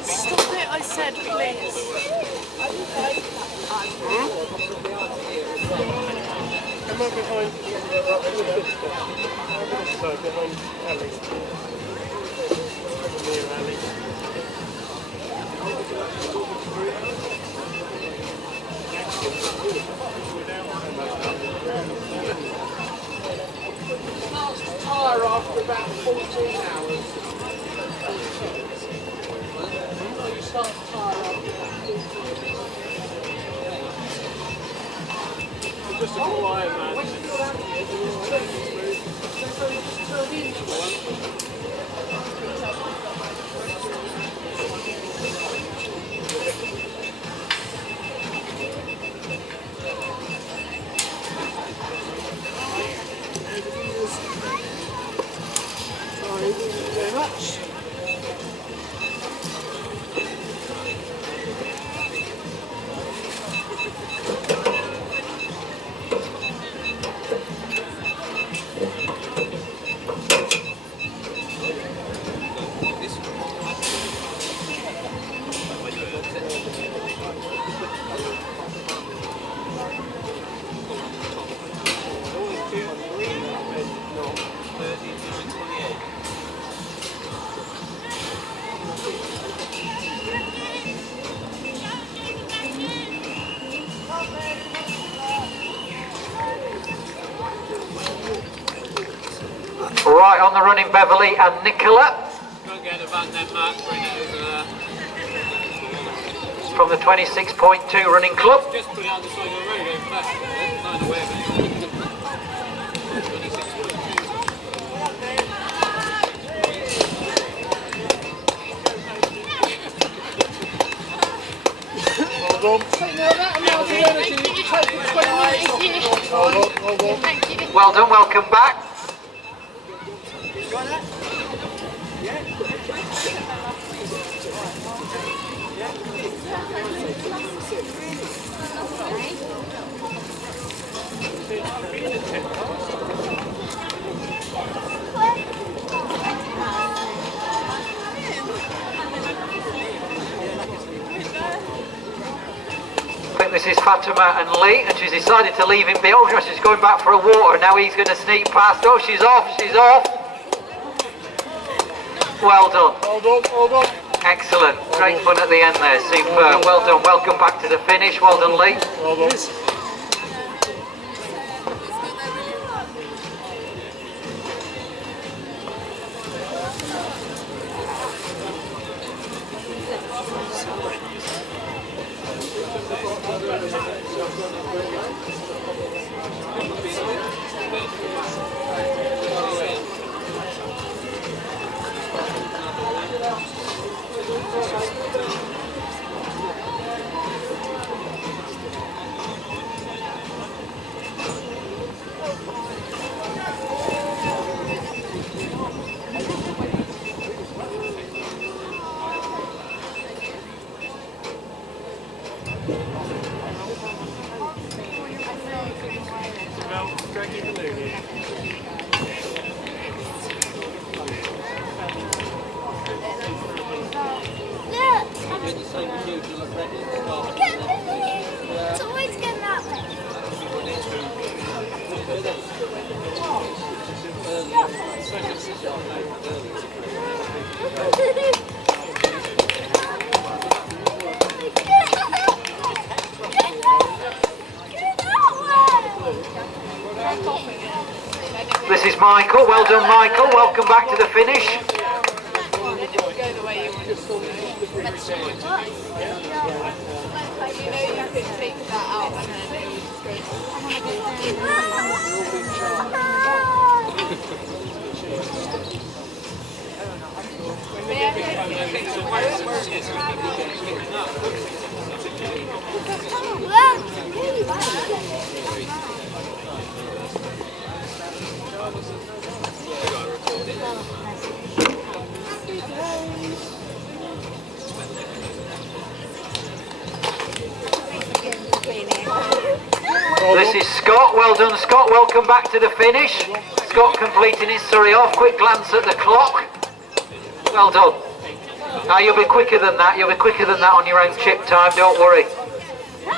Stop it, I said, please. Come on behind. So behind Ali. Near Ali. Last tyre after about 14 hours. You start the tyre after about 14 hours. Thank you very much. Right on the running, Beverly and Nicola. From the 26.2 running club. Just put it on the side of the road over back, find a way of it. Well done, welcome back. I think this is Fatima and Lee, and she's decided to leave him behind. Oh, she's going back for a water. Now he's going to sneak past. Oh, she's off, she's off. Well done. Hold on, hold on. Excellent. Great fun at the end there. Superb. Well done. Welcome back to the finish. Well done, Lee. Hold on. It's always getting that way. This is Michael. Well done, Michael. Welcome back to the finish. This is Scott. Well done, Scott. Welcome back to the finish. Scott completing his Surrey off. Quick glance at the clock. Well done. Now you'll be quicker than that. You'll be quicker than that on your own chip time. Don't worry.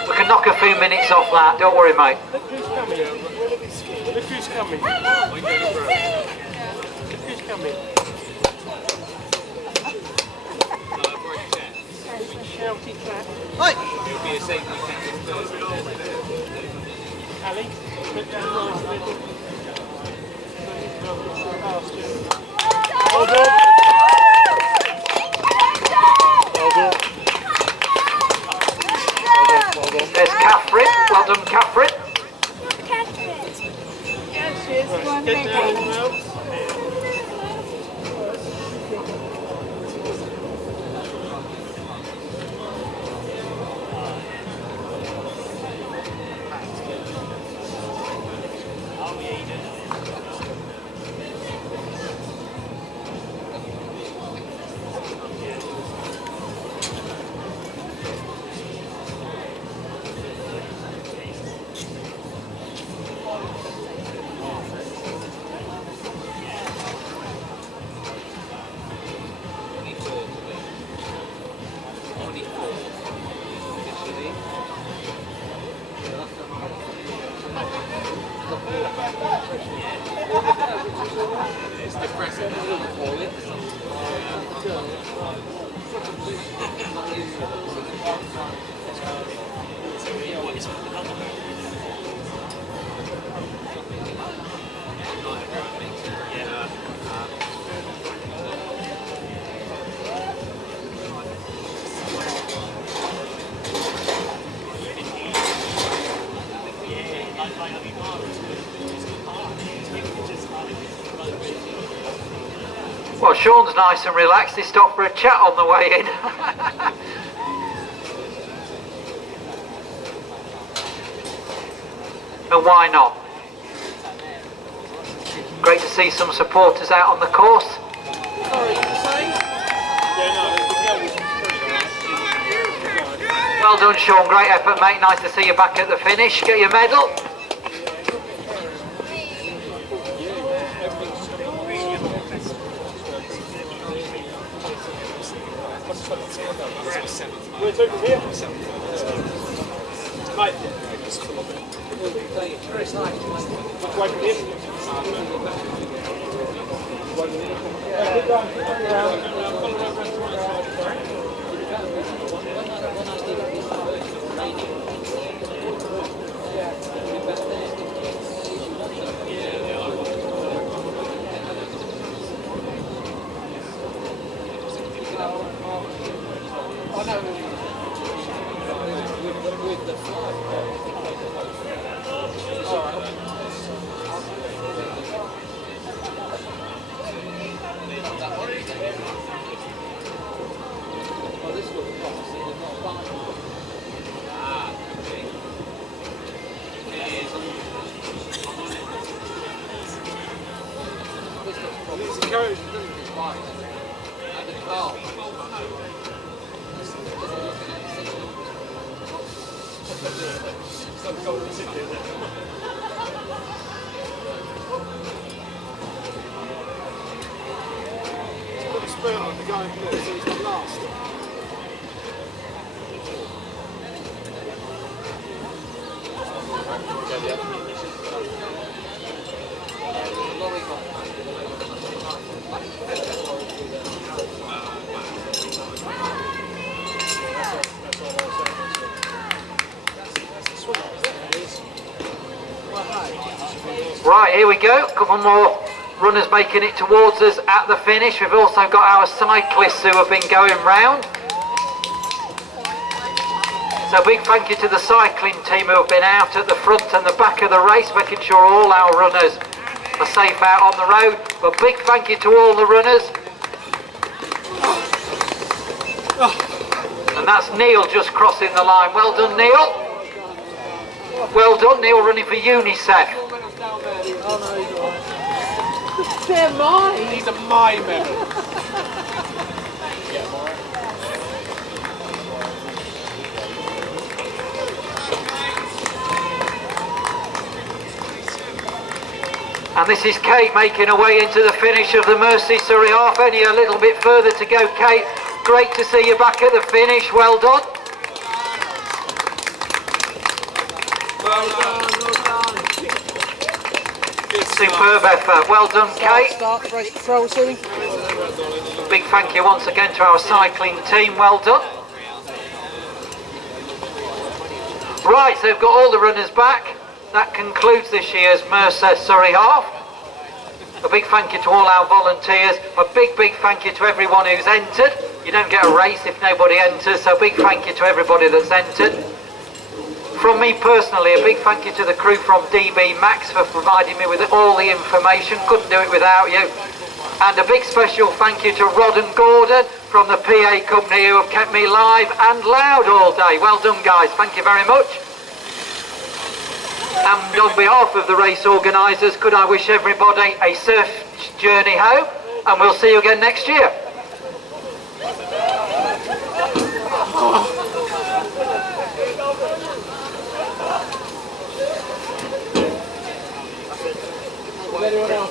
We can knock a few minutes off that. Don't worry, mate. Look who's coming. Look who's coming. Look who's coming. Shouty clap. It'll be a safety first. Ali, put down nice little. Hold on. Hold on. Hold on. There's Catherine. Well done, Catherine. Right, get down now. Well, Sean's nice and relaxed. He stopped for a chat on the way in. And why not? Great to see some supporters out on the course. Well done, Sean. Great effort, mate. Nice to see you back at the finish. Get your medal. We're taking here. Mate. Right, here we go. A couple more runners making it towards us at the finish. We've also got our cyclists who have been going round. So big thank you to the cycling team who have been out at the front and the back of the race, making sure all our runners are safe out on the road. But big thank you to all the runners. And that's Neil just crossing the line. Well done, Neil. Well done, Neil, running for UNICEF. They're mine. These are my medals. And this is Kate making her way into the finish of the Mersey Surrey Half. Only a little bit further to go, Kate. Great to see you back at the finish. Well done. Well done. Superb effort. Well done, Kate. Start race control soon. Big thank you once again to our cycling team. Well done. Right, so we've got all the runners back. That concludes this year's Mercer Surrey Half. A big thank you to all our volunteers. A big thank you to everyone who's entered. You don't get a race if nobody enters, so big thank you to everybody that's entered. From me personally, a big thank you to the crew from DB Max for providing me with all the information. Couldn't do it without you. And a big special thank you to Rod and Gordon from the PA company who have kept me live and loud all day. Well done, guys. Thank you very much. And on behalf of the race organisers, could I wish everybody a safe journey home, and we'll see you again next year. Anyone else?